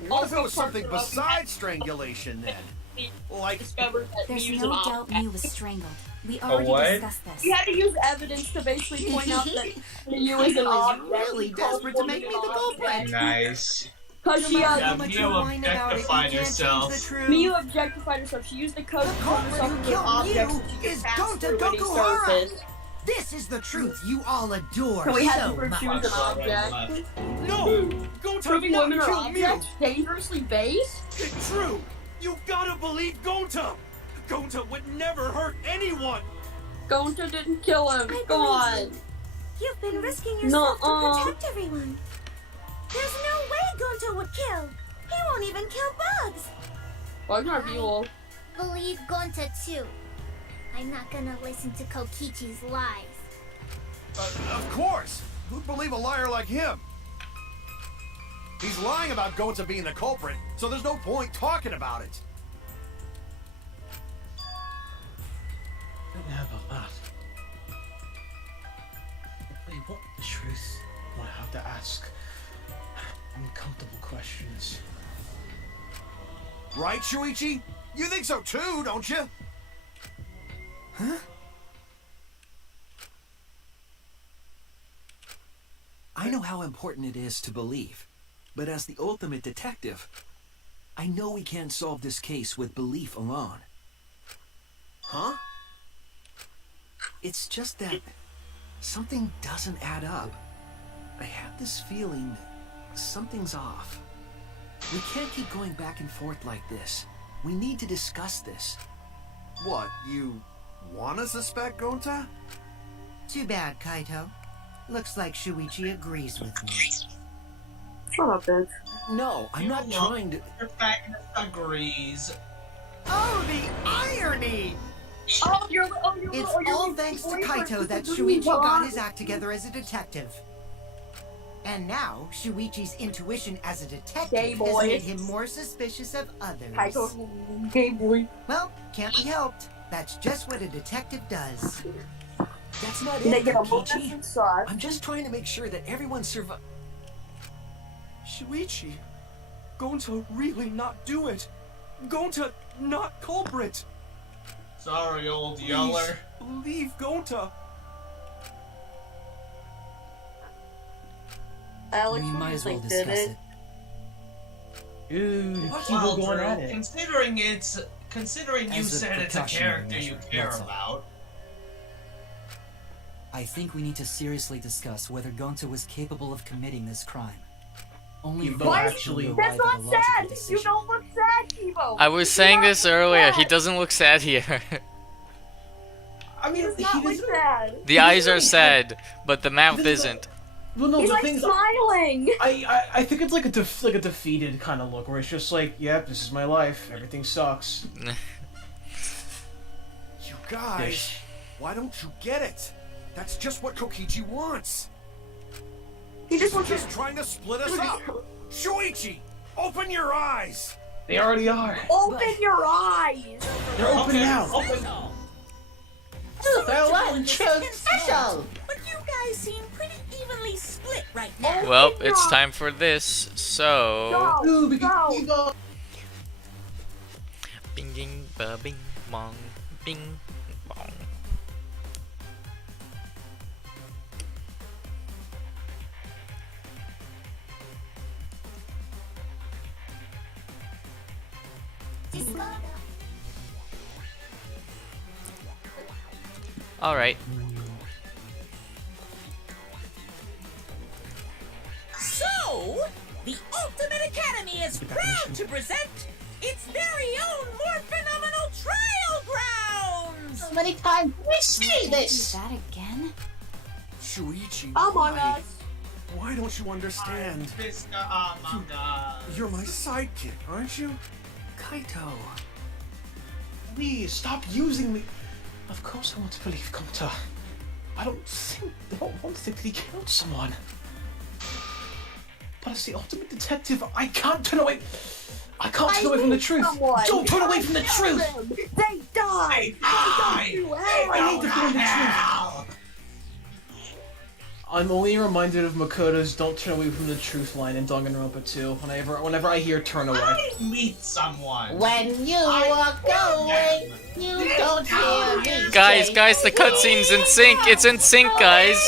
what if it was something besides strangulation then? Like, Discovered that There's Mew's no an doubt object. Mew was strangled. We A already what? discussed this. We had to use evidence to basically point out that Mew is an I was object. really desperate to make me the culprit. Nice. Because she No matter Yeah, how much Mew you whine about it, you objectified can't herself. change the truth. Mew objectified herself. She used the code to turn herself who into an killed object Mew so she could is pass Gonta through any Gokuhara. surface. This is the truth you all adore So we had to so prove she was much. an object. No! Gonta Proving not women are killed Mew! objects? Dangerously based? It's true! You gotta believe Gonta! Gonta would never hurt anyone! Gonta didn't kill him. Come on. You've been risking yourself Nuh-uh. to protect everyone. There's no way Gonta would kill. He won't even kill bugs. Bugs aren't evil. Believe Gonta too. I'm not gonna listen to Kokichi's lies. of course. Who'd believe a liar like him? He's lying about Gonta being the culprit, so there's no point talking about it. I don't know about that. Wait, what the truth? I have to ask uncomfortable questions. Right, Suichi? You think so too, don't you? Huh? I know how important it is to believe, but as the ultimate detective, I know we can't solve this case with belief alone. Huh? It's just that something doesn't add up. I have this feeling something's off. We can't keep going back and forth like this. We need to discuss this. What, you wanna suspect Gonta? Too bad, Kaito. Looks like Shuichi agrees with me. Shut up, bitch. No, I'm not trying to... Your fact agrees. Oh, the irony! It's all thanks to Kaito that Shuichi got his act together as a detective. And now, Shuichi's intuition as a detective Gay has boy. made him more suspicious of others. Kaito, gay boy. Well, can't be helped. That's just what a detective does. That's not They it, get a Kokichi. I'm just trying to make sure that everyone survives. Shuichi, Gonta really not do it. Gonta not culprit. Sorry, old Please, yeller. believe Gonta. Alex, We what do might you as well think did discuss it? it. Ooh, Well, people going Drew, at it. Considering you As a said it's a precautionary character you measure, care that's all. about. I think we need to seriously discuss whether Gonta was capable of committing this crime. Only Kibo then will actually- we That's arrive at not a logical sad! You decision. don't look sad, Kibo! I was saying this earlier. He doesn't look sad here. I mean, He's not look sad. The eyes are sad, but the mouth isn't. Well, no, He's the like thing's, smiling! I think it's like a defeated kind of look, where it's just like, yep, this is my life. Everything sucks. You guys, Why don't you get it? That's just what Kokichi wants. He just He's wants just trying to split us up. Shuichi, open your eyes. They already are. Open your eyes. They're open now. Open. 2-for-1 truth special! But you guys seem pretty evenly split right now. Well, it's time for this. So. Go. Bing ding ba bing bong bing bong. All right. So, the Ultimate Academy is proud to present its very own more phenomenal trial grounds! So many times we see this! Do that again? Shuichi, Among why? Us. Why don't you understand? Among Us. You're my sidekick, aren't you? Kaito. Please, stop using me. Of course I want to believe Gonta. I don't want to think that he killed someone. But as the ultimate detective, I can't turn away. I can't turn away from the truth. Don't turn away from the truth. They die. I hate to find the truth. I'm only reminded of Makoto's "Don't turn away from the truth" line in Danganronpa 2. Whenever I hear "turn away." I meet someone. When you walk away, you don't hear me. Guys, say, the cutscene's in sync. It's in sync, guys.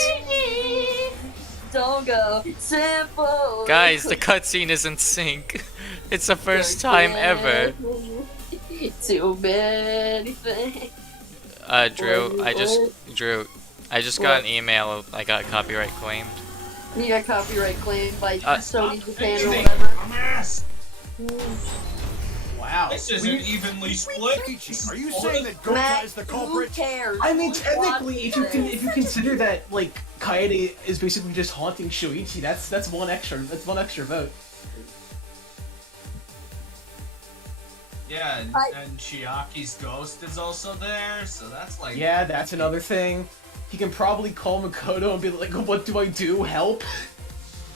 Don't go simple. Guys, the cutscene is in sync. It's the first time ever. Too many things. Drew, I just got an email. I got copyright claimed. You got copyright claimed by Sony Japan or Amazing. whatever. Dumbass. Wow. This isn't evenly split. Are you saying that Gonta is the culprit? Who cares? I mean, technically, if you consider that like Kaede is basically just haunting Shuichi, that's one extra vote. Yeah, and Chiaki's ghost is also there, so that's like... Yeah, that's another thing. He can probably call Makoto and be like, "What do I do? Help!"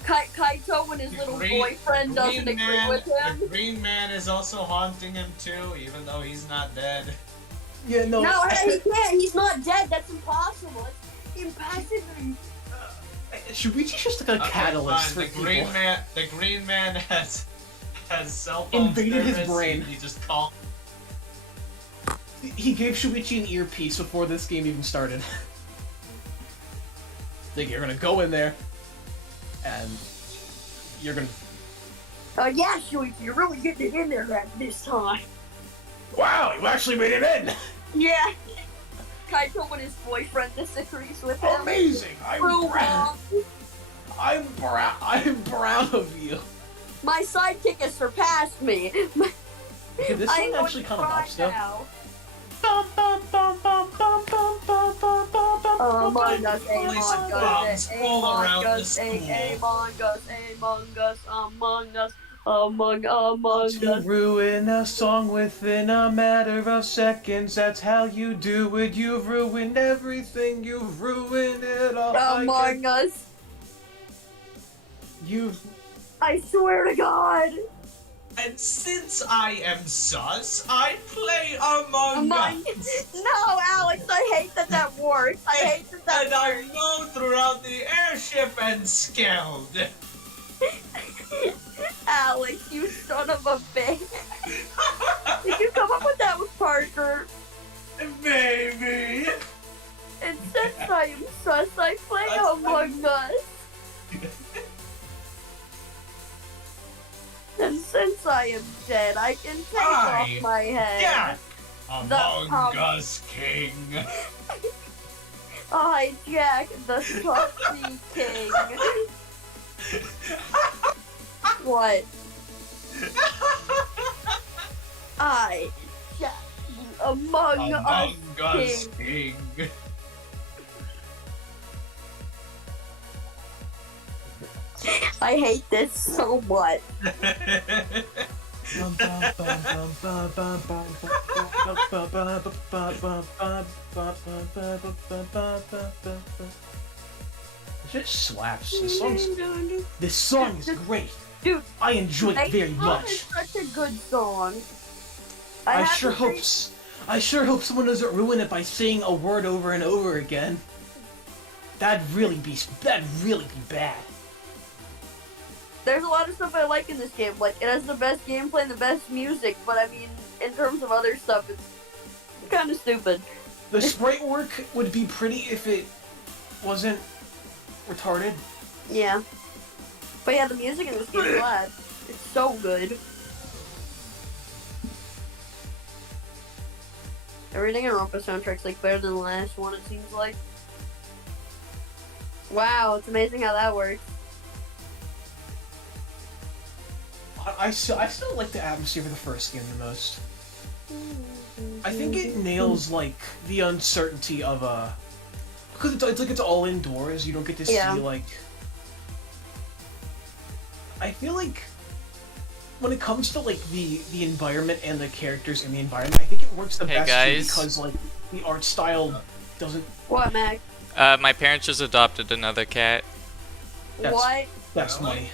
Kaito when his little boyfriend doesn't agree with him. The Green Man is also haunting him too, even though he's not dead. Yeah, no. No, he can't. He's not dead. That's impossible. It's impossible. Shuichi's just like a catalyst for the people. The Green Man has cell phone Invaded his service. brain. He just called. He gave Shuichi an earpiece before this game even started. Like, you're gonna go in there, and you're gonna... Yeah, Shuichi, you're really getting it in there this time. Wow, you actually made it in! Yeah. Kaito when his boyfriend disagrees with him. Amazing! I'm proud of you. My sidekick has surpassed me. Okay, this song actually kind of pops up. Among Us, Among Us. To ruin a song within a matter of seconds, that's how you do it. You've ruined everything, you've ruined it all. Among Us. I swear to God. And since I am sus, I play Among Us. No, Alex, I hate that works. I hate that And I rode throughout the airship and scaled. Alex, you son of a bitch. Did you come up with that with Parker? Maybe. And since I am sus, I play Among Us. And since I am dead, I can take off my head. Yeah. Among Us King. I Jack the Sussy King. What? I Jack Among Us King. I hate this so much. It just slaps. This song is great. Dude, I enjoy it very much. It's such a good song. I sure hope someone doesn't ruin it by saying a word over and over again. That'd really be bad. There's a lot of stuff I like in this game. Like, it has the best gameplay and the best music, but I mean, in terms of other stuff, it's kind of stupid. The sprite work would be pretty if it wasn't retarded. Yeah. But yeah, the music in this game is glad. It's so good. Everything in Danganronpa soundtrack's like better than the last one, it seems like. Wow, it's amazing how that works. I still like the atmosphere of the first game the most. I think it nails like the uncertainty of because it's like it's all indoors. You don't get to see like. I feel like when it comes to like the environment and the characters in the environment, I think it works the best because like the art style doesn't. What, Mac? My parents just adopted another cat. What? That's funny.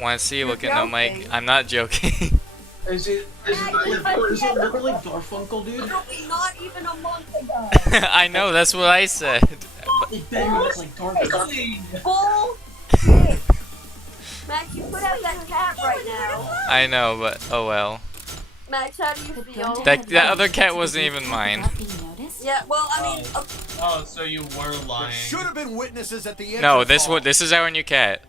Want to see you looking at Mike? I'm not joking. Is it look like Garfunkel, dude? Not even a month ago. I know, that's what I said. It better look like Garfunkel. Bullshit! Max, you could have that cat right now. I know, but oh well. Max, how do you feel? That other cat wasn't even mine. Yeah, well, I mean... Oh, so you were lying. Should have been witnesses at the end. No, this is our new cat.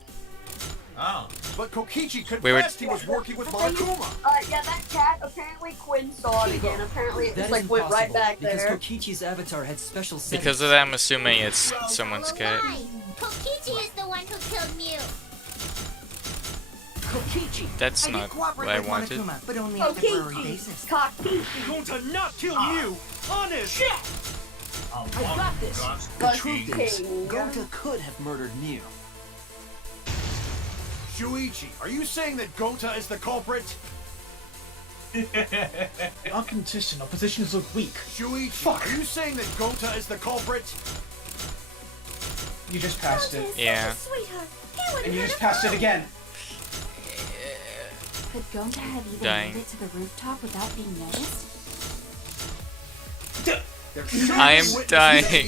Oh. But Kokichi We were- confessed he was working with Monokuma. Yeah, that cat, apparently Quinn saw it again. Apparently it That just is like went right impossible, back because there. Kokichi's avatar had special settings. Because of that, I'm assuming it's someone's cat. Kokichi is the one who killed Mew. Kokichi. That's I not did cooperate what I with wanted. Monokuma, but only on a temporary basis. Going to not kill you! Honest! Shit! Oh, I got this. The truth is, Gonta could have murdered Mew. Suichi, are you saying that Gonta is the culprit? Inconsistent. Our positions look weak. Suichi, are you saying that Gonta is the culprit? You just passed it. Yeah. And you just passed it again. Could Gonta have even Dying. made it to the rooftop without being noticed? I am dying.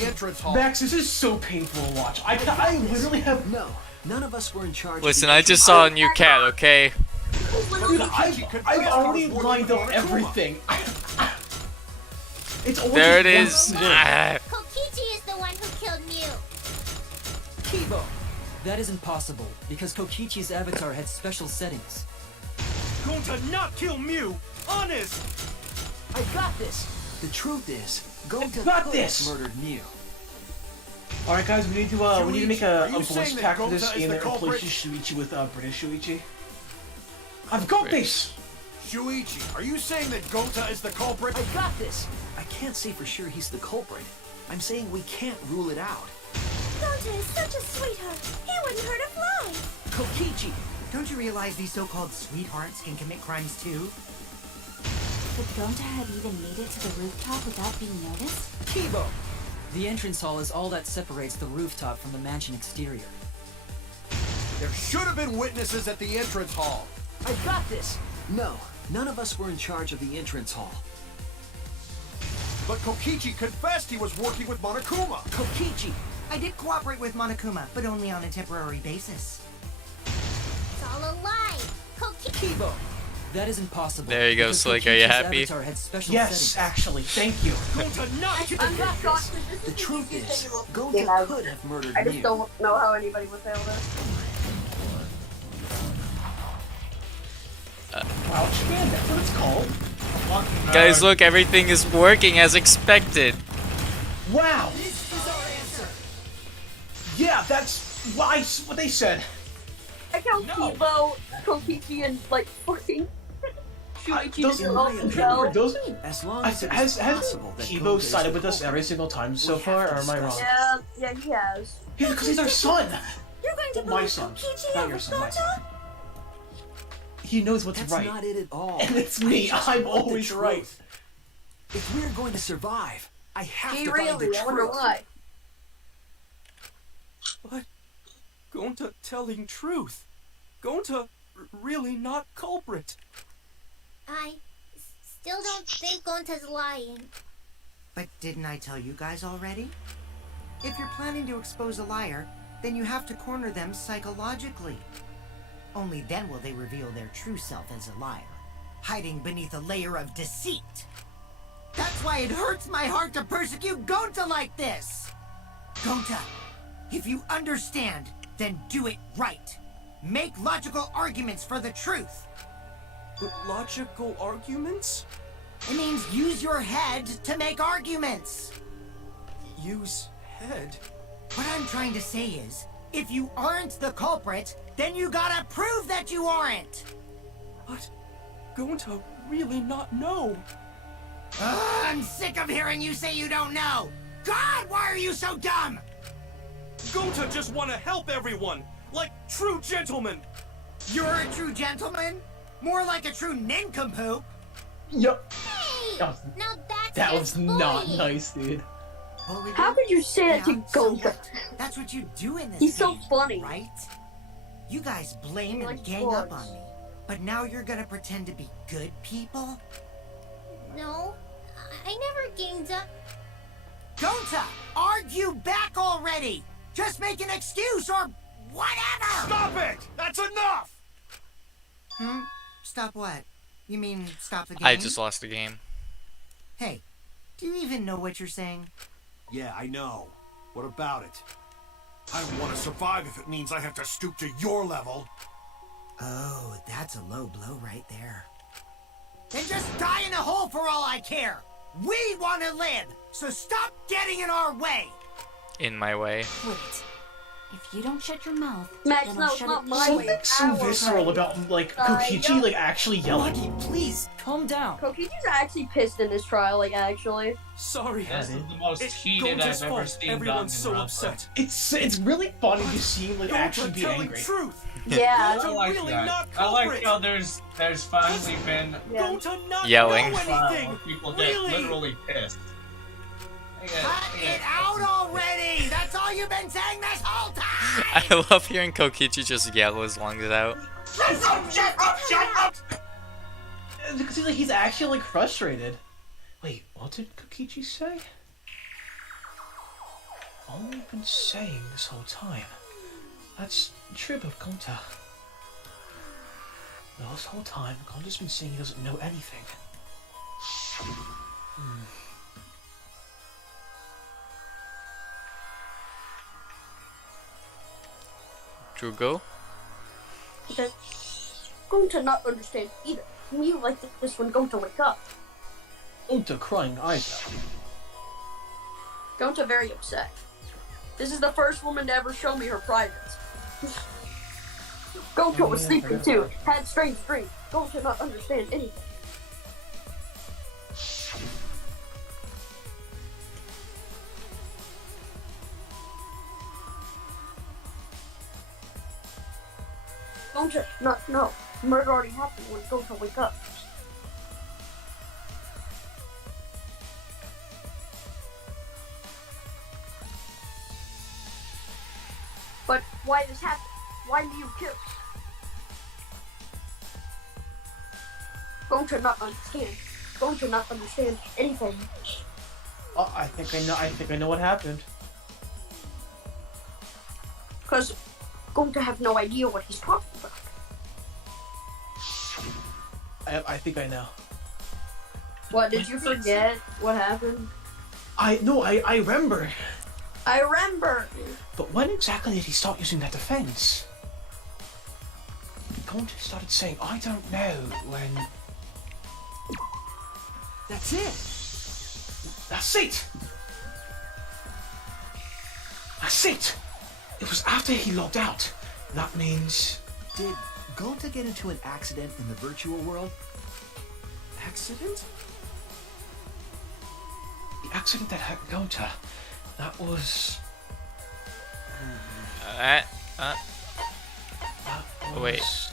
Max, this is so painful to watch. I literally have no. None of us were in charge. Listen, I just saw a new cat. Okay. Dude, I've already lined up everything. It's always There it one is. thing. Kokichi is the one who killed Mew. Kibo! That is impossible, because Kokichi's avatar had special settings. Going to not kill Mew! Honest! I got this. The truth is, Gonta got could this. have murdered Mew. All right, guys, we need to make a you voice saying pack that for this Gonta is and the replace culprit? Suichi with British Suichi. I've got this. Shuichi, are you saying that Gonta is the culprit? I got this. I can't say for sure he's the culprit. I'm saying we can't rule it out. Gonta is such a sweetheart. He wouldn't hurt a fly. Kokichi, don't you realize these so-called sweethearts can commit crimes too? Could Gonta have even made it to the rooftop without being noticed? Kibo! The entrance hall is all that separates the rooftop from the mansion exterior. There should have been witnesses at the entrance hall. I got this. No, none of us were in charge of the entrance hall. But Kokichi confessed he was working with Monokuma. Kokichi, I did cooperate with Monokuma, but only on a temporary basis. It's all a lie. Kibo! That is impossible. There you go, because Slick. Are you Kokichi's happy? avatar had special Yes, settings. actually, thank you. I'm just shocked that this The is truth the is, easiest thing Gonta could have murdered I just Mew. don't know how anybody would fail this. Wow, expand, that's what it's called. Guys, look, everything is working as expected. Wow. Yeah, that's what they said. I count Kibo, Kokichi, and like fucking Shuichi Doesn't As long has as hasn't Kibo sided with us every single time so far, or am I wrong? Yeah, he has. Yeah, because he's our son. You're going to My believe son, Kokichi not over your son, my Gonta? son. he knows what's That's right. not it at all. And it's I me. just I'm want the always truth. right. If we're going to survive, I have He to find the really, I wonder truth. why. But Gonta telling truth. Gonta really not culprit. I still don't think Gonta's lying. But didn't I tell you guys already? If you're planning to expose a liar, then you have to corner them psychologically. Only then will they reveal their true self as a liar, hiding beneath a layer of deceit. That's why it hurts my heart to persecute Gonta like this! Gonta, if you understand, then do it right. Make logical arguments for the truth. Logical arguments? It means use your head to make arguments. Use head? What I'm trying to say is, if you aren't the culprit, then you gotta prove that you aren't! But Gonta really not know. I'm sick of hearing you say you don't know! God, why are you so dumb? Gonta just want to help everyone, like true gentlemen. You're a true gentleman? More like a true nincompoop. Yup. Hey! That was, Now that's that just was not bullying. nice, dude. How could you say that to Gonta? That's what you do in this He's so game, funny. right? You guys blame and Like gang up sports. on me, but now you're gonna pretend to be good people? No, I never gamed up. Gonta, argue back already! Just make an excuse or whatever! Stop it! That's enough! Stop what? You mean stop the game? I just lost the game. Hey, do you even know what you're saying? Yeah, I know. What about it? I don't want to survive if it means I have to stoop to your level. Oh, that's a low blow right there. Then just die in a hole for all I care! We want to live, so stop getting in our way! In my way. Wait. If you don't shut your mouth, Max, then no, I'll it's shut not it. my way. So Our visceral way. about, like, Kokichi, like, actually yelling. Maki, please, calm down. Kokichi's actually pissed in this trial, like, actually. Sorry. This is the most It's heated Gonta's I've ever fault. seen Everyone's so Danganronpa. upset. It's really funny to see him, like, Gonta actually be telling angry. truth. Yeah. I like really that. not I like culprit. how there's finally been Yeah. Gonta not Yelling. know trial anything. where people get Really? literally pissed. Cut it out already! That's all you've been saying this whole time! I love hearing Kokichi just yell his lungs out. Shut up! Because he's actually, like, frustrated. Wait, what did Kokichi say? All we've been saying this whole time. That's true about Gonta. This whole time, Gonta's been saying he doesn't know anything. Drugo? Because Gonta not understand either. Me like this when Gonta wake up. Gonta crying eyes out. Gonta very upset. This is the first woman to ever show me her privates. Gonta was Yeah, sleeping forgot too. about Had strange dreams. Gonta not understand anything. Gonta not know. Murder already happened when Gonta wake up. But why this happened? Why Miu killed? Gonta not understand. Gonta not understand anything. Oh, I think I know what happened. Cause Gonta have no idea what he's talking about. I think I know. What, did you forget what happened? I remember. I remember! But when exactly did he start using that defense? Gonta started saying, I don't know, when... That's it. That's it! That's it! It was after he logged out. That means... Did Gonta get into an accident in the virtual world? Accident? The accident that hurt Gonta, that was... Uh, that wait. was-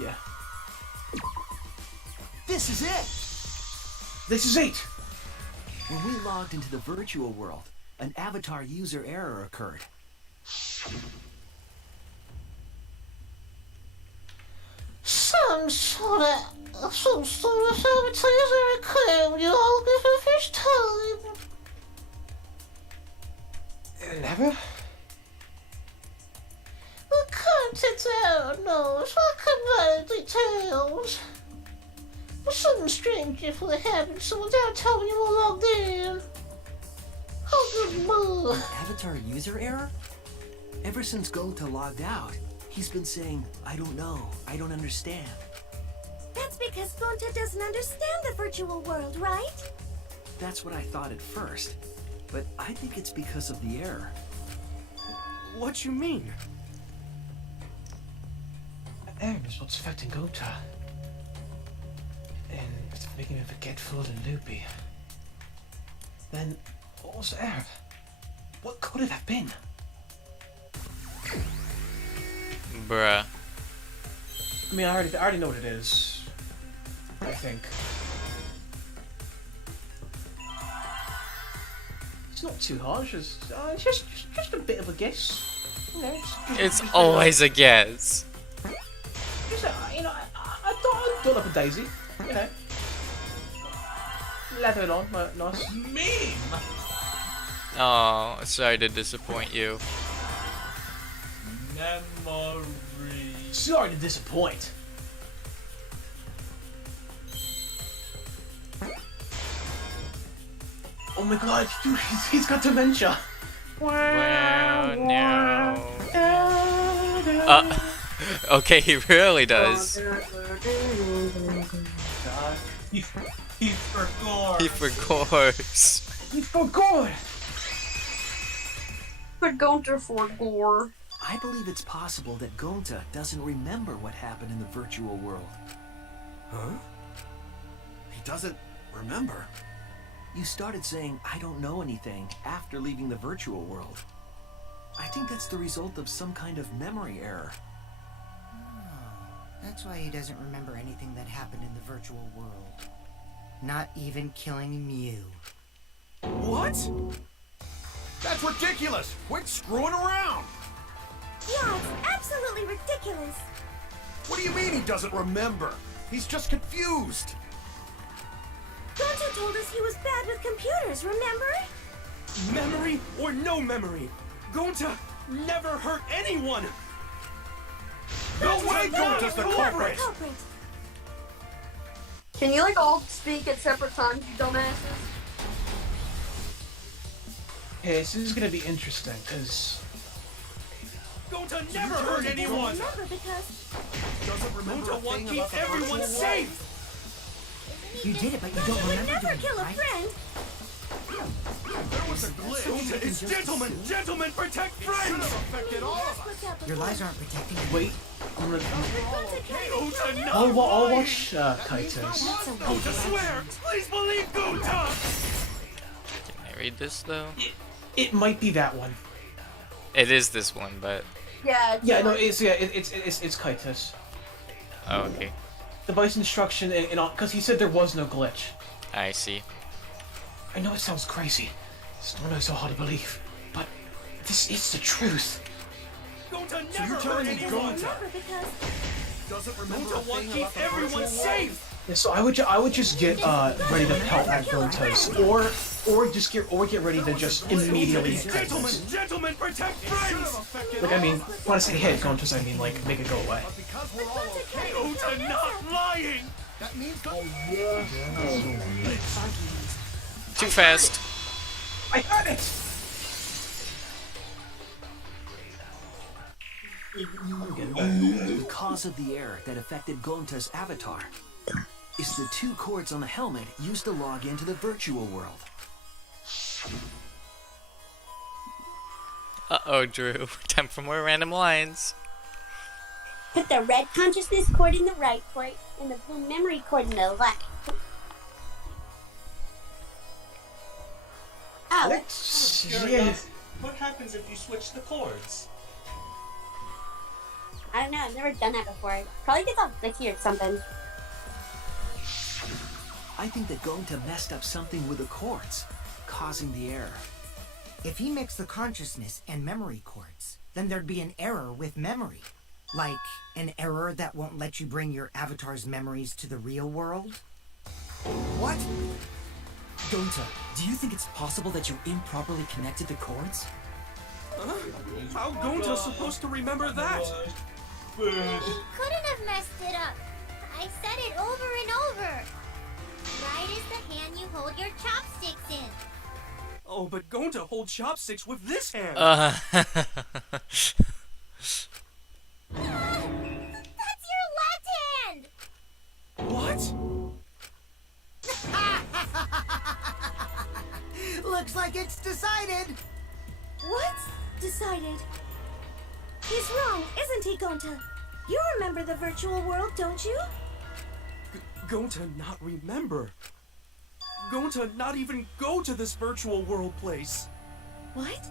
Yeah. This is it! This is it! When we logged into the virtual world, an avatar user error occurred. Some sort of advertiser occurred when you all for the first time. Never? The content error knows what combined details. But something strange definitely happened. Someone's out telling you were logged in. Oh, good move. An avatar user error? Ever since Gonta logged out, he's been saying, I don't know, I don't understand. That's because Gonta doesn't understand the virtual world, right? That's what I thought at first, but I think it's because of the error. What you mean? Error is what's affecting Gonta. And it's making him forgetful and loopy. Then, what was the error? What could it have been? Bruh. I mean, I already know what it is. I think. It's not too harsh. It's just a bit of a guess. You know, It's always a guess. Just you know, I thought up a daisy. You know, lather it on, nice. Meme. Oh, sorry to disappoint you. Memory. Sorry to disappoint. Oh my god, dude, he's got dementia. Well, no. Okay, he really does. He forgot. He forgores. He forgot. But Gonta for gore. I believe it's possible that Gonta doesn't remember what happened in the virtual world. Huh? He doesn't remember? You started saying, I don't know anything, after leaving the virtual world. I think that's the result of some kind of memory error. That's why he doesn't remember anything that happened in the virtual world. Not even killing Mew. What? That's ridiculous! Quit screwing around! Yeah, it's absolutely ridiculous. What do you mean he doesn't remember? He's just confused! Gonta told us he was bad with computers, remember? Memory or no memory, Gonta never hurt anyone! No way Gonta's the culprit! Can you all speak at separate times, you dumbasses? Okay, this is gonna be interesting, because... Gonta never hurt anyone! Remember because... Gonta wants to keep everyone safe! You did it, but you don't remember never doing kill it, a right? friend. There was a glitch! It's gentlemen! Gentlemen, protect friends! Your lies aren't protecting you. Wait, I'm gonna... Gonta, not I'll lying! watch Kaito's. Gonta, swear! Please believe Gonta! Can I read this though? It might be that one. It is this one, but Yeah. Yeah, no, it's Kaito's. oh, okay. Device instruction, because he said there was no glitch. I see. I know it sounds crazy. It's not so hard to believe, but this is the truth. Gonta So never you're hurt telling me anyone! Gonta doesn't remember a Gonta wants to thing keep about the everyone virtual safe! Yeah, so I would just get ready to pelt at Gonta's, or get ready to just immediately hit Gentlemen, Kaito's. gentlemen, protect friends! Like I mean, when I say hit Gonta's, I mean like make it go away. Because we're all okay. Gonta not lying! That means Too fast. I had it. The cause of the error that affected Gonta's avatar is the two cords on the helmet used to log into the virtual world. Uh-oh, Drew. Time for more random lines. Put the red consciousness cord in the right port and the blue memory cord in the left. Let's Curious, what happens if you switch the chords? I don't know, I've never done that before. Probably gets all glitchy or something. I think that Gonta messed up something with the cords, causing the error. If he mixed the consciousness and memory cords, then there'd be an error with memory. Like, an error that won't let you bring your avatar's memories to the real world? What? Gonta, do you think it's possible that you improperly connected the cords? Huh? How Gonta's supposed to remember that? He couldn't have messed it up. I said it over and over. Right is the hand you hold your chopsticks in. Oh, but Gonta holds chopsticks with this hand. That's your left hand! What? Looks like it's decided. What? Decided? He's wrong, isn't he, Gonta? You remember the virtual world, don't you? Gonta not remember. Gonta not even go to this virtual world place. What?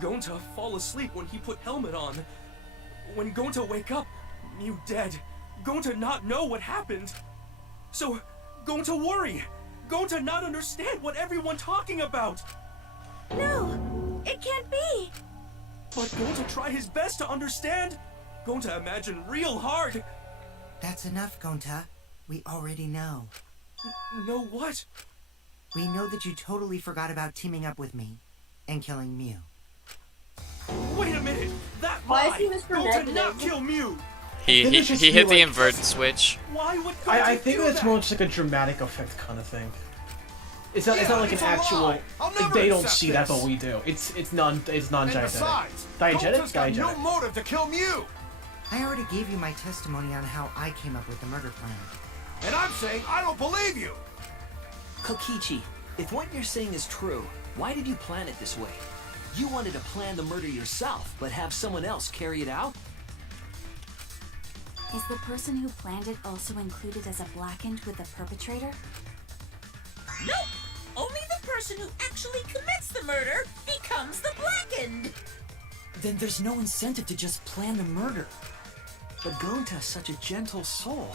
Gonta fall asleep when he put helmet on. When Gonta wake up, Mew dead. Gonta not know what happened. So, Gonta worry. Gonta not understand what everyone talking about. No, it can't be. But Gonta try his best to understand. Gonta imagine real hard. That's enough, Gonta. We already know. Know what? We know that you totally forgot about teaming up with me and killing Mew. Wait a minute! That Why is lie! he Mr. Gonta Negative? not kill Mew! He hit the invert switch. Why would Gonta I think do that's that? more just like a dramatic effect kind of thing. It's not like it's an a actual. lie. I'll Like, never they don't accept see that, this. but we do. It's non-diegetic. And besides, Diegetic? Gonta's got no Diegetic. motive to kill Mew. I already gave you my testimony on how I came up with the murder plan. And I'm saying I don't believe you. Kokichi, if what you're saying is true, why did you plan it this way? You wanted to plan the murder yourself, but have someone else carry it out? Is the person who planned it also included as a blackened with the perpetrator? Nope! Only the person who actually commits the murder becomes the blackened! Then there's no incentive to just plan the murder. But Gonta's such a gentle soul.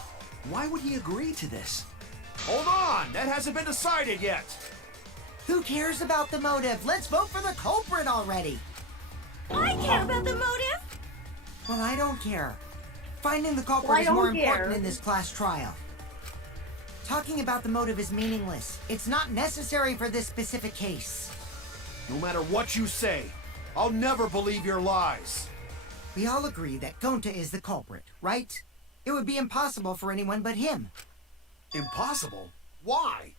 Why would he agree to this? Hold on, that hasn't been decided yet. Who cares about the motive? Let's vote for the culprit already. I care about the motive. Well, I don't care. Finding the Well, culprit I is more don't care. important in this class trial. Talking about the motive is meaningless. It's not necessary for this specific case. No matter what you say, I'll never believe your lies. We all agree that Gonta is the culprit, right? It would be impossible for anyone but him. Impossible? Why?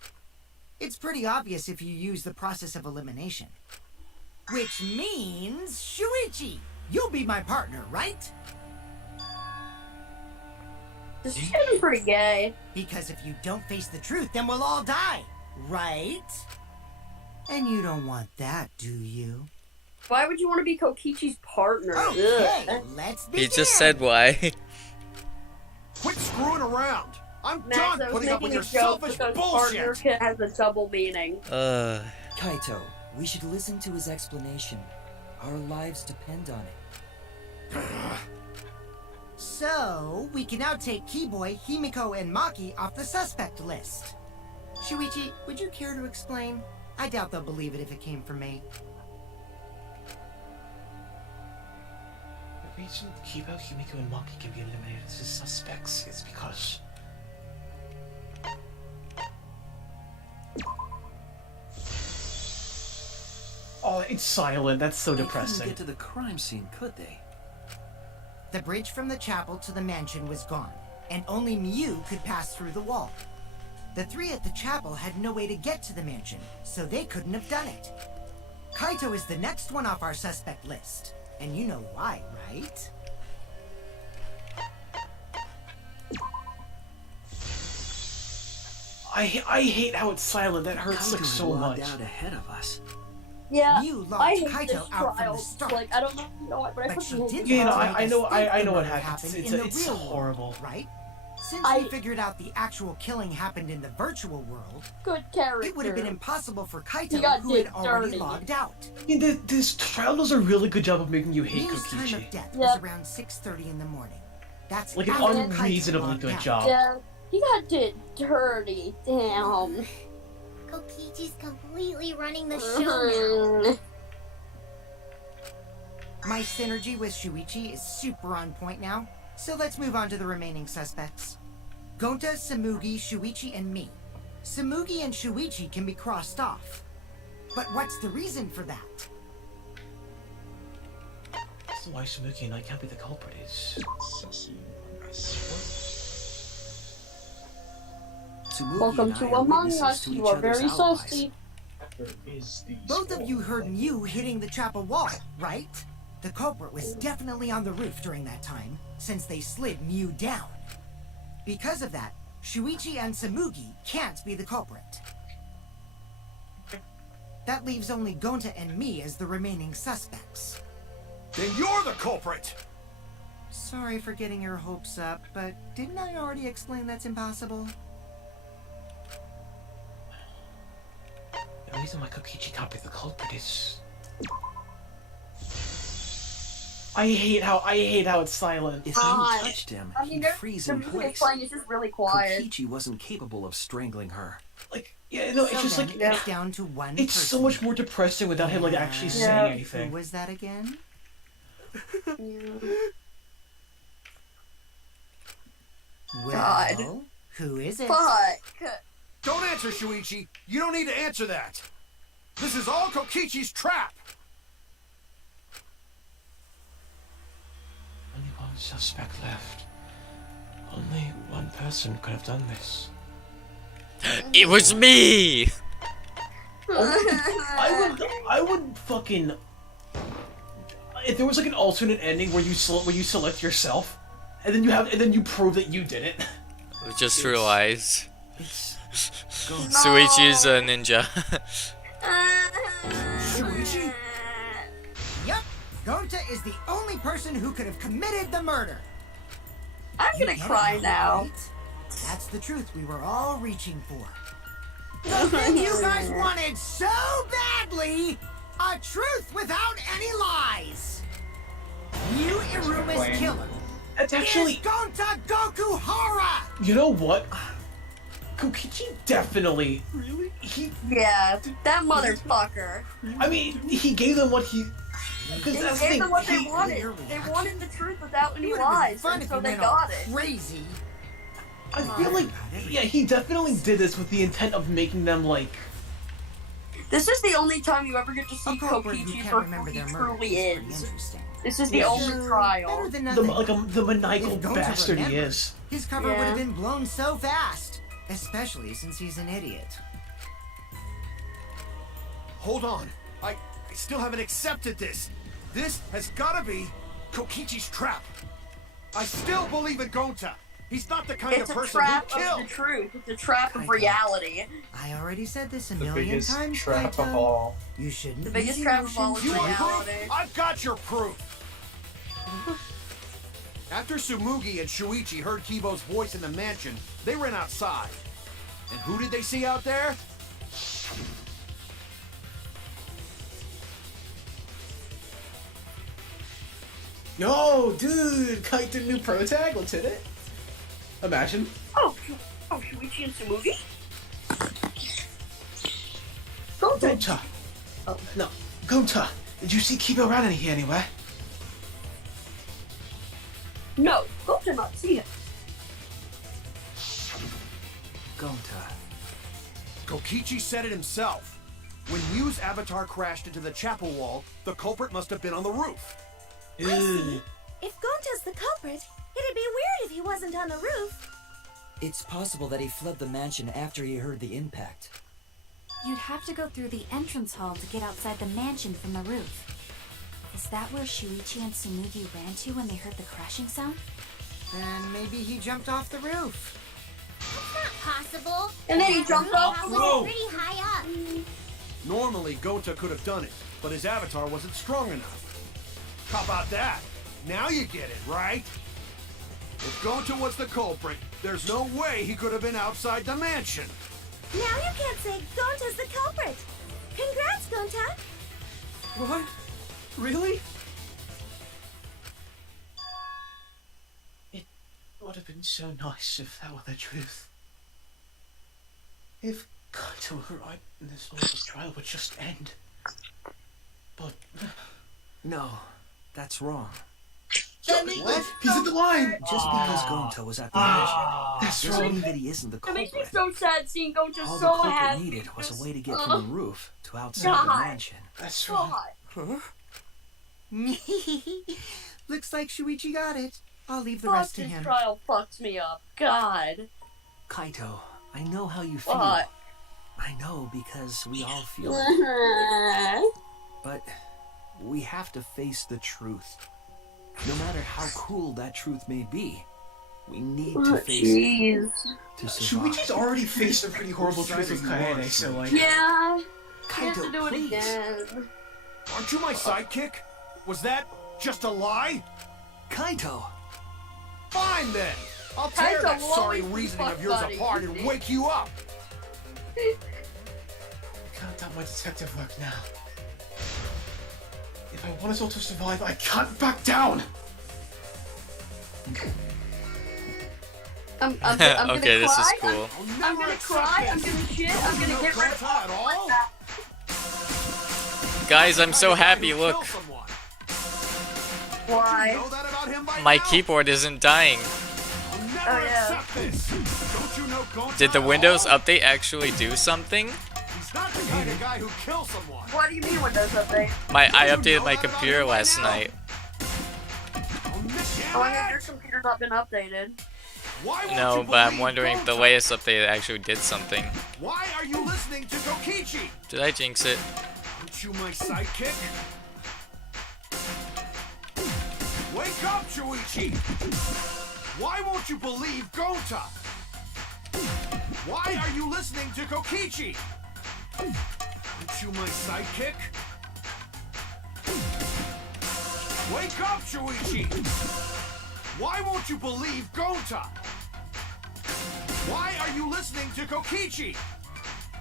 It's pretty obvious if you use the process of elimination. Which means, Suichi, you'll be my partner, right? This is getting pretty gay. Because if you don't face the truth, then we'll all die, right? And you don't want that, do you? Why would you want to be Kokichi's partner? Okay, Ugh. let's He begin. just said why. Quit screwing around. I'm Max, done I was putting up with making your a joke selfish because bullshit. partner has a double meaning. Kaito, we should listen to his explanation. Our lives depend on it. So, we can now take Keyboy, Himiko, and Maki off the suspect list. Shuichi, would you care to explain? I doubt they'll believe it if it came from me. The reason Kibo, Himiko, and Maki can be eliminated as suspects is because... Oh, it's silent. That's so They couldn't depressing. get to the crime scene, could they? The bridge from the chapel to the mansion was gone, and only Mew could pass through the wall. The three at the chapel had no way to get to the mansion, so they couldn't have done it. Kaito is the next one off our suspect list, and you know why, right? I hate how it's silent. That hurts like Kaito so logged much. out ahead of us. Yeah, You locked I hate Kaito this out from the trial. start. Like, I don't know why, but I But she fucking hate did this Yeah, trial. I know think I the know what murder happens. happened It's in the it's real horrible. world, right? Since we figured out the actual killing happened in the virtual world, good character. It would have been impossible for He Kaito, got who had dick already dirty. logged out. I mean, this trial does a really good job of making you hate Mew's time Kokichi. of death was around 6:30 in the morning. That's Like an after Kaito unreasonably logged good out. job. Yeah, he got did dirty. Damn. Kokichi's completely running the show now. My synergy with Suichi is super on point now, so let's move on to the remaining suspects. Gonta, Tsumugi, Suichi, and me. Tsumugi and Suichi can be crossed off. But what's the reason for that? That's why Tsumugi and I can't be the culprit is. Tsumugi Welcome and I to are Among witnesses Us. to You each are very other's alibis. saucy. Both of you heard Mew hitting the chapel wall, right? The culprit was definitely on the roof during that time, since they slid Mew down. Because of that, Suichi and Tsumugi can't be the culprit. That leaves only Gonta and me as the remaining suspects. Then you're the culprit! Sorry for getting your hopes up, but didn't I already explain that's impossible? The reason why Kokichi can't be the culprit is... I hate how it's silent. If you touched him, I mean, he'd freeze in the music place. playing is just really quiet. Kokichi wasn't capable of strangling her. Yeah, no, it's just then like it's down to one it's so much more depressing without him like actually saying anything. Who was that again? Well, God. who is it? Fuck. Don't answer, Shuichi. You don't need to answer that. This is all Kokichi's trap. Only one suspect left. Only one person could have done this. It was me! I would fucking... If there was like an alternate ending where you select yourself, and then you prove that you did it. I just realized. Suichi is a ninja. Shuichi? Yup, Gonta is the only person who could have committed the murder. I'm gonna cry now. Right? That's the truth we were all reaching for. The thing you guys wanted so badly, a truth without any lies. You Iruma's killer. That's actually... is Gonta Gokuhara! You know what? Kokichi definitely... Really? Yeah, that motherfucker. I mean, he gave them what he... They gave them what they wanted. They wanted the truth without any lies, and so they got it. Crazy. I feel like, yeah, he definitely did this with the intent of making them like... This is the only time you ever get to see Kokichi for who he truly is. This is the only trial. The maniacal If Gonta bastard he remembered, is. His cover would have been blown so fast. Especially since he's an idiot. Hold on. I still haven't accepted this. This has gotta be Kokichi's trap. I still believe in Gonta. He's not the kind It's of a person trap who of killed. the truth. It's a trap of reality. I already said this a The million biggest times, trap Kaito. of all. You shouldn't The use biggest trap of all emotions. is You want reality. proof? I've got your proof. After Tsumugi and Shuichi heard Kibo's voice in the mansion, they ran outside. And who did they see out there? No, dude! Kaito new pro tag? Let's hit it. Imagine. Oh, Shuichi and Tsumugi? Gonta! Oh, no. Gonta! Did you see Kibo around here anywhere? No, Gonta not see it. Gonta. Kokichi said it himself. When Mew's avatar crashed into the chapel wall, the culprit must have been on the roof. I see. If Gonta's the culprit, it'd be weird if he wasn't on the roof. It's possible that he fled the mansion after he heard the impact. You'd have to go through the entrance hall to get outside the mansion from the roof. Is that where Shuichi and Tsumugi ran to when they heard the crashing sound? Then maybe he jumped off the roof. That's not possible. And then he jumped off the roof. roof. Pretty high up. Normally, Gonta could have done it, but his avatar wasn't strong enough. How about that? Now you get it, right? If Gonta was the culprit, there's no way he could have been outside the mansion. Now you can't say Gonta's the culprit. Congrats, Gonta. What? Really? It would have been so nice if that were the truth. If Kaito were right and this whole trial would just end. But... No, that's wrong. What? He's at the line! Just because Gonta was at the mansion doesn't mean that he isn't the It makes me culprit. so sad seeing Gonta All the so culprit happy. needed was a way to get from the roof to outside the God. mansion. That's God. Huh? Looks like Suichi got it. I'll leave the Fuck, rest to this him. trial fucks me up. God. Kaito, I know how you feel. What? I know because we all feel it. But we have to face the truth. No matter how cruel that truth may be, we need to face it to survive. Shuichi's already faced a pretty horrible truth with Kaede, so like... Yeah. You have to Kaito, do it please. again. Aren't you my sidekick? Was that just a lie? Kaito! Fine then! I'll tear Kaito, that sorry what? reasoning of Fuck, yours buddy. apart and wake you up! Can't doubt my detective work now. If I want us all to survive, I can't back down! I'm Okay, gonna this is cry. cool. I'm gonna cry. I'm gonna shit. I'm gonna get rid of at all? Guys, I'm so happy, look. Why? My keyboard isn't dying. Oh yeah. Did the Windows update actually do something? He's not the kind of guy who kills someone. What do you mean Windows update? I updated my computer last night. Oh, I mean, your computer's not been updated. No, but I'm wondering if the latest update actually did something. Why are you listening to Kokichi? Did I jinx it? Aren't you my sidekick? Wake up, Shuichi! Why won't you believe Gonta? Why are you listening to Kokichi? Aren't you my sidekick? Wake up, Shuichi! Why won't you believe Gonta? Why are you listening to Kokichi?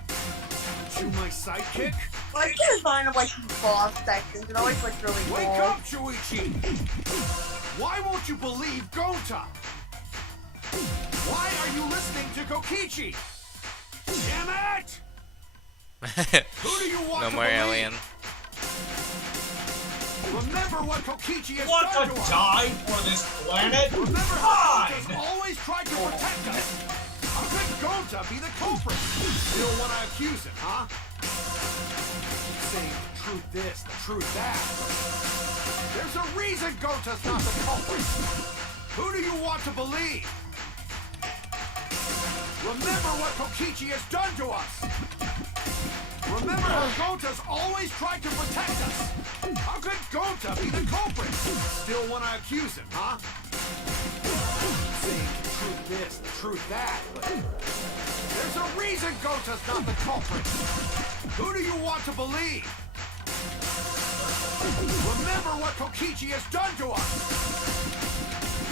Aren't you my sidekick? I can't find like these boss sections. It always looks really cool. Wake up, Shuichi! Why won't you believe Gonta? Why are you listening to Kokichi? Damn it! Who do you want No to more believe? alien. Remember what Kokichi has Want done to to us. die for this planet? Remember how Fine! Gonta's always tried to protect us. How could Gonta be the culprit? Still want to accuse him, huh? Keep saying the truth this, the truth that. There's a reason Gonta's not the culprit. Who do you want to believe? Remember what Kokichi has done to us. Remember how Gonta's always tried to protect us. How could Gonta be the culprit? Still want to accuse him, huh? Saying the truth this, the truth that, but there's a reason Gonta's not the culprit. Who do you want to believe? Remember what Kokichi has done to us.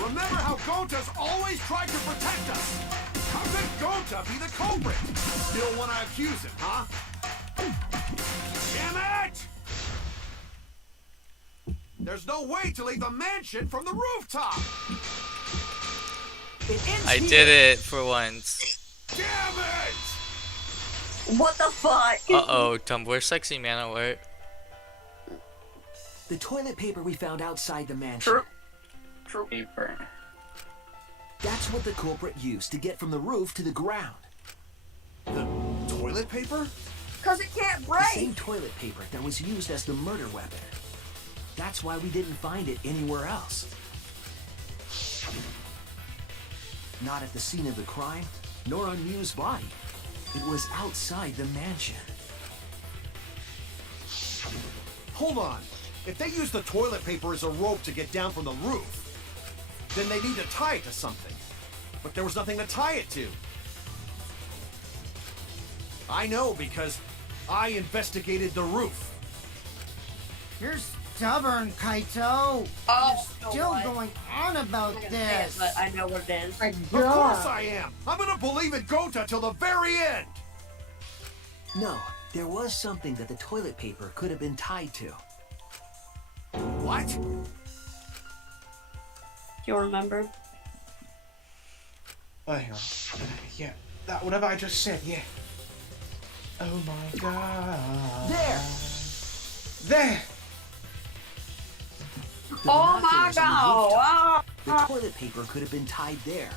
Remember how Gonta's always tried to protect us. How could Gonta be the culprit? Still want to accuse him, huh? Damn it! There's no way to leave the mansion from the rooftop! I did it for once. Damn it! What the fuck? Uh-oh, Tumblr sexy man alert. The toilet paper we found outside the mansion. True. Paper. That's what the culprit used to get from the roof to the ground. The toilet paper? Cause it can't The break. same toilet paper that was used as the murder weapon. That's why we didn't find it anywhere else. Not at the scene of the crime, nor on Miu's body. It was outside the mansion. Hold on. If they use the toilet paper as a rope to get down from the roof, then they need to tie it to something. But there was nothing to tie it to. I know because I investigated the roof. Here's stubborn, Kaito. Oh, You're still going on about this. But I know what it is. Of course I am. I'm gonna believe in Gonta till the very end. No, there was something that the toilet paper could have been tied to. What? Do you remember? Oh, hang on. Yeah, that whatever I just said. Yeah. Oh my god. There. The Oh my binoculars on the god! rooftop. The toilet paper could have been tied there.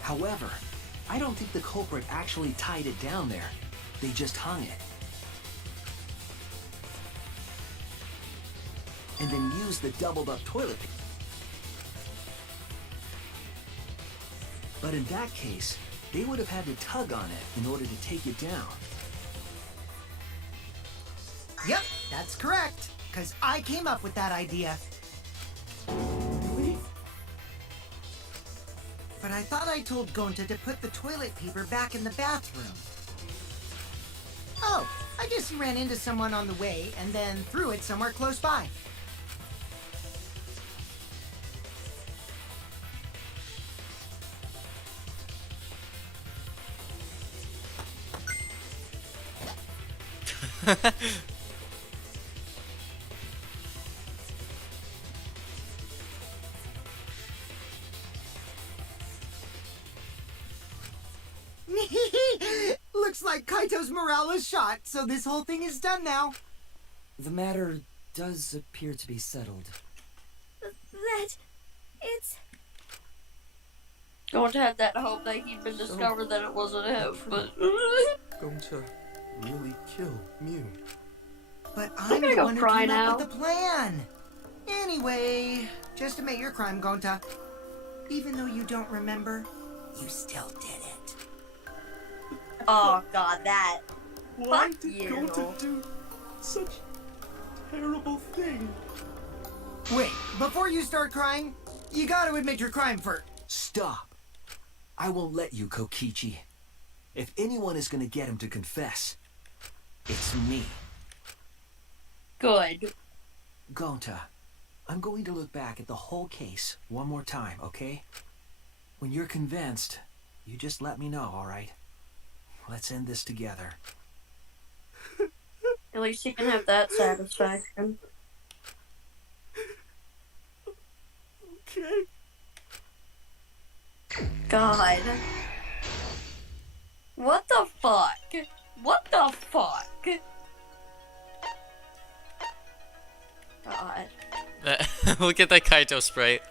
However, I don't think the culprit actually tied it down there. They just hung it. And then used the doubled up toilet paper. But in that case, they would have had to tug on it in order to take it down. Yep, that's correct. Because I came up with that idea. But I thought I told Gonta to put the toilet paper back in the bathroom. Oh, I guess he ran into someone on the way and then threw it somewhere close by. Looks like Kaito's morale is shot, so this whole thing is done now. The matter does appear to be settled. That... it's... Don't have that hope that he'd been discovered that it wasn't him, but... Going to really kill Mew. But I'm I'm gonna the go one who cry came now. up with the plan. Anyway, just admit your crime, Gonta. Even though you don't remember, you still did it. Oh god, that. Why Fuck did you. Gonta do such a terrible thing? Wait, before you start crying, you gotta admit your crime first. Stop. I won't let you, Kokichi. If anyone is gonna get him to confess, it's me. Good. Gonta, I'm going to look back at the whole case one more time, okay? When you're convinced, you just let me know, alright? Let's end this together. At least you can have that satisfaction. Okay. God. What the fuck? What the fuck? God. Look at that Kaito sprite.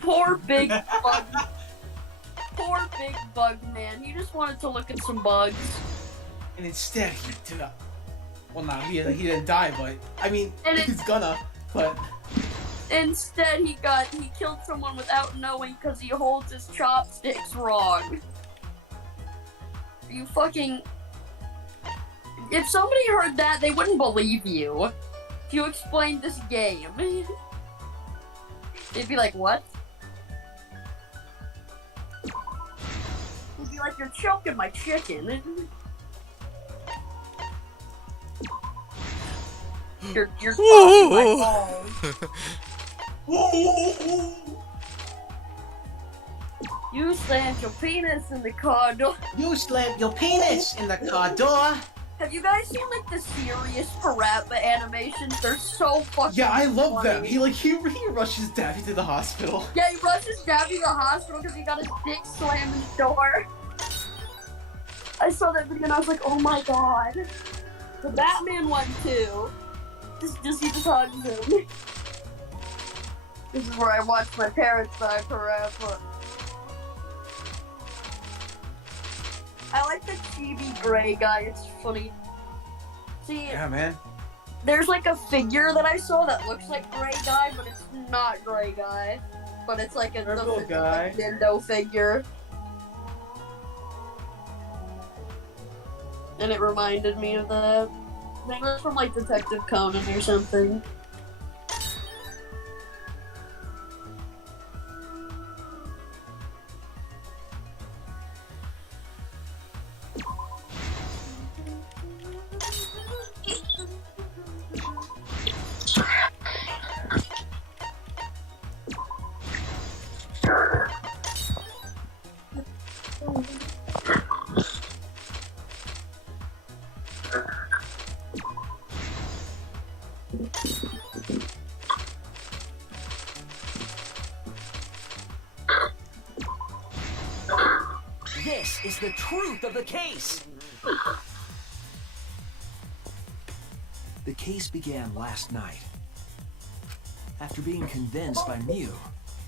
Poor big bug. Poor big bug man. He just wanted to look at some bugs. And instead, he did a... Well, no, he didn't die, but... I mean, And he's gonna, but... Instead, he killed someone without knowing because he holds his chopsticks wrong. You fucking... If somebody heard that, they wouldn't believe you. If you explained this game. They'd be like, what? They'd be like, you're choking my chicken. You're choking my balls. You slammed your penis in the car door. You slammed your penis in the car door. Have you guys seen like the serious Parappa animations? They're so fucking Yeah, I love funny. them. He rushes Daffy to the hospital. Yeah, he rushes Daffy to the hospital because he got his dick slammed in the door. I saw that video and I was like, oh my god. The Batman one too. Just he just hugs him. This is where I watched my parents die Parappa. I like the chibi gray guy, it's funny. See, Yeah, man. there's like a figure that I saw that looks like Gray Guy, but it's not Gray Guy. But it's like a Purple the, guy. like, Nintendo figure. And it reminded me of that. I think it was from like Detective Conan or something. the truth of the case. The case began last night. After being convinced by Mew,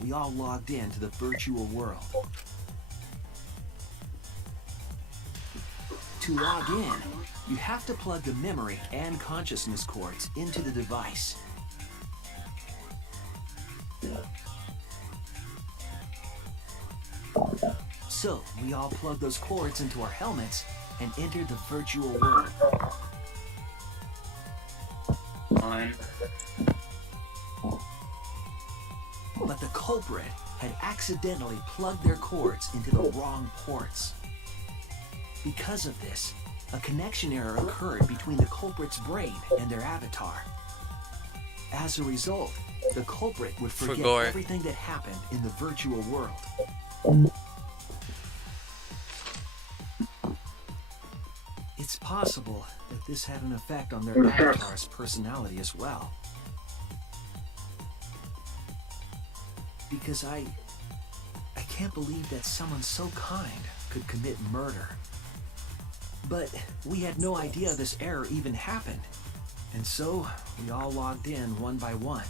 we all logged in to the virtual world. To log in, you have to plug the memory and consciousness cords into the device. So, we all plugged those cords into our helmets and entered the virtual world. But the culprit had accidentally plugged their cords into the wrong ports. Because of this, a connection error occurred between the culprit's brain and their avatar. As a result, the culprit would forget everything that happened in the virtual world. It's possible that this had an effect on their avatar's personality as well. Because I can't believe that someone so kind could commit murder. But we had no idea this error even happened, and so we all logged in one by one.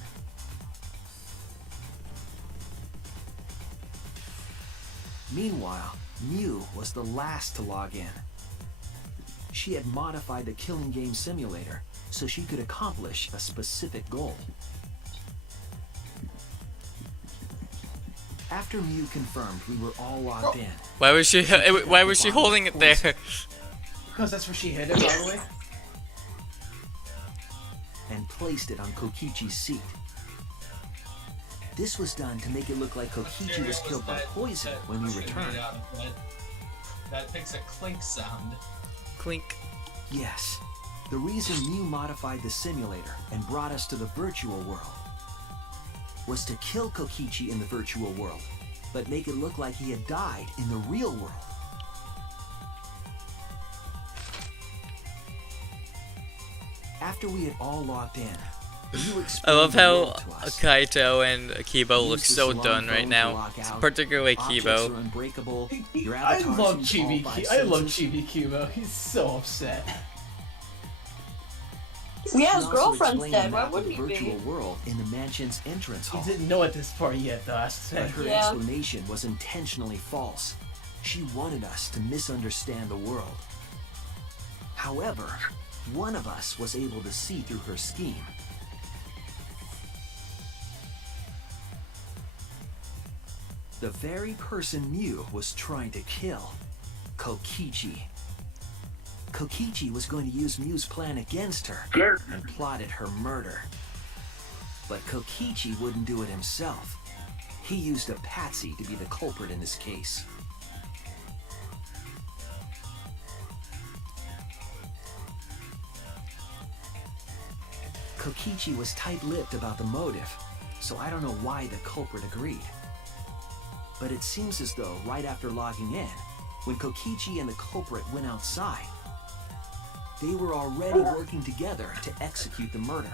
Meanwhile, Mew was the last to log in. She had modified the killing game simulator so she could accomplish a specific goal. After Mew confirmed we were all logged in. Why was she holding it there? Because that's where she hid it, by the way. And placed it on Kokichi's seat. This was done to make it look like Kokichi was killed by poison when we returned. That makes a clink sound. Clink. Yes. The reason Mew modified the simulator and brought us to the virtual world was to kill Kokichi in the virtual world, but make it look like he had died in the real world. After we had all logged in, I love how Kaito and Kibo look so done right now, particularly Kibo. I love Chibi Kibo. He's so upset. Yeah, his girlfriend's dead. Why wouldn't he be? Virtual world in the mansion's entrance hall. He didn't know at this part yet, though. But her explanation was intentionally false. She wanted us to misunderstand the world. However, one of us was able to see through her scheme. The very person Mew was trying to kill, Kokichi. Kokichi was going to use Mew's plan against her and plotted her murder. But Kokichi wouldn't do it himself. He used a patsy to be the culprit in this case. Kokichi was tight-lipped about the motive, so I don't know why the culprit agreed. But it seems as though right after logging in, when Kokichi and the culprit went outside, they were already working together to execute the murder.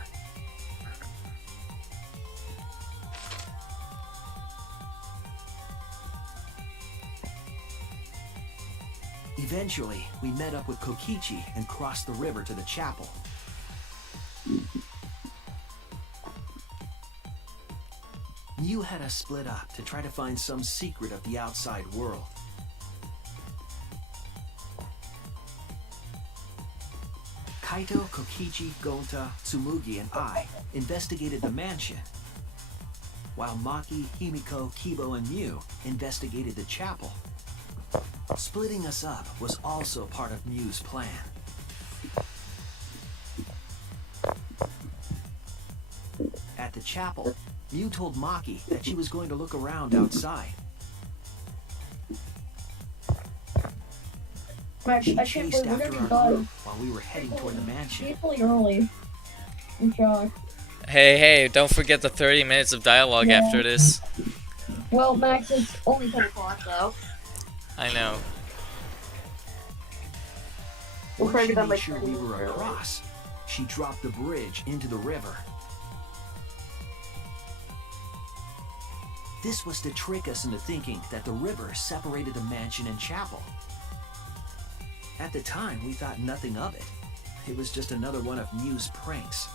Eventually, we met up with Kokichi and crossed the river to the chapel. Mew had us split up to try to find some secret of the outside world. Kaito, Kokichi, Gonta, Tsumugi, and I investigated the mansion, while Maki, Himiko, Kibo, and Mew investigated the chapel. Splitting us up was also part of Mew's plan. At the chapel, Mew told Maki that she was going to look around outside. She chased after our group while we were heading toward the mansion. It's really early. I'm shocked. Hey, don't forget the 30 minutes of dialogue after this. Well, Max, it's only 10 o'clock, though. I know. Once she made sure we were across, she dropped the bridge into the river. This was to trick us into thinking that the river separated the mansion and chapel. At the time, we thought nothing of it. It was just another one of Mew's pranks.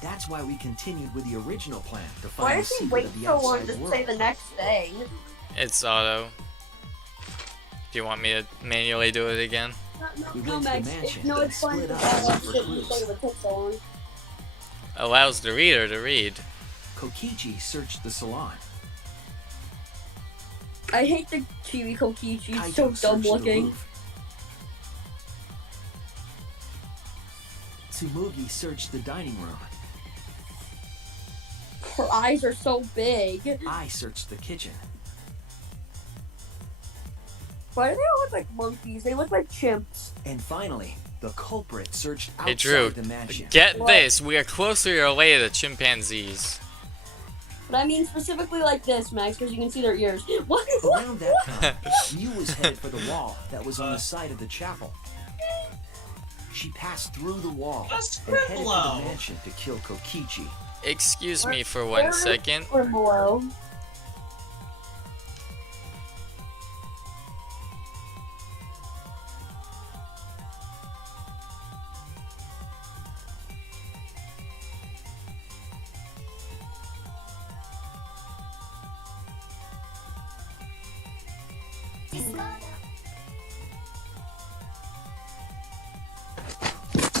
That's why we continued with the original plan to Why find the does he secret wait of the so long outside to world. say the next day? It's auto. Do you want me to manually do it again? We No, went to the Max. mansion No, and it's fine. split up I and looked for didn't clues. say it would take so long. Allows the reader to read. Kokichi searched the salon. I hate the Chibi Kokichi. He's Kaito so dumb searched the looking. roof. Tsumugi searched the dining room. Her eyes are so big. I searched the kitchen. Why do they all look like monkeys? They look like chimps. And finally, the culprit searched Hey outside Drew, the mansion. get this. We are closer away to chimpanzees. But I mean specifically like this, Max, because you can see their ears. What? Around that time, Mew was headed for the wall that was on the side of the chapel. She passed through the wall and headed to the mansion to kill Kokichi. Excuse me for 1 second. Or below.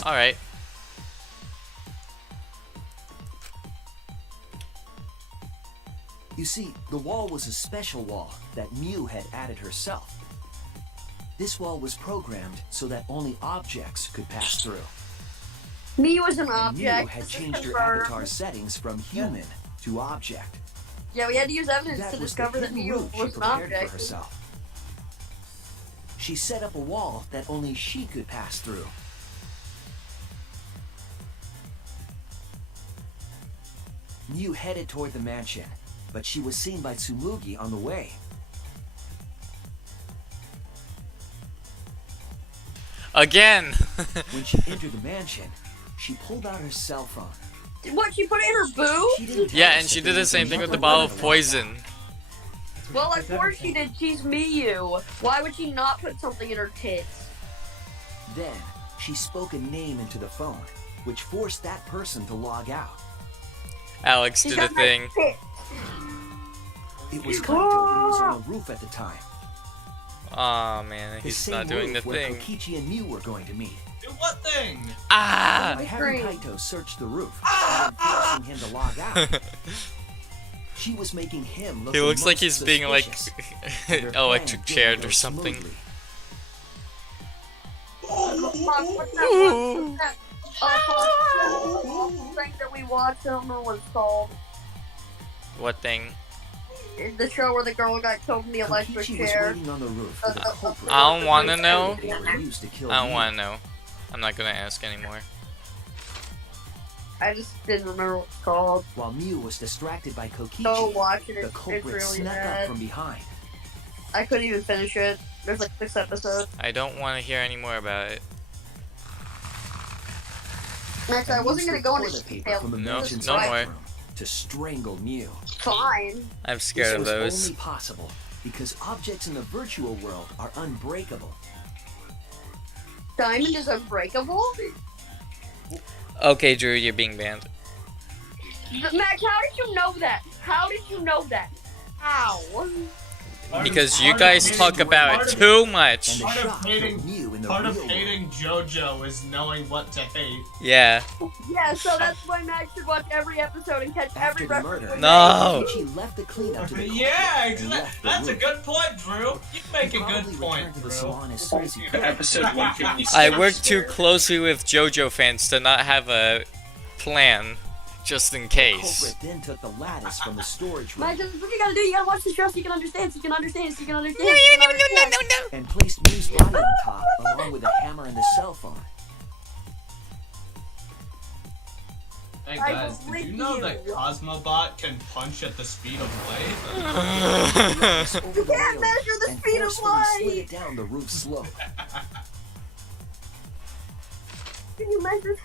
Alright. You see, the wall was a special wall that Mew had added herself. This wall was programmed so that only objects could pass through. Me was an And object. Mew had changed her Confirmed. avatar settings from human to object. Yeah, we had to use evidence That to was discover the that hidden Mew route she was an prepared for object. herself. She set up a wall that only she could pass through. Mew headed toward the mansion, but she was seen by Tsumugi on the way. Again! When she entered the mansion, she pulled out her cell phone. What, she put it in her boob? Yeah, and she did the same thing with the bottle of poison. Well, of course she did. She's Miyu. Why would she not put something in her tits? Then, she spoke a name into the phone, which forced that person to log out. Alex did a thing. It was Kaito who was on the roof at the time. Aw, man, The he's same not doing the roof where thing. Kokichi and Mew were going to meet. Do what thing? Ah! By having Kaito search the roof and then forcing him to log out, she was making him look He the looks like most he's being like suspicious. And her plan electric didn't chaired go or something. smoothly. What's that thing that we watched? I don't know what it's called. What thing? The show where the girl got killed in the electric Kokichi was chair. waiting on the roof for the culprit. I don't wanna know. They were used to kill I don't Mew. wanna know. I'm not gonna ask anymore. I just didn't remember what it's called. While Mew was distracted by Kokichi, Go watch it. the It's culprit really snuck up bad. from behind. I couldn't even finish it. There's like 6 episodes. I don't want to hear any more about it. Max, I And wasn't used gonna the go into toilet paper detail. from the No, mansion's no more. bathroom to strangle Mew. Fine. I'm scared of This those. was only possible because objects in the virtual world are unbreakable. Diamond is unbreakable? Okay, Drew, you're being banned. Max, how did you know that? How did you know that? How? Because you guys talk about it too much. Part of hating JoJo is knowing what to hate. Yeah. Yeah, so that's why Max should watch every episode and catch every After the reference. murder, we No. Kokichi left the cleanup to the Yeah, culprit and exactly. left the That's a room. good point, Drew. You make a Probably good point, returned to the Drew. salon as soon as he could. Episode 156. I work too closely with JoJo fans to not have a plan, just in The case. culprit then took the lattice from the storage room Max, that's what you gotta do. You gotta watch the show so you can understand, so you can understand, so you can understand. So you can understand. and placed Mew's body on top along with a hammer and the cell phone. Hey I guys, did believe you know you. that Cosmobot can punch at the speed of light? You can't measure the And speed of forcefully slid light. it down the roof slope. Can you measure?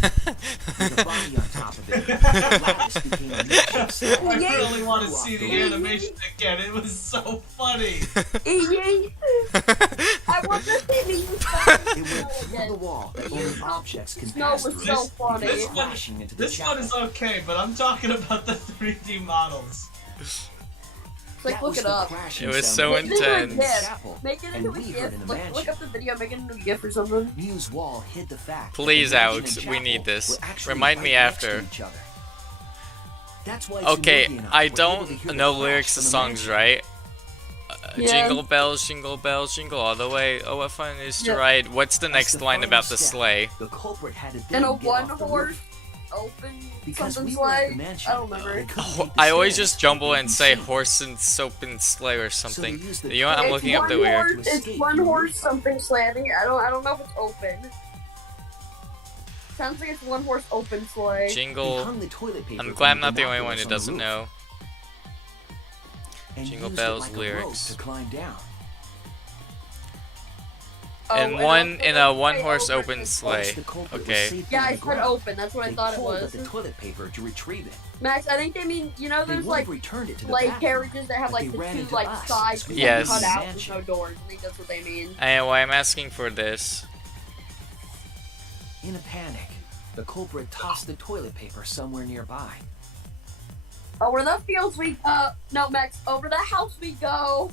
With a body on top of it, the lattice became a makeshift cell. I really want to see the animation again. It was so funny. I want to see me use It went through the wall that only objects can Snow pass was through. so funny. Crashing into the This one is okay, but I'm talking about the 3D models. Like, look it up. It was so intense. Make it into a GIF. Look up the video, make it into a GIF or something. Mew's wall hid the fact. Please, that the Alex, mansion we and need chapel this. were actually Remind me right next to after. each other. That's why Okay, Tsumugi and I were able to hear don't the know crash lyrics to from the songs, mansion. right? Yeah. Jingle bells, jingle all the way. Oh, what fun it is to Yeah. ride. What's the As next the line final about the step, sleigh? The culprit had to And then a get off the one-horse roof. open Because something we were at the sleigh. mansion, I don't remember. they couldn't take the I always stairs just jumble so they and could say see. horse and soap and sleigh or something. used the You know what? I'm It's looking up one the lyrics. horse, it's one horse something sleigh. I don't know if it's open. Sounds like it's one horse open sleigh. They Jingle. hung the toilet paper I'm from glad I'm not the only binoculars one who on the doesn't roof know. and Jingle used it bells like a rope lyrics. to climb down. And in a one horse open sleigh. The culprit was Okay. safely Yeah, on I the said ground. open. That's what I They thought it pulled was. at the toilet paper to retrieve it. Max, I think they mean, you know, They there's would like have returned it to the like bathroom, carriages that have but like they the ran two into like us sides as we Yes. cut out. There's mansion. no doors. I think that's what they mean. And why I'm asking for this. In a panic, the culprit tossed the toilet paper somewhere nearby. Over the fields we no Max, over the house we go.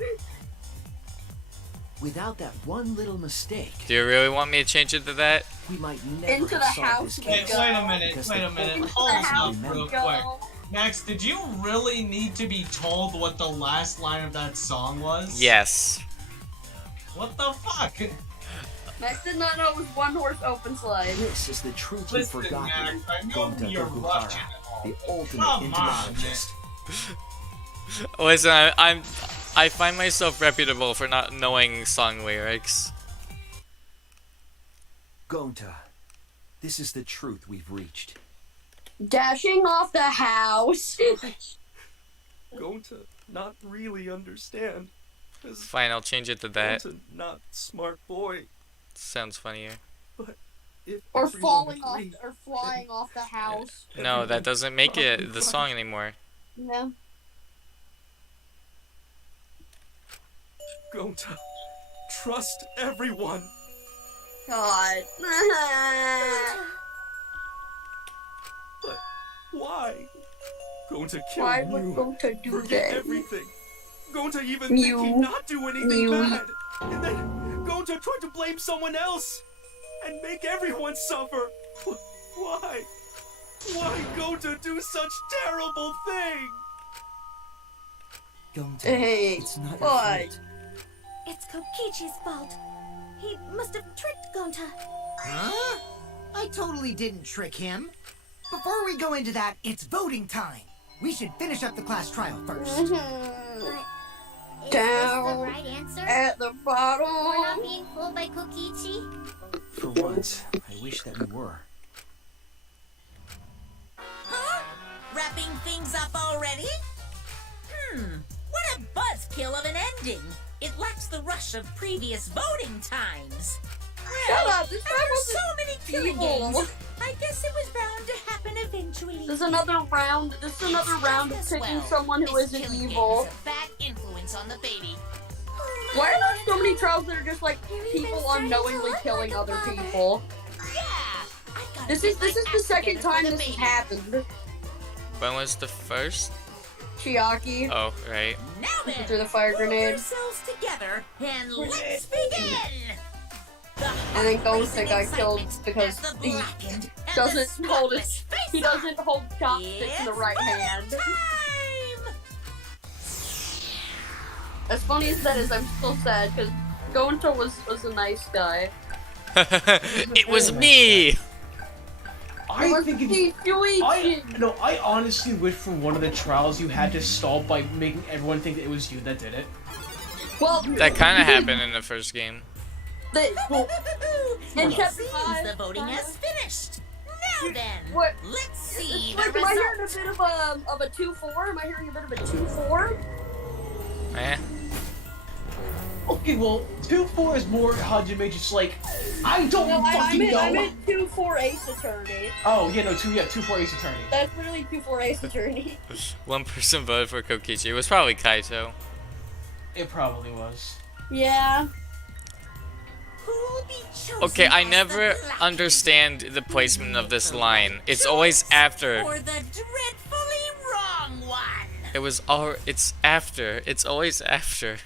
Without that one little mistake, Do you really want me to change it to that? we might never Into have the solved house this we case. go. Wait a minute, Because wait the a minute. culprit Hold Into the house up we real go. quick. Max, did you really need to be told what the last line of that song was? Yes. What the fuck? Max did not know it was one horse open sleigh. This is the truth Listen, you've forgotten. Max, I know Gonta you're Tokuhara, Russian and all, the but ultimate come on, entomologist. Listen, I find myself reputable for not knowing song lyrics. Gonta, this is the truth we've reached. Dashing off the house. Going to not really understand. 'Cause Fine, I'll change it to that. Gonta not smart boy. Sounds funnier. But if Or everyone falling off agreed, or flying off the house. No, that doesn't make it the song anymore. Yeah. Gonta, trust everyone. God. But why? Gonta kill Why would Mew. Gonta do Forget that? everything. Gonta even Mew. think he'd not do anything Mew. bad. And then Gonta tried to blame someone else and make everyone suffer. Why? Why Gonta do such terrible thing? Gonta, Hey, it's not your what? fault. It's Kokichi's fault. He must have tricked Gonta. Huh? I totally didn't trick him. Before we go into that, it's voting time. We should finish up the class trial first. Is this the Down right answer? at the We're not bottom. being fooled by Kokichi? For once, I wish that we were. Huh? Wrapping things up already? What a buzzkill of an ending! It lacks the rush of previous voting times. Shut Well, up, this guy after wasn't so many killing evil. games, I guess it was bound to happen eventually. This is another round. This is another round of As picking well, someone who this isn't killing game evil. is a bad influence on the baby. Why are there so many trials that are just like You're even people starting to unknowingly look killing like a other mother. people? Yeah, I gotta This get is my the act second together for time the this has baby. happened. When was the first? Chiaki Oh, right. Now then, threw the fire pull grenade. yourselves together and let's begin. The And then heart-racing Gonta got killed excitement because as the he blackened and doesn't the hold his spotless he face-off. doesn't hold chopsticks in the right hand. Time! As funny as that is, I'm still sad because Gonta was a nice guy. It was me! I think it, Suichi. I honestly wish for one of the trials you had to solve by making everyone think that it was you that did it. Well, That kind of happened in the first game. well, in It chapter seems 5, the voting has finished. Now then, What? let's see Like, the am I hearing a results. bit of a 2-4? Am I hearing a bit of a 2-4? Eh? Okay, well, 2-4 is more Hajime just like, I don't fucking know. I meant 2-4 Ace Attorney. Oh, yeah, no, 2-4 Ace Attorney. That's literally 2-4 Ace Attorney. One person voted for Kokichi. It was probably Kaito. It probably was. Yeah. Okay, I never understand the placement of this line. It's always after. Or the dreadfully wrong one. It's after. It's always after.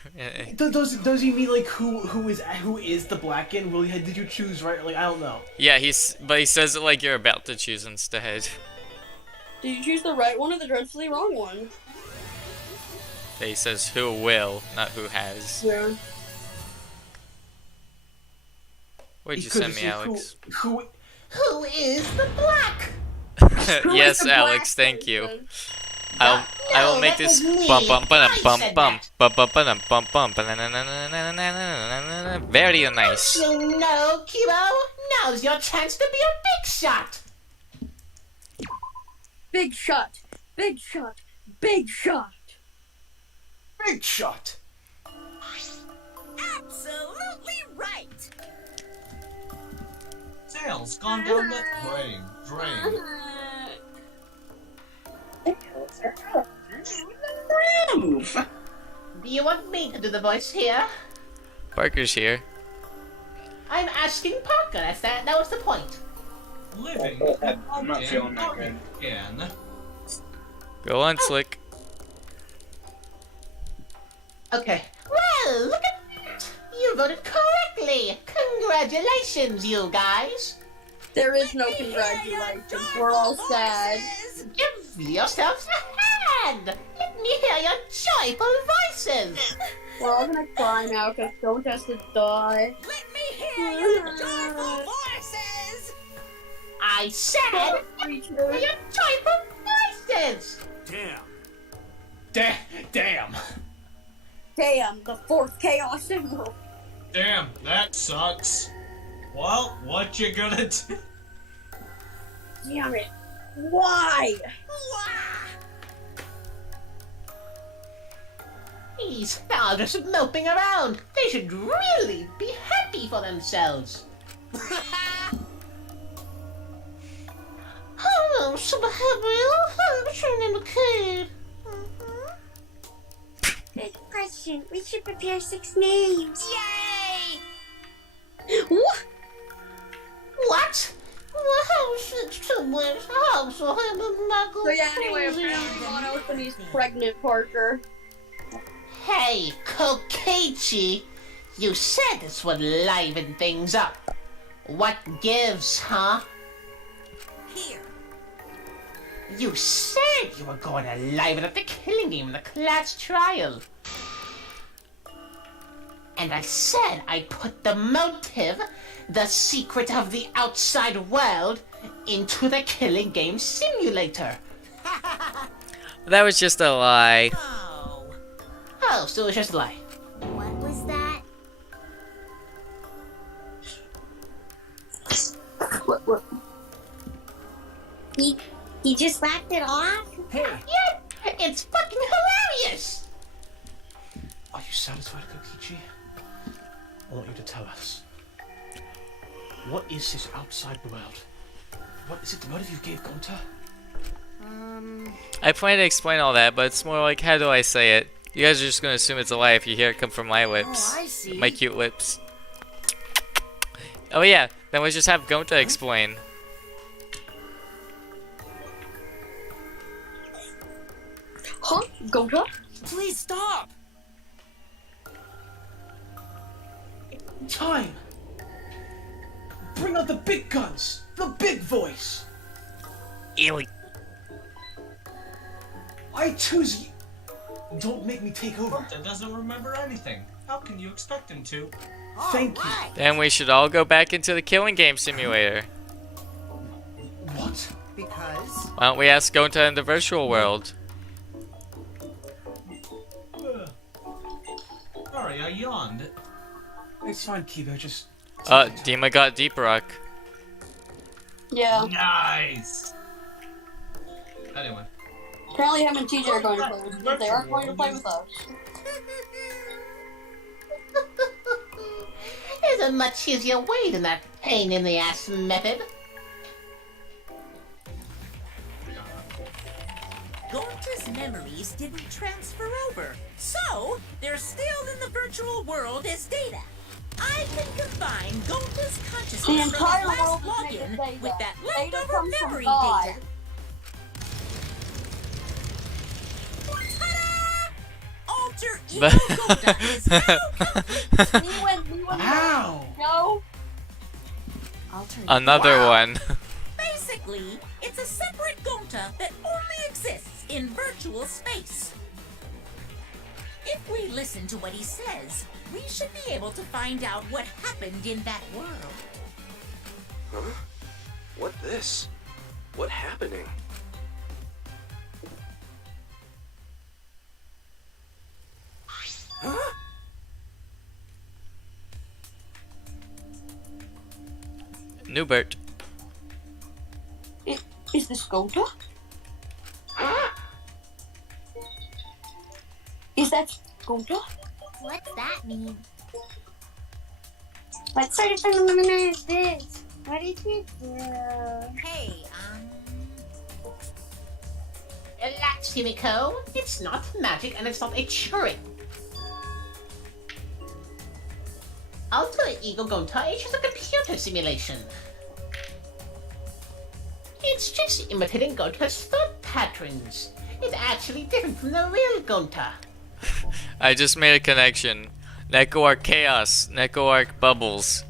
Does he mean like who is the Blackened? Well, did you choose right? Like I don't know. Yeah, but he says it like you're about to choose instead. Did you choose the right one or the dreadfully wrong one? He says who will, not who has. Yeah. What'd you send me, Alex? Who is the black? Yes, Alex, thank you. I will make this bump very nice. You know, Kilo, now's your chance to be a big shot. Big shot. Big shot. Big shot. Big shot. Absolutely right. Sales gone down the drain. Move. Do you want me to do the voice here? Parker's here. I'm asking Parker. That was the point. Living. I'm not feeling that good. Again. Go on, Slick. Okay. Well, look at that. You voted correctly. Congratulations, you guys. There is no congratulations. We're all sad. Give yourselves a hand. Let me hear your joyful voices. We're all gonna cry now because Gonta has to die. Let me hear your joyful voices. I said, let me hear your joyful voices. Damn. Damn, the fourth Chaos Emerald. Damn, that sucks. Well, what you gonna do? Damn it. Why? These are just moping around. They should really be happy for themselves. Oh, I'm so happy. I'm turning the kid. Good question. We should prepare 6 names. Yay! What? What? Well, so yeah, anyway, apparently Monophanie's pregnant, Parker. Hey, Kokichi! You said this would liven things up. What gives, huh? Here. You said you were going to liven up the killing game in the class trial. And I said I'd put the motive, the secret of the outside world, into the killing game simulator. That was just a lie. Oh, so it's just a lie. What was that? What? He just laughed it off? Hey! Yeah, it's fucking hilarious! Are you satisfied, Kokichi? I want you to tell us. What is this outside world? What is it the motive you gave Gonta? I plan to explain all that, but it's more like, how do I say it? You guys are just gonna assume it's a lie if you hear it come from my lips. Oh, I see. My cute lips. Oh yeah, then let's just have Gonta explain. Huh? Gonta? Please stop! Time! Bring out the big guns! The big voice! Eely. I choose you! Don't make me take over. Gonta doesn't remember anything. How can you expect him to? Thank you. Then we should all go back into the killing game simulator. What? Because? Why don't we ask Gonta in the virtual world? Sorry, I yawned. It's fine, Kiba, just... Dima got Deep Rock. Yeah. Nice! Anyway. Apparently him and TJ are going to play with us. They are going to play with us. a much easier way than that pain in the ass method. Gonta's memories didn't transfer over, so they're still in the virtual world as data. I can combine Gonta's The consciousness from his entire last world is made login of data. with that Data leftover comes from memory God. data. Ta-da! Alter Ego Gonta is now complete. Wow. No. Another one. Basically, it's a separate Gonta that only exists in virtual space. If we listen to what he says, we should be able to find out what happened in that world. Huh? What this? What happening? Huh? Newbert. Is this Gonta? Is that Gonta? What's that mean? What sort of phenomenon is this? What did you do? Hey, Relax, Himiko. It's not magic and it's not a trick. Alter Ego Gonta is just a computer simulation. It's just imitating Gonta's thought patterns. It's actually different from the real Gonta. I just made a connection. Neko-Arc Chaos, Neko-Arc Bubbles,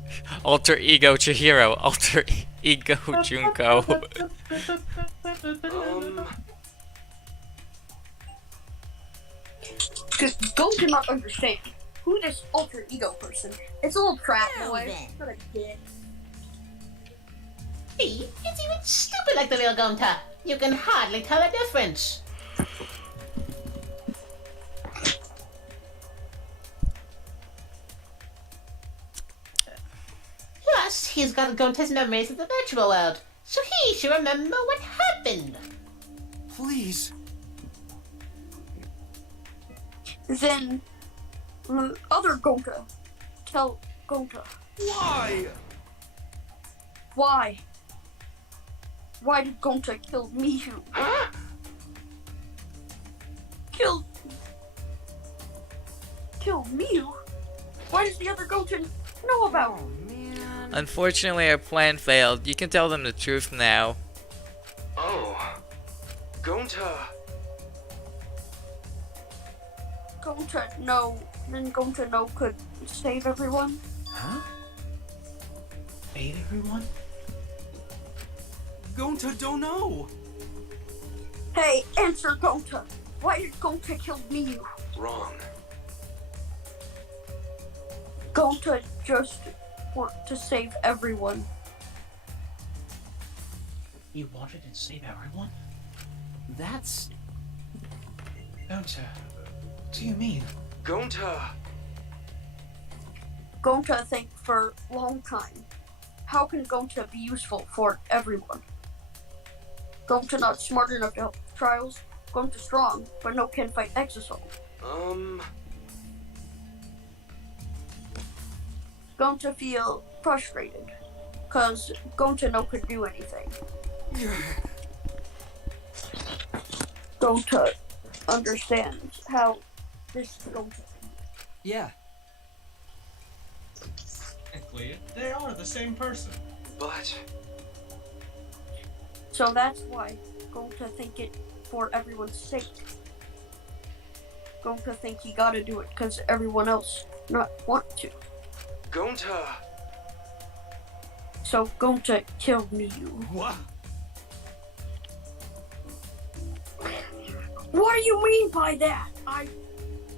Alter Ego Chihiro, Alter Ego Junko. Because Gonta not understand who this alter ego person. It's a little crap Now boy. then. For a kid. See, it's even stupid like the real Gonta. You can hardly tell the difference. Plus, he's got Gonta's memories of the virtual world, so he should remember what happened. Please. Then the other Gonta tell Gonta. Why? Why? Why did Gonta kill Mihu? Kill Miu? Why does the other Gonta know about him? Unfortunately, our plan failed. You can tell them the truth now. Oh. Gonta. Gonta no. Then Gonta no could save everyone. Huh? Save everyone? Gonta don't know. Hey, answer Gonta. Why did Gonta kill Miu? Wrong. Gonta just want to save everyone. You wanted to save everyone? That's... Gonta, what do you mean? Gonta. Gonta think for a long time. How can Gonta be useful for everyone? Gonta not smart enough to help trials. Gonta strong, but no can fight Exosol. Gonta feel frustrated, cause Gonta no could do anything. Gonta understands how this Gonta. Yeah. Technically, they are the same person. But... So that's why Gonta think it for everyone's sake. Gonta think he gotta do it cause everyone else not want to. Gonta. So Gonta killed Miu. What? What do you mean by that? I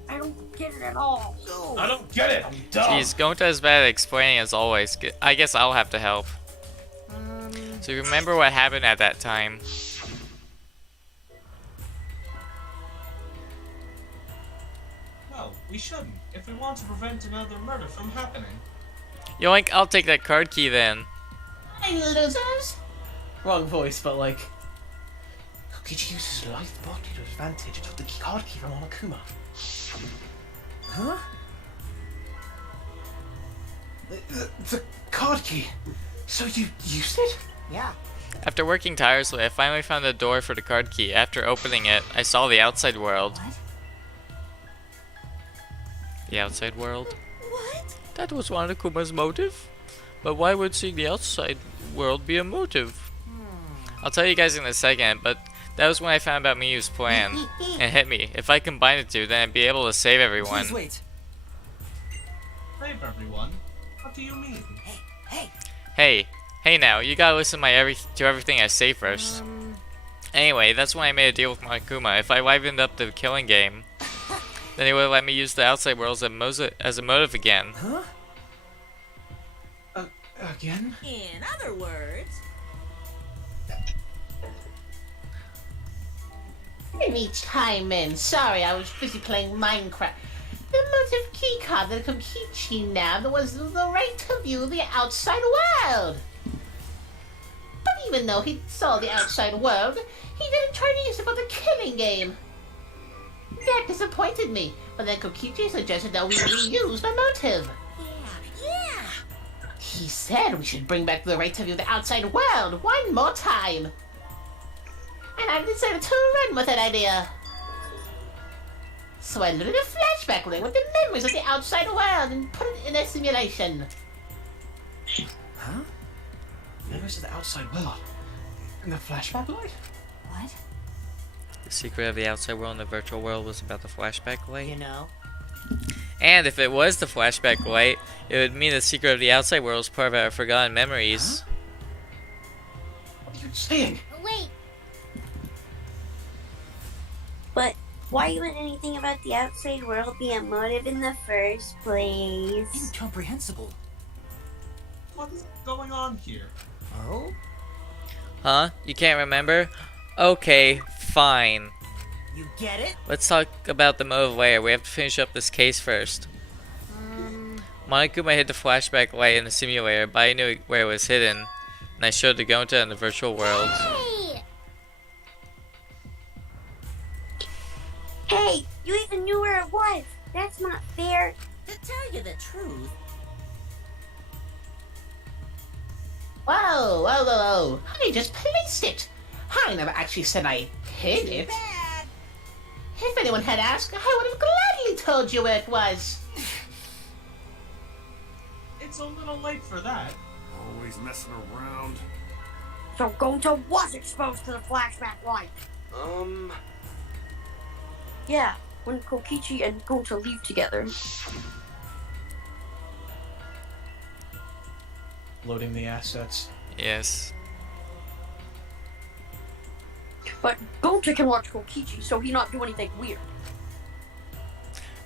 don't get it at all. I don't get it. I'm dumb. Jeez, Gonta is bad at explaining as always. I guess I'll have to help. So you remember what happened at that time. Well, we shouldn't, if we want to prevent another murder from happening. Yoink, I'll take that card key then. Hey, losers! Wrong voice, but like... Kokichi uses his life body to advantage and took the card key from Monokuma. Huh? The card key. So you used it? Yeah. After working tirelessly, I finally found the door for the card key. After opening it, I saw the outside world. What? The outside world? What? That was Monokuma's motive? But why would seeing the outside world be a motive? I'll tell you guys in a second, but that was when I found out Miyu's plan. It hit me. If I combine the two, then I'd be able to save everyone. Please wait. Save everyone? What do you mean? Hey now, you gotta listen to everything I say first. Anyway, that's when I made a deal with Monokuma. If I livened up the killing game, then he would let me use the outside worlds as a motive again. Huh? Again? In other words, Any time in. Sorry, I was busy playing Minecraft. The motive keycard that Kokichi nabbed was the right to view the outside world. But even though he saw the outside world, he didn't try to use it for the killing game. That disappointed me, but then Kokichi suggested that we reuse the motive. yeah. He said we should bring back the right to view the outside world one more time. And I decided to run with that idea. So I loaded a flashback link with the memories of the outside world and put it in a simulation. Huh? Memories of the outside world? In the flashback light? What? The secret of the outside world and the virtual world was about the flashback light? You know? And if it was the flashback light, it would mean the secret of the outside world was part of our forgotten memories. Huh? What are you saying? Wait, But why would anything about the outside world be a motive in the first place? Incomprehensible. What is going on here? Oh? Huh? You can't remember? Okay, fine. You get it? Let's talk about the motive later. We have to finish up this case first. Monokuma hid the flashback light in the simulator, but I knew where it was hidden, and I showed the Gonta in the virtual world. hey! Hey, you even knew where it was. That's not fair. To tell you the truth, Whoa. I just placed it. I never actually said I hid it. bad. If anyone had asked, I would have gladly told you where it was. It's a little late for that. Always messing around. So Gonta was exposed to the flashback light. Yeah, when Kokichi and Gonta leave together. Loading the assets. Yes. But Gonta can watch Kokichi, so he not do anything weird.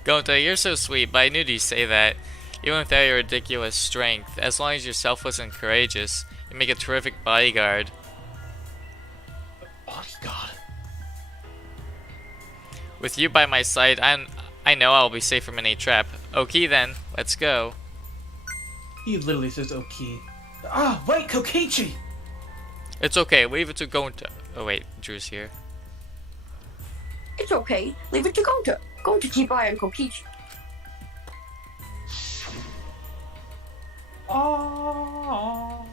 Gonta, you're so sweet, but I knew you'd say that. Even without your ridiculous strength, as long as you're selfless and courageous, you make a terrific bodyguard. Bodyguard? With you by my side, I know I'll be safe from any trap. Okay then, let's go. He literally says okay. Ah, wait, Kokichi! It's okay, leave it to Gonta. Oh wait, Drew's here. It's okay, leave it to Gonta. Gonta keep eye on Kokichi. Oh.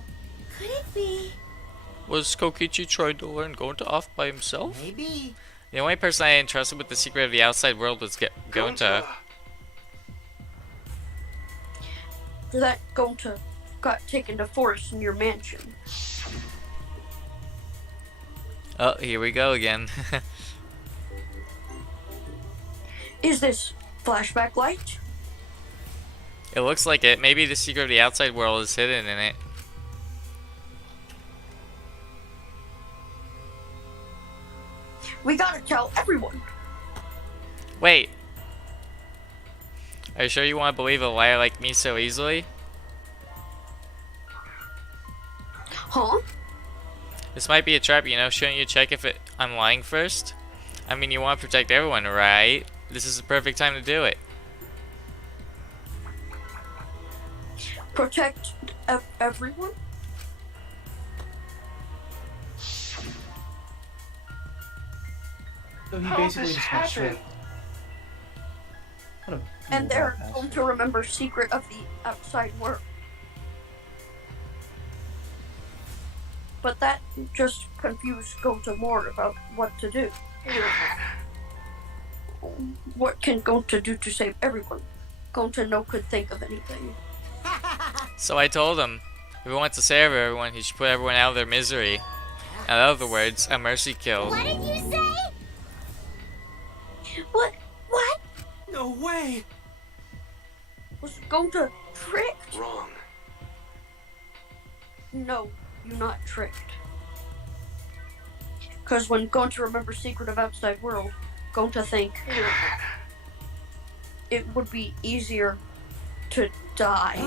Could it be? Was Kokichi trying to learn Gonta off by himself? Maybe. The only person I entrusted with the secret of the outside world was Gonta. That Gonta got taken to forest in your mansion. Oh, here we go again. Is this flashback light? It looks like it. Maybe the secret of the outside world is hidden in it. We gotta tell everyone. Wait. Are you sure you want to believe a liar like me so easily? Huh? This might be a trap, you know. Shouldn't you check if I'm lying first? I mean, you want to protect everyone, right? This is the perfect time to do it. Protect everyone? So he How basically this just got shot. happened? What a And they're badass. going to remember secret of the outside world. But that just confused Gonta more about what to do. What can Gonta do to save everyone? Gonta no could think of anything. So I told him, if he wants to save everyone, he should put everyone out of their misery. In other words, a mercy kill. What did you say? What? What? No way! Was Gonta tricked? Wrong. No, you're not tricked. Because when Gonta remembers Secret of Outside World, Gonta think it would be easier to die.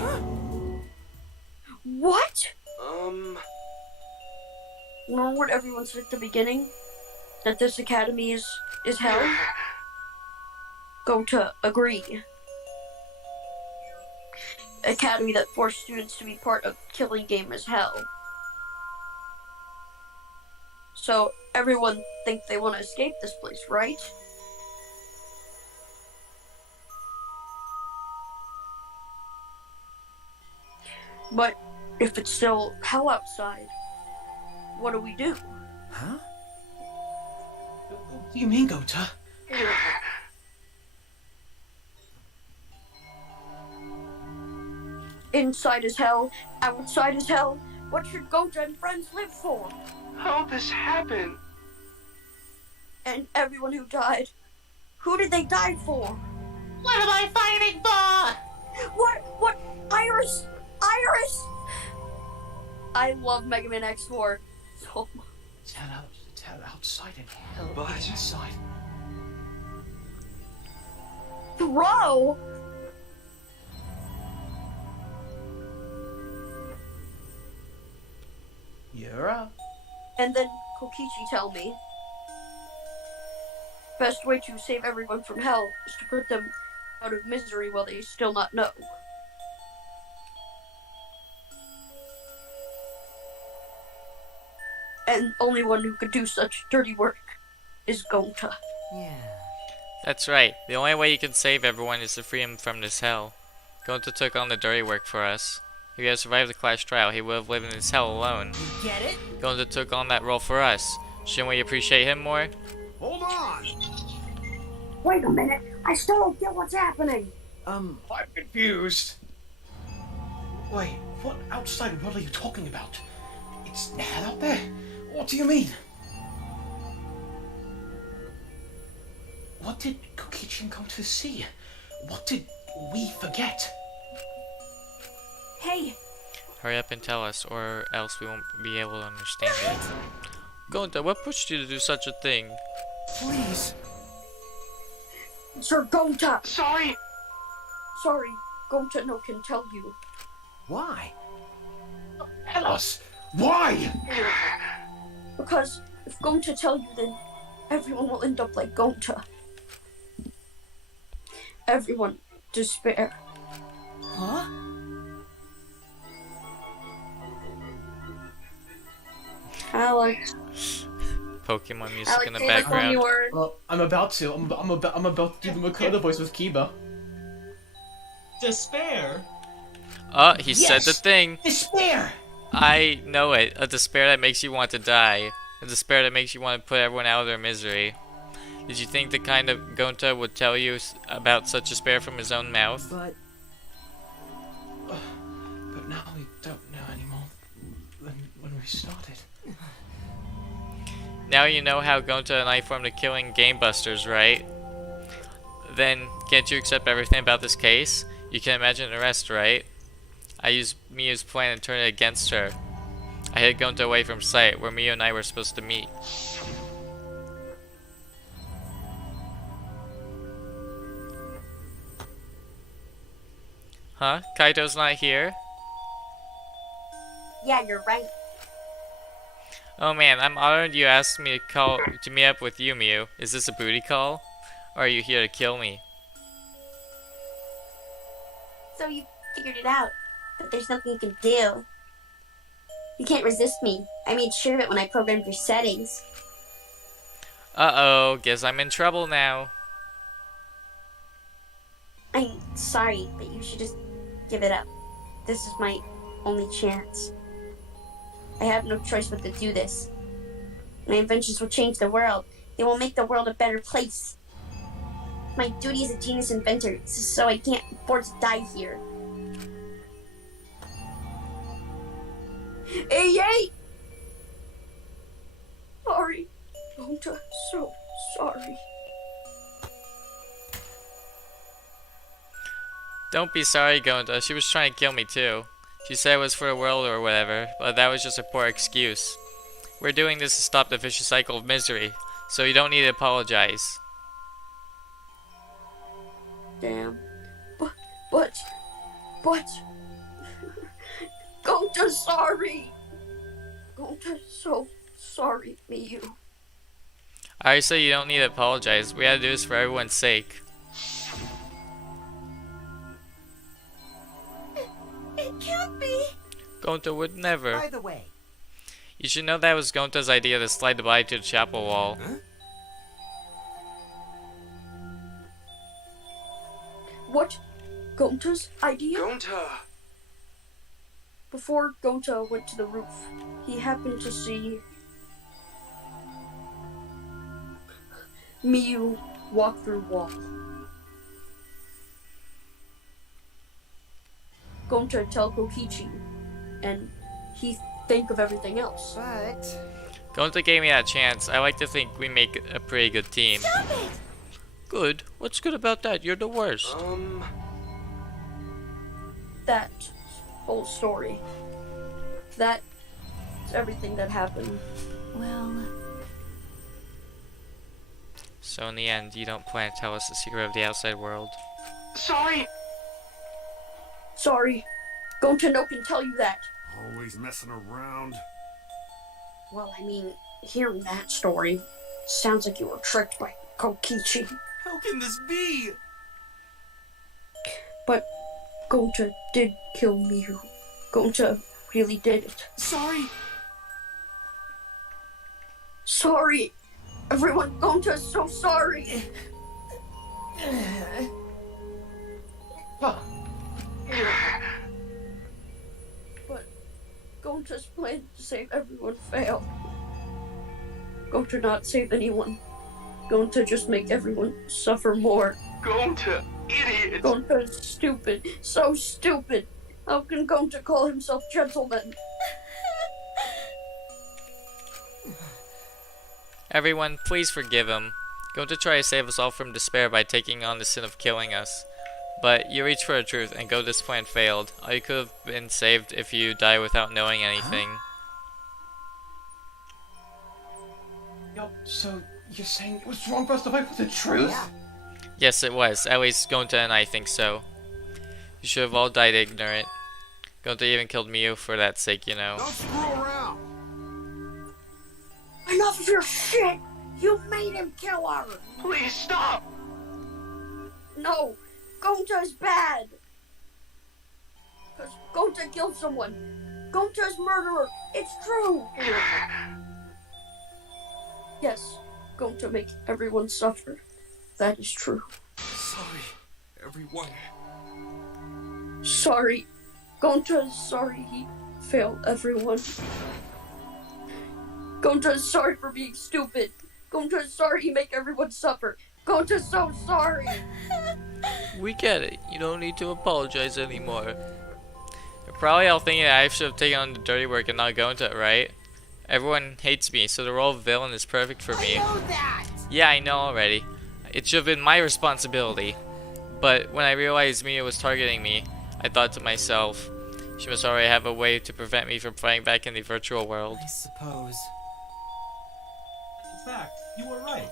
What? Remember what everyone said at the beginning? That this academy is hell? Gonta agree. Academy that forced students to be part of killing game is hell. So everyone think they want to escape this place, right? But if it's still hell outside, what do we do? Huh? What do you mean, Gonta? Inside is hell, outside is hell. What should Gonta and friends live for? How'd this happen? And everyone who died, who did they die for? What am I fighting for? What? Iris! Iris! I love Mega Man X4 so much. Tell outside and hell. But inside. Bro! You're up. And then Kokichi tell me, best way to save everyone from hell is to put them out of misery while they still not know. And only one who could do such dirty work is Gonta. Yeah. That's right. The only way you can save everyone is to free him from this hell. Gonta took on the dirty work for us. If he had survived the clash trial, he would have lived in this hell alone. You get it? Gonta took on that role for us. Shouldn't we appreciate him more? Hold on! Wait a minute, I still don't get what's happening. I'm confused. Wait, what outside world are you talking about? It's hell out there? What do you mean? What did Kokichi come to see? What did we forget? Hey! Hurry up and tell us, or else we won't be able to understand it. Gonta, what pushed you to do such a thing? Please. Sir Gonta! Sorry! Sorry, Gonta no can tell you. Why? Tell us! Why? Because if Gonta tell you, then everyone will end up like Gonta. Everyone despair. Huh? Alex. Pokemon music in the say the funny background. word. Well, I'm about to do the Makoto voice with Kiba. Despair? Oh, he said the thing. Despair! I know it. A despair that makes you want to die. A despair that makes you want to put everyone out of their misery. Did you think the kind of Gonta would tell you about such despair from his own mouth? But now we don't know anymore when we started. Now you know how Gonta and I formed the Killing Game Busters, right? Then, can't you accept everything about this case? You can imagine the rest, right? I used Miyu's plan and turned it against her. I hid Gonta away from sight, where Miyu and I were supposed to meet. Huh? Kaito's not here? Yeah, you're right. Oh man, I'm honored you asked me to meet up with you, Miyu. Is this a booty call? Or are you here to kill me? So you figured it out, but there's nothing you can do. You can't resist me. I made sure of it when I programmed your settings. Uh-oh, guess I'm in trouble now. I'm sorry, but you should just give it up. This is my only chance. I have no choice but to do this. My inventions will change the world. They will make the world a better place. My duty as a genius inventor, so I can't afford to die here. Hey! Sorry. Gonta, so sorry. Don't be sorry, Gonta. She was trying to kill me too. She said it was for the world or whatever, but that was just a poor excuse. We're doing this to stop the vicious cycle of misery, so you don't need to apologize. Damn. But... Gonta's sorry! Gonta's so sorry, Miyu. I say you don't need to apologize. We had to do this for everyone's sake. It can't be. Gonta would never. By the way. You should know that was Gonta's idea to slide the body to the chapel wall. Huh? What? Gonta's idea? Gonta! Before Gonta went to the roof, he happened to see Miyu walk through wall. Gonta tell Kokichi, and he think of everything else. But Gonta gave me that chance. I like to think we make a pretty good team. Stop it! Good? What's good about that? You're the worst. That whole story. That's everything that happened. Well, So in the end, you don't plan to tell us the secret of the outside world? Sorry! Sorry. Gonta no can tell you that. Always messing around. Well, I mean, hearing that story, sounds like you were tricked by Kokichi. How can this be? But Gonta did kill Miyu. Gonta really did it. Sorry! Sorry! Everyone, Gonta's so sorry! But Gonta's plan to save everyone failed. Gonta not save anyone. Gonta just make everyone suffer more. Gonta, idiot! Gonta's stupid. So stupid. How can Gonta call himself gentleman? Everyone, please forgive him. Gonta tried to save us all from despair by taking on the sin of killing us. But you reached for the truth, and Gonta's plan failed. All you could have been saved if you die without knowing anything. Yo, so you're saying it was wrong for us to fight for the truth? Yeah. Yes, it was. At least Gonta and I think so. You should have all died ignorant. Gonta even killed Miyu for that sake, you know. Don't screw around. Enough of your shit! You made him kill her! Please stop! No! Gonta's bad! Because Gonta killed someone. Gonta's murderer! It's true! Yes, Gonta make everyone suffer. That is true. Sorry, everyone. Sorry. Gonta is sorry he failed everyone. Gonta is sorry for being stupid. Gonta is sorry he make everyone suffer. Gonta's so sorry! We get it. You don't need to apologize anymore. You're probably all thinking that I should have taken on the dirty work and not Gonta, right? Everyone hates me, so the role of villain is perfect for me. I know that! Yeah, I know already. It should have been my responsibility. But when I realized Mia was targeting me, I thought to myself, she must already have a way to prevent me from fighting back in the virtual world. I suppose. In fact, you were right.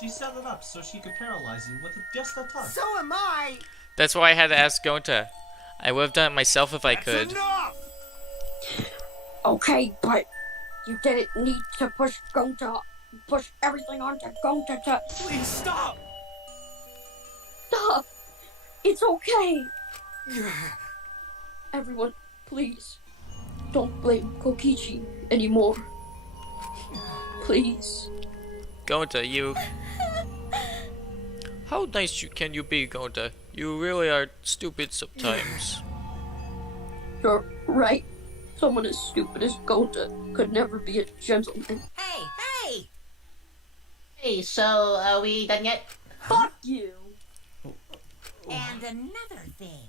She set it up so she could paralyze you with just a touch. So am I! That's why I had to ask Gonta. I would have done it myself if I could. Enough! Okay, but you didn't need to push Gonta. Push everything onto Gonta to... Please stop! Stop! It's okay! Everyone, please, don't blame Kokichi anymore. Please. Gonta, you... How nice can you be, Gonta? You really are stupid sometimes. You're right. Someone as stupid as Gonta could never be a gentleman. Hey, hey! Hey, so are we done yet? Fuck you! And another thing.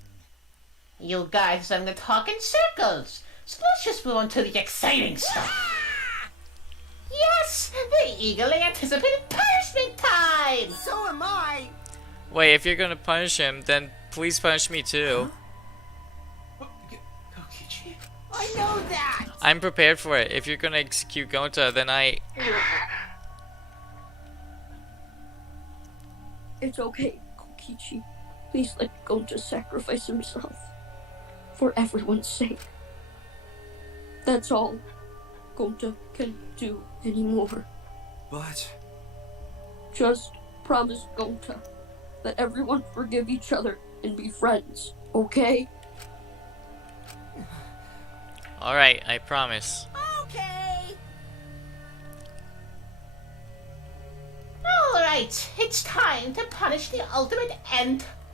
You guys are starting to talk in circles, so let's just move on to the exciting stuff. Yes, the eagerly anticipated punishment time! So am I! Wait, if you're gonna punish him, then please punish me too. Kokichi? I know that! I'm prepared for it. If you're gonna execute Gonta, then I... It's okay, Kokichi. Please let Gonta sacrifice himself. For everyone's sake. That's all Gonta can do anymore. But... Just promise Gonta that everyone forgive each other and be friends, okay? Alright, I promise. Okay. Alright, it's time to punish the ultimate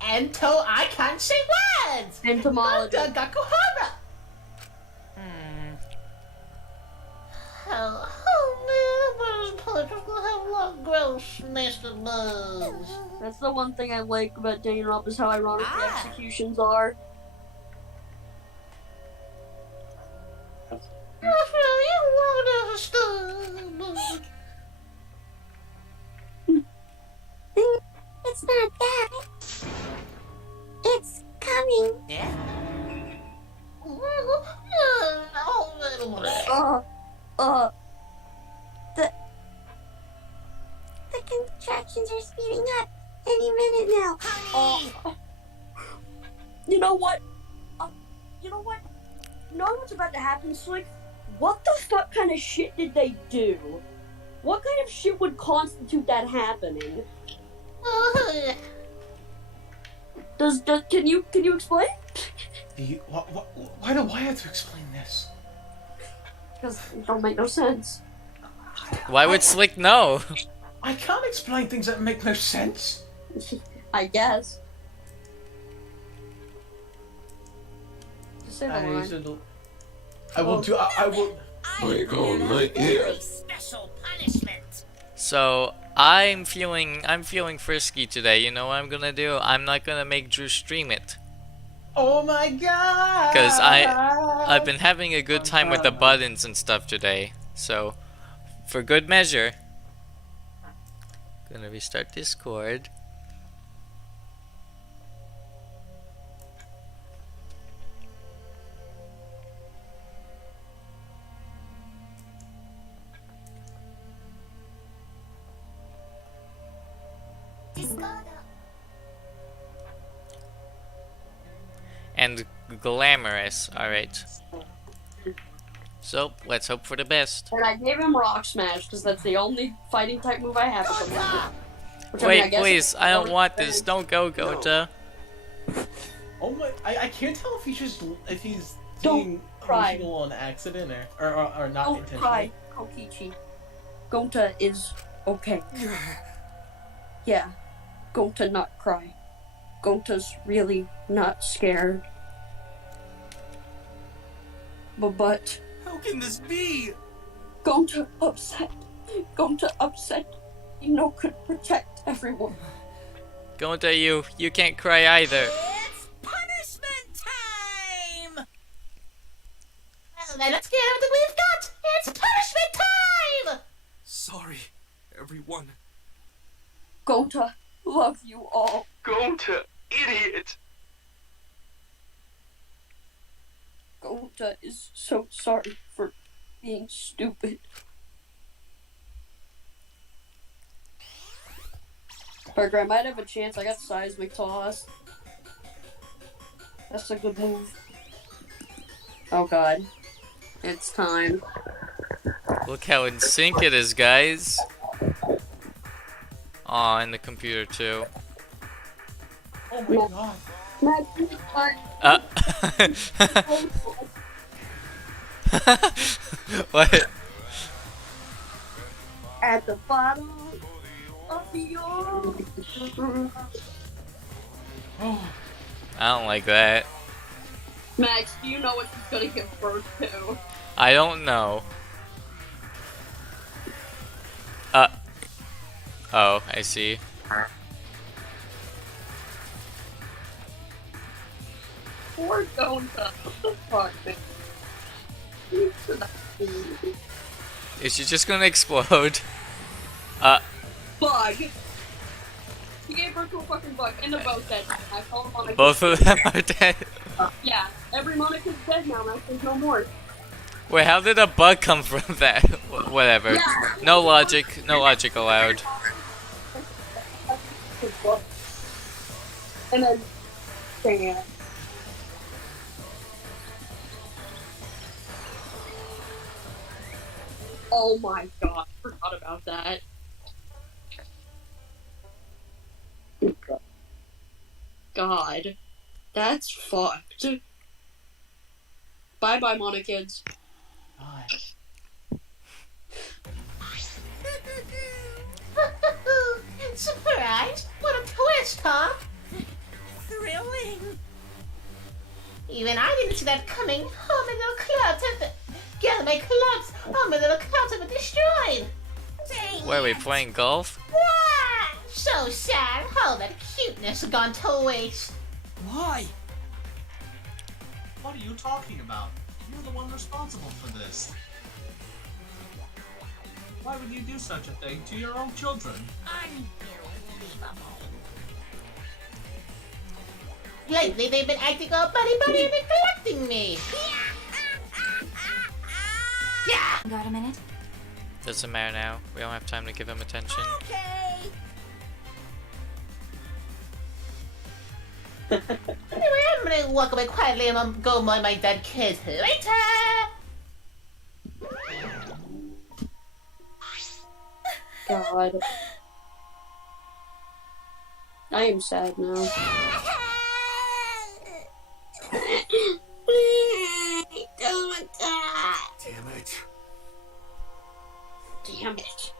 Ento I can't say words! Entomology. Gakuhara! Oh man, punishment will have a lot of gross, nasty bugs. That's the one thing I like about Danganronpa is how ironic the executions are. That's really a lot of stuff. It's not that. It's coming. Yeah? The contractions are speeding up any minute now. You know what? You know what? You know what's about to happen, Slick? What the fuck kind of shit did they do? What kind of shit would constitute that happening? Can you explain? Why do I have to explain this? Because it don't make no sense. Why would Slick know? I can't explain things that make no sense. I guess. Just say the line. I will do. I will. Very special punishment. So I'm feeling frisky today. You know what I'm gonna do? I'm not gonna make Drew stream it. Oh my god! Because I've been having a good time with the buttons and stuff today. So for good measure, gonna restart Discord. And glamorous. Alright. So, let's hope for the best. And I gave him Rock Smash because that's the only fighting type move I have at the moment. Which, Wait, I guess please, I don't want this. Don't go, Gonta. Oh my! I can't tell if he's Don't being cry. emotional on accident or not Don't intentionally. cry, Kokichi. Gonta is okay. Yeah, Gonta not cry. Gonta's really not scared. But How can this be? Gonta upset. Gonta upset. You know, could protect everyone. Gonta, you can't cry either. It's punishment time! Well, then let's get everything we've got! It's punishment time! Sorry, everyone. Gonta, love you all. Gonta, idiot! Gonta is so sorry for being stupid. Parker, I might have a chance. I got seismic toss. That's a good move. Oh god. It's time. Look how in sync it is, guys. Aw, and the computer too. Oh my god. What? At the bottom of the ocean. I don't like that. Max, do you know what she's gonna give birth to? I don't know. Oh, I see. Poor Gonta. What the fuck, man? Is she just gonna explode? Bug. He gave birth to a fucking bug, and they're both dead. I called Monokid. Both of them are dead. Yeah, every Monokid's dead now, Max. There's no more. Wait, how did a bug come from that? Whatever. Yeah. No logic allowed. And then, damn. Oh my god, I forgot about that. God, that's fucked. Bye bye, Monokids. Surprise! What a twist, huh? Thrilling. Even I didn't see that coming. Oh, my little clouds have gather my clouds. Oh, my little clouds have been destroyed. Wait, are we playing golf? What? So sad. All that cuteness gone to waste. Why? What are you talking about? You're the one responsible for this. Why would you do such a thing to your own children? Unbelievable. Lately, they've been acting all buddy-buddy and neglecting me. Yeah! Got a minute? Doesn't matter now. We don't have time to give him attention. Okay. Anyway, I'm gonna walk away quietly and go mind my dead kids later. God. I am sad now. Damn it. Damn it.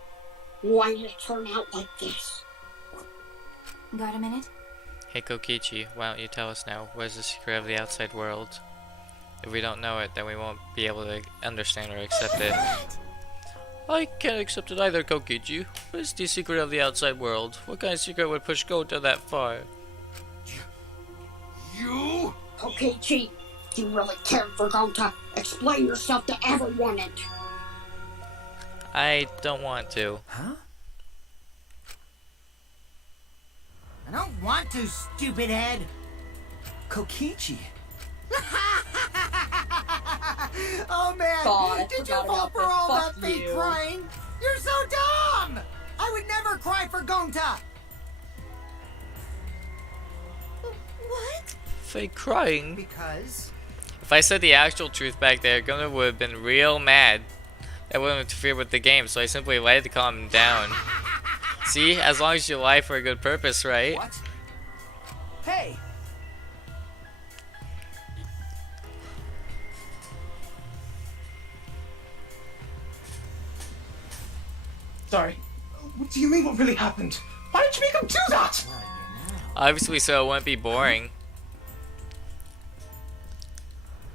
Why did it turn out like this? Got a minute? Hey Kokichi, why don't you tell us now? What is the secret of the outside world? If we don't know it, then we won't be able to understand or accept it. I can't accept it either, Kokichi. What is the secret of the outside world? What kind of secret would push Gonta that far? You? Kokichi, you really cared for Gonta. Explain yourself to everyone. I don't want to. Huh? I don't want to, stupid head. Kokichi. Oh man, God, I did you forgot fall about for this. all Fuck that fake you. crying? You're so dumb! I would never cry for Gonta! What? Fake crying? Because? If I said the actual truth back there, Gonta would have been real mad. That wouldn't interfere with the game, so I simply lied to calm him down. See? As long as you lie for a good purpose, right? What? Hey! Sorry. What do you mean what really happened? Why did you make him do that? Obviously, so it wouldn't be boring.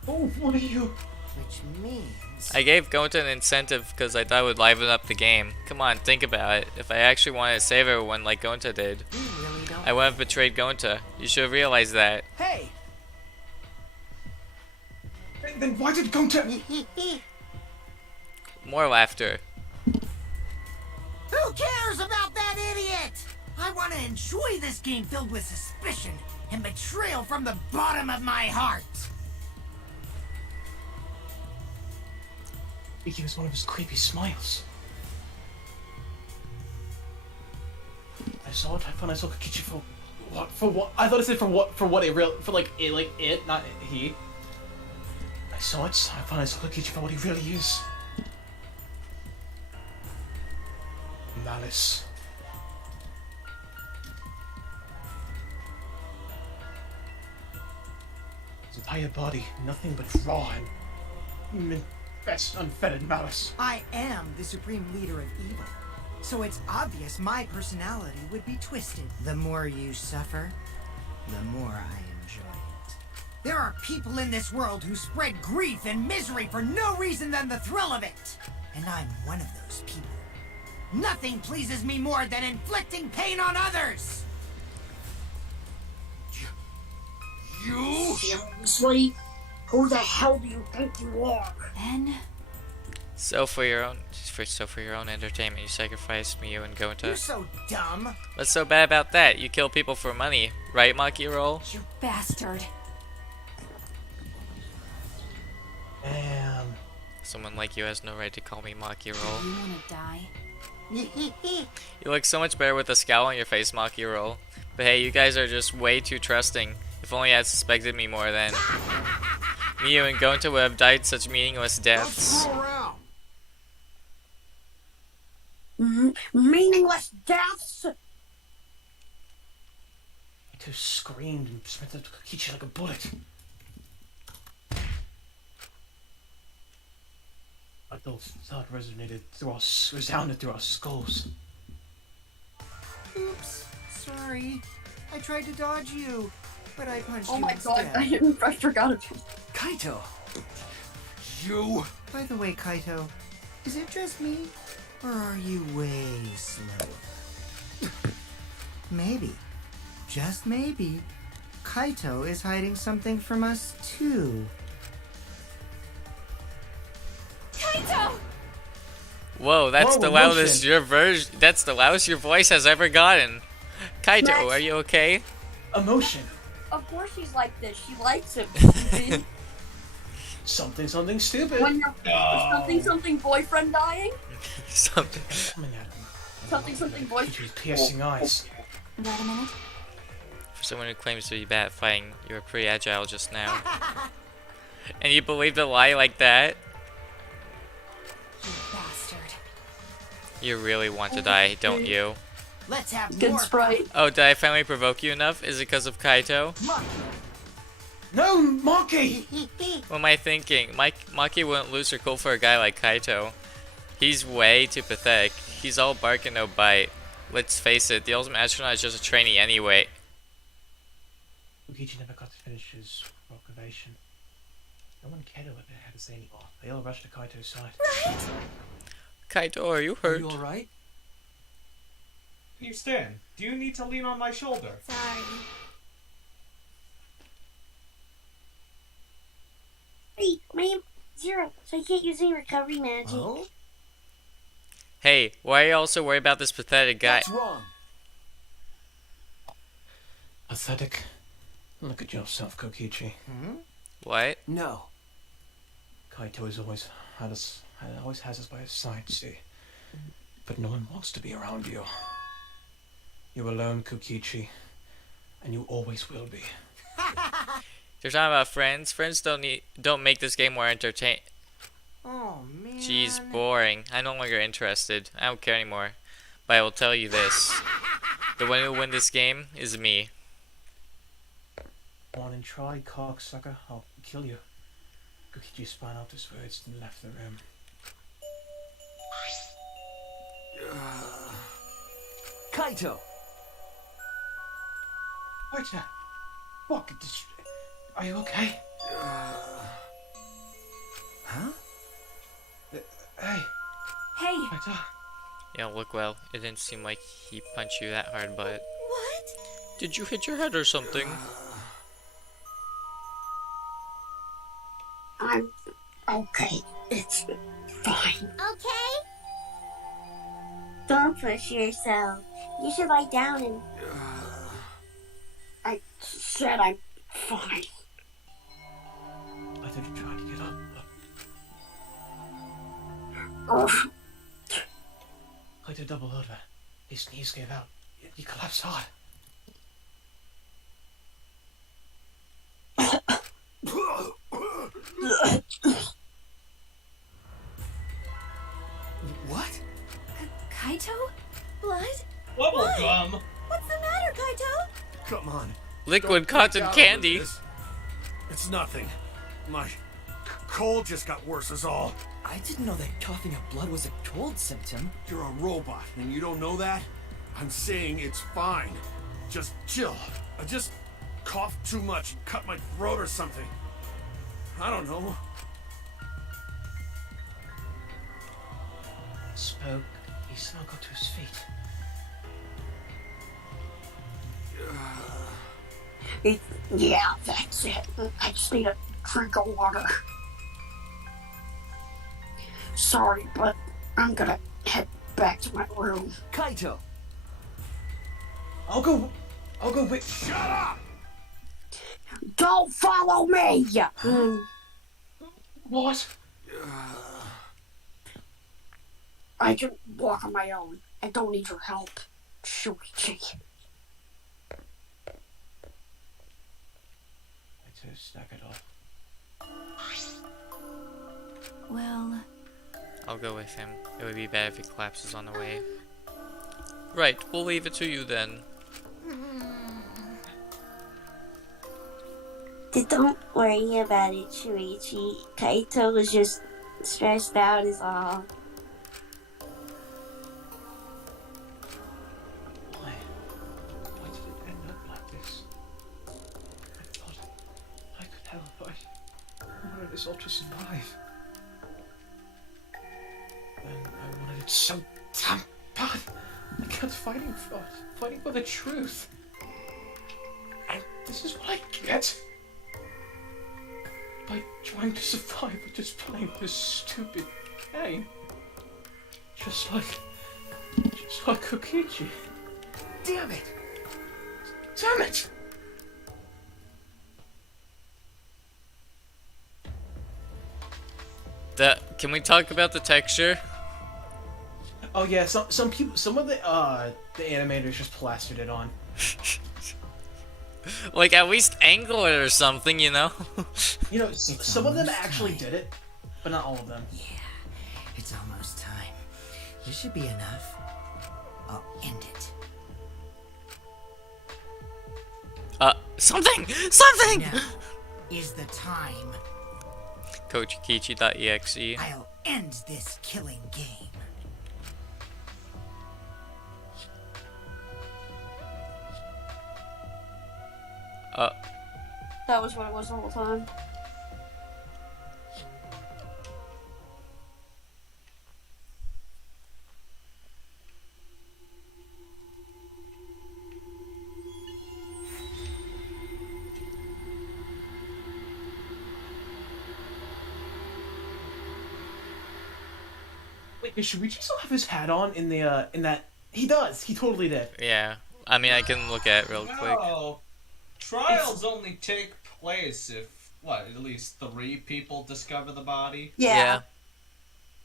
Oh, what are you? Which means... I gave Gonta an incentive because I thought it would liven up the game. Come on, think about it. If I actually wanted to save everyone like Gonta did, I wouldn't have betrayed Gonta. You should have realized that. Hey! Then why did Gonta... More laughter. Who cares about that idiot? I want to enjoy this game filled with suspicion and betrayal from the bottom of my heart. He gave us one of his creepy smiles. I saw it. I found I saw Kokichi for what? For what? I thought it said for what? For what? It, not he. I saw it. I found I saw Kokichi for what he really is. Malice. His entire body, nothing but raw and that's unfettered malice. I am the supreme leader of evil, so it's obvious my personality would be twisted. The more you suffer, the more I enjoy it. There are people in this world who spread grief and misery for no reason than the thrill of it. And I'm one of those people. Nothing pleases me more than inflicting pain on others! You? Seriously? Who the hell do you think you are? Ben? So for your own entertainment, you sacrificed Miyu and You're Gonta. so dumb. What's so bad about that? You kill people for money, right, Maki Roll? You bastard. Damn. Someone like you has no right to call me Maki Roll. You wanna die? You look so much better with a scowl on your face, Maki Roll. But hey, you guys are just way too trusting. If only I had suspected me more then. Miyu and Gonta would have died such meaningless deaths. Meaningless deaths? Kaito screamed and spent the Kokichi like a bullet. A dull thud resounded through our skulls. Oops, sorry. I tried to dodge you, but I punched Oh you my instead. god, I forgot about Kaito! You? By the way, Kaito, is it just me? Or are you way slow? Maybe, just maybe, Kaito is hiding something from us too. Kaito! Whoa, that's Whoa, the loudest emotion. that's the loudest your voice has ever gotten. Kaito, Max. are you okay? Emotion. Of course she's like this. She likes him. Something stupid. When your something boyfriend dying? Something. Coming at him. Something boyfriend. Kokichi's piercing eyes. Wait a minute. For someone who claims to be bad at fighting, you were pretty agile just now. And you believed a lie like that? You bastard. You really want to die, don't you? Let's have Good more. sprite. Oh, did I finally provoke you enough? Is it because of Kaito? No, Maki! What am I thinking? Maki wouldn't lose her cool for a guy like Kaito. He's way too pathetic. He's all bark and no bite. Let's face it, the ultimate astronaut is just a trainee anyway. Kokichi never got to finish his proclamation. No one cared what they had to say anymore. They all rushed to Kaito's side. Right? Kaito, are you Are hurt? you alright? Can you stand? Do you need to lean on my shoulder? Sorry. Wait, I'm 0, so I can't use any recovery magic. Oh? Hey, why are you all so worried about this pathetic guy? What's wrong? Pathetic. Look at yourself, Kokichi. What? No. Kaito has always has us by his side, see? But no one wants to be around you. You're alone, Kokichi. And you always will be. You're talking about friends? Friends don't make this game more entertaining. Oh, man. Jeez, boring. I'm no longer interested. I don't care anymore. But I will tell you this. The one who will win this game is me. Go on and try, cocksucker. I'll kill you. Kokichi spat out his words and left the room. Kaito! Wait, what? Are you okay? Huh? Hey. Hey! Kaito. You don't look well. It didn't seem like he punched you that hard, but... What? Did you hit your head or something? I'm okay. It's fine. Okay? Don't push yourself. You should lie down and... I said I'm fine. I thought you tried to get up. Ugh. Kaito doubled over. His knees gave out. He collapsed hard. What? Kaito? Blood? Bubblegum! What's the matter, Kaito? Come on. Liquid Don't freak cotton out candy. over this. It's nothing. My cold just got worse is all. I didn't know that coughing up blood was a cold symptom. You're a robot and you don't know that? I'm saying it's fine. Just chill. Just coughed too much, cut my throat or something. I don't know. Spoke. He snuggled to his feet. Yeah, that's it. I just need a drink of water. Sorry, but I'm gonna head back to my room. Kaito! I'll go with. Shut up! Don't follow me! What? I can walk on my own. I don't need your help, Suichi. To stack it up. Well, I'll go with him. It would be bad if he collapses on the way. Right, we'll leave it to you then. Don't worry about it, Shuichi. Kaito was just stressed out is all. Why did it end up like this? I thought I could help. I wanted us all to survive. And I wanted it so damn bad. I kept fighting for the truth. And this is what I get. By trying to survive with just playing this stupid game. Just like Kokichi. Damn it! Damn it! Can we talk about the texture? Oh yeah, some people, some of the animators just plastered it on. Like, at least angle it or something, you know? You know, some of them actually did it, but not all of them. Yeah, it's almost time. This should be enough. I'll end it. Something! Something! Now is the time. Kokichi.exe. I'll end this killing game. That was what it was the whole time. Wait, does Suichi still have his hat on in the in that? He does. He totally did. Yeah. I mean, I can look at it real quick. No. Trials only take place if, what, at least 3 people discover the body? Yeah.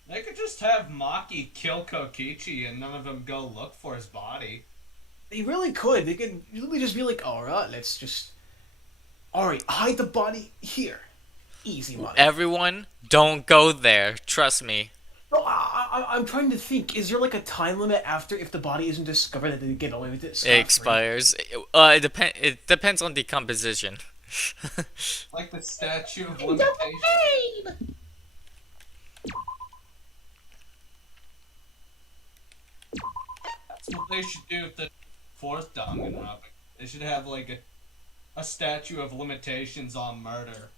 They could just have Maki kill Kokichi and none of them go look for his body. They really could. They could really just be like, alright, let's just... Alright, hide the body here. Easy money. Everyone, don't go there. Trust me. No, I'm trying to think. Is there like a time limit after if the body isn't discovered that they get away with it? It expires. It depends on decomposition. Like the statue of limitation. That's what they should do with the 4th Danganronpa. They should have like a statue of limitations on murder.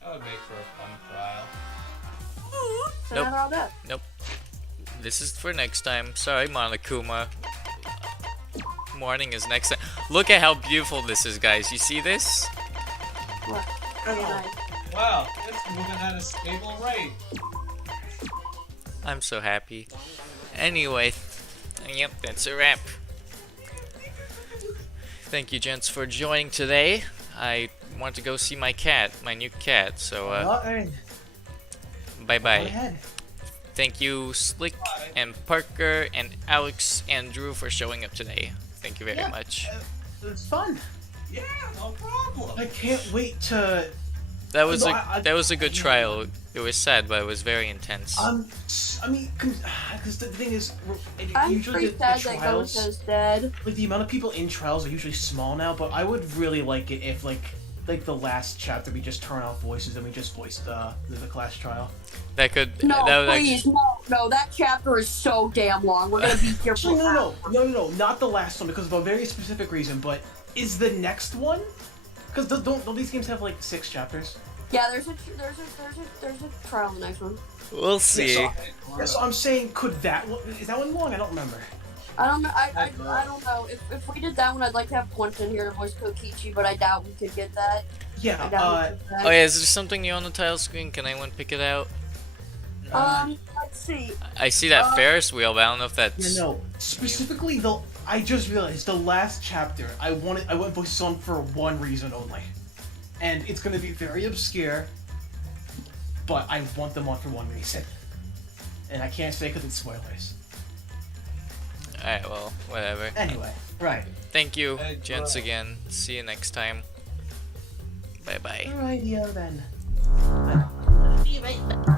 That would make for a fun trial. So now they're all dead. Nope. This is for next time. Sorry, Monokuma. Morning is next time. Look at how beautiful this is, guys. You see this? What? Really nice. Wow, it's moving at a stable rate. I'm so happy. Anyway, yep, that's a wrap. Thank you, gents, for joining today. I want to go see my cat, my new cat, so bye-bye. Thank you, Slick and Parker and Alex and Drew for showing up today. Thank you very much. It was fun. Yeah, no problem. I can't wait to... That was that was a good trial. It was sad, but it was very intense. I mean, because the thing is, I'm usually pretty the sad that trials, Gonta's dead. like the amount of people in trials are usually small now. But I would really like it if like like the last chapter we just turn off voices and we just voice the class trial? That could. No, that would please, no. That chapter is so damn long. We're gonna be here Actually, for no, not the last one because of a very specific reason. But is the next one? Because don't these games have like 6 chapters? Yeah, there's a trial in the next one. We'll see. Yeah, so I'm saying, could that one, is that one long? I don't remember. I don't know. I don't know. If we did that one, I'd like to have Quentin here to voice Kokichi, but I doubt we could get that. Yeah. Oh yeah, is there something new on the title screen? Can anyone pick it out? Let's see. I see that Ferris wheel, but I don't know if that's. Yeah, no. Specifically, I just realized the last chapter. I went voices on for one reason only, and it's gonna be very obscure. But I want them on for one reason, and I can't say because it's spoilers. Alright, well, whatever. Anyway, right. Thank you, gents, again. See you next time. Bye bye. Alright, then. Be right back.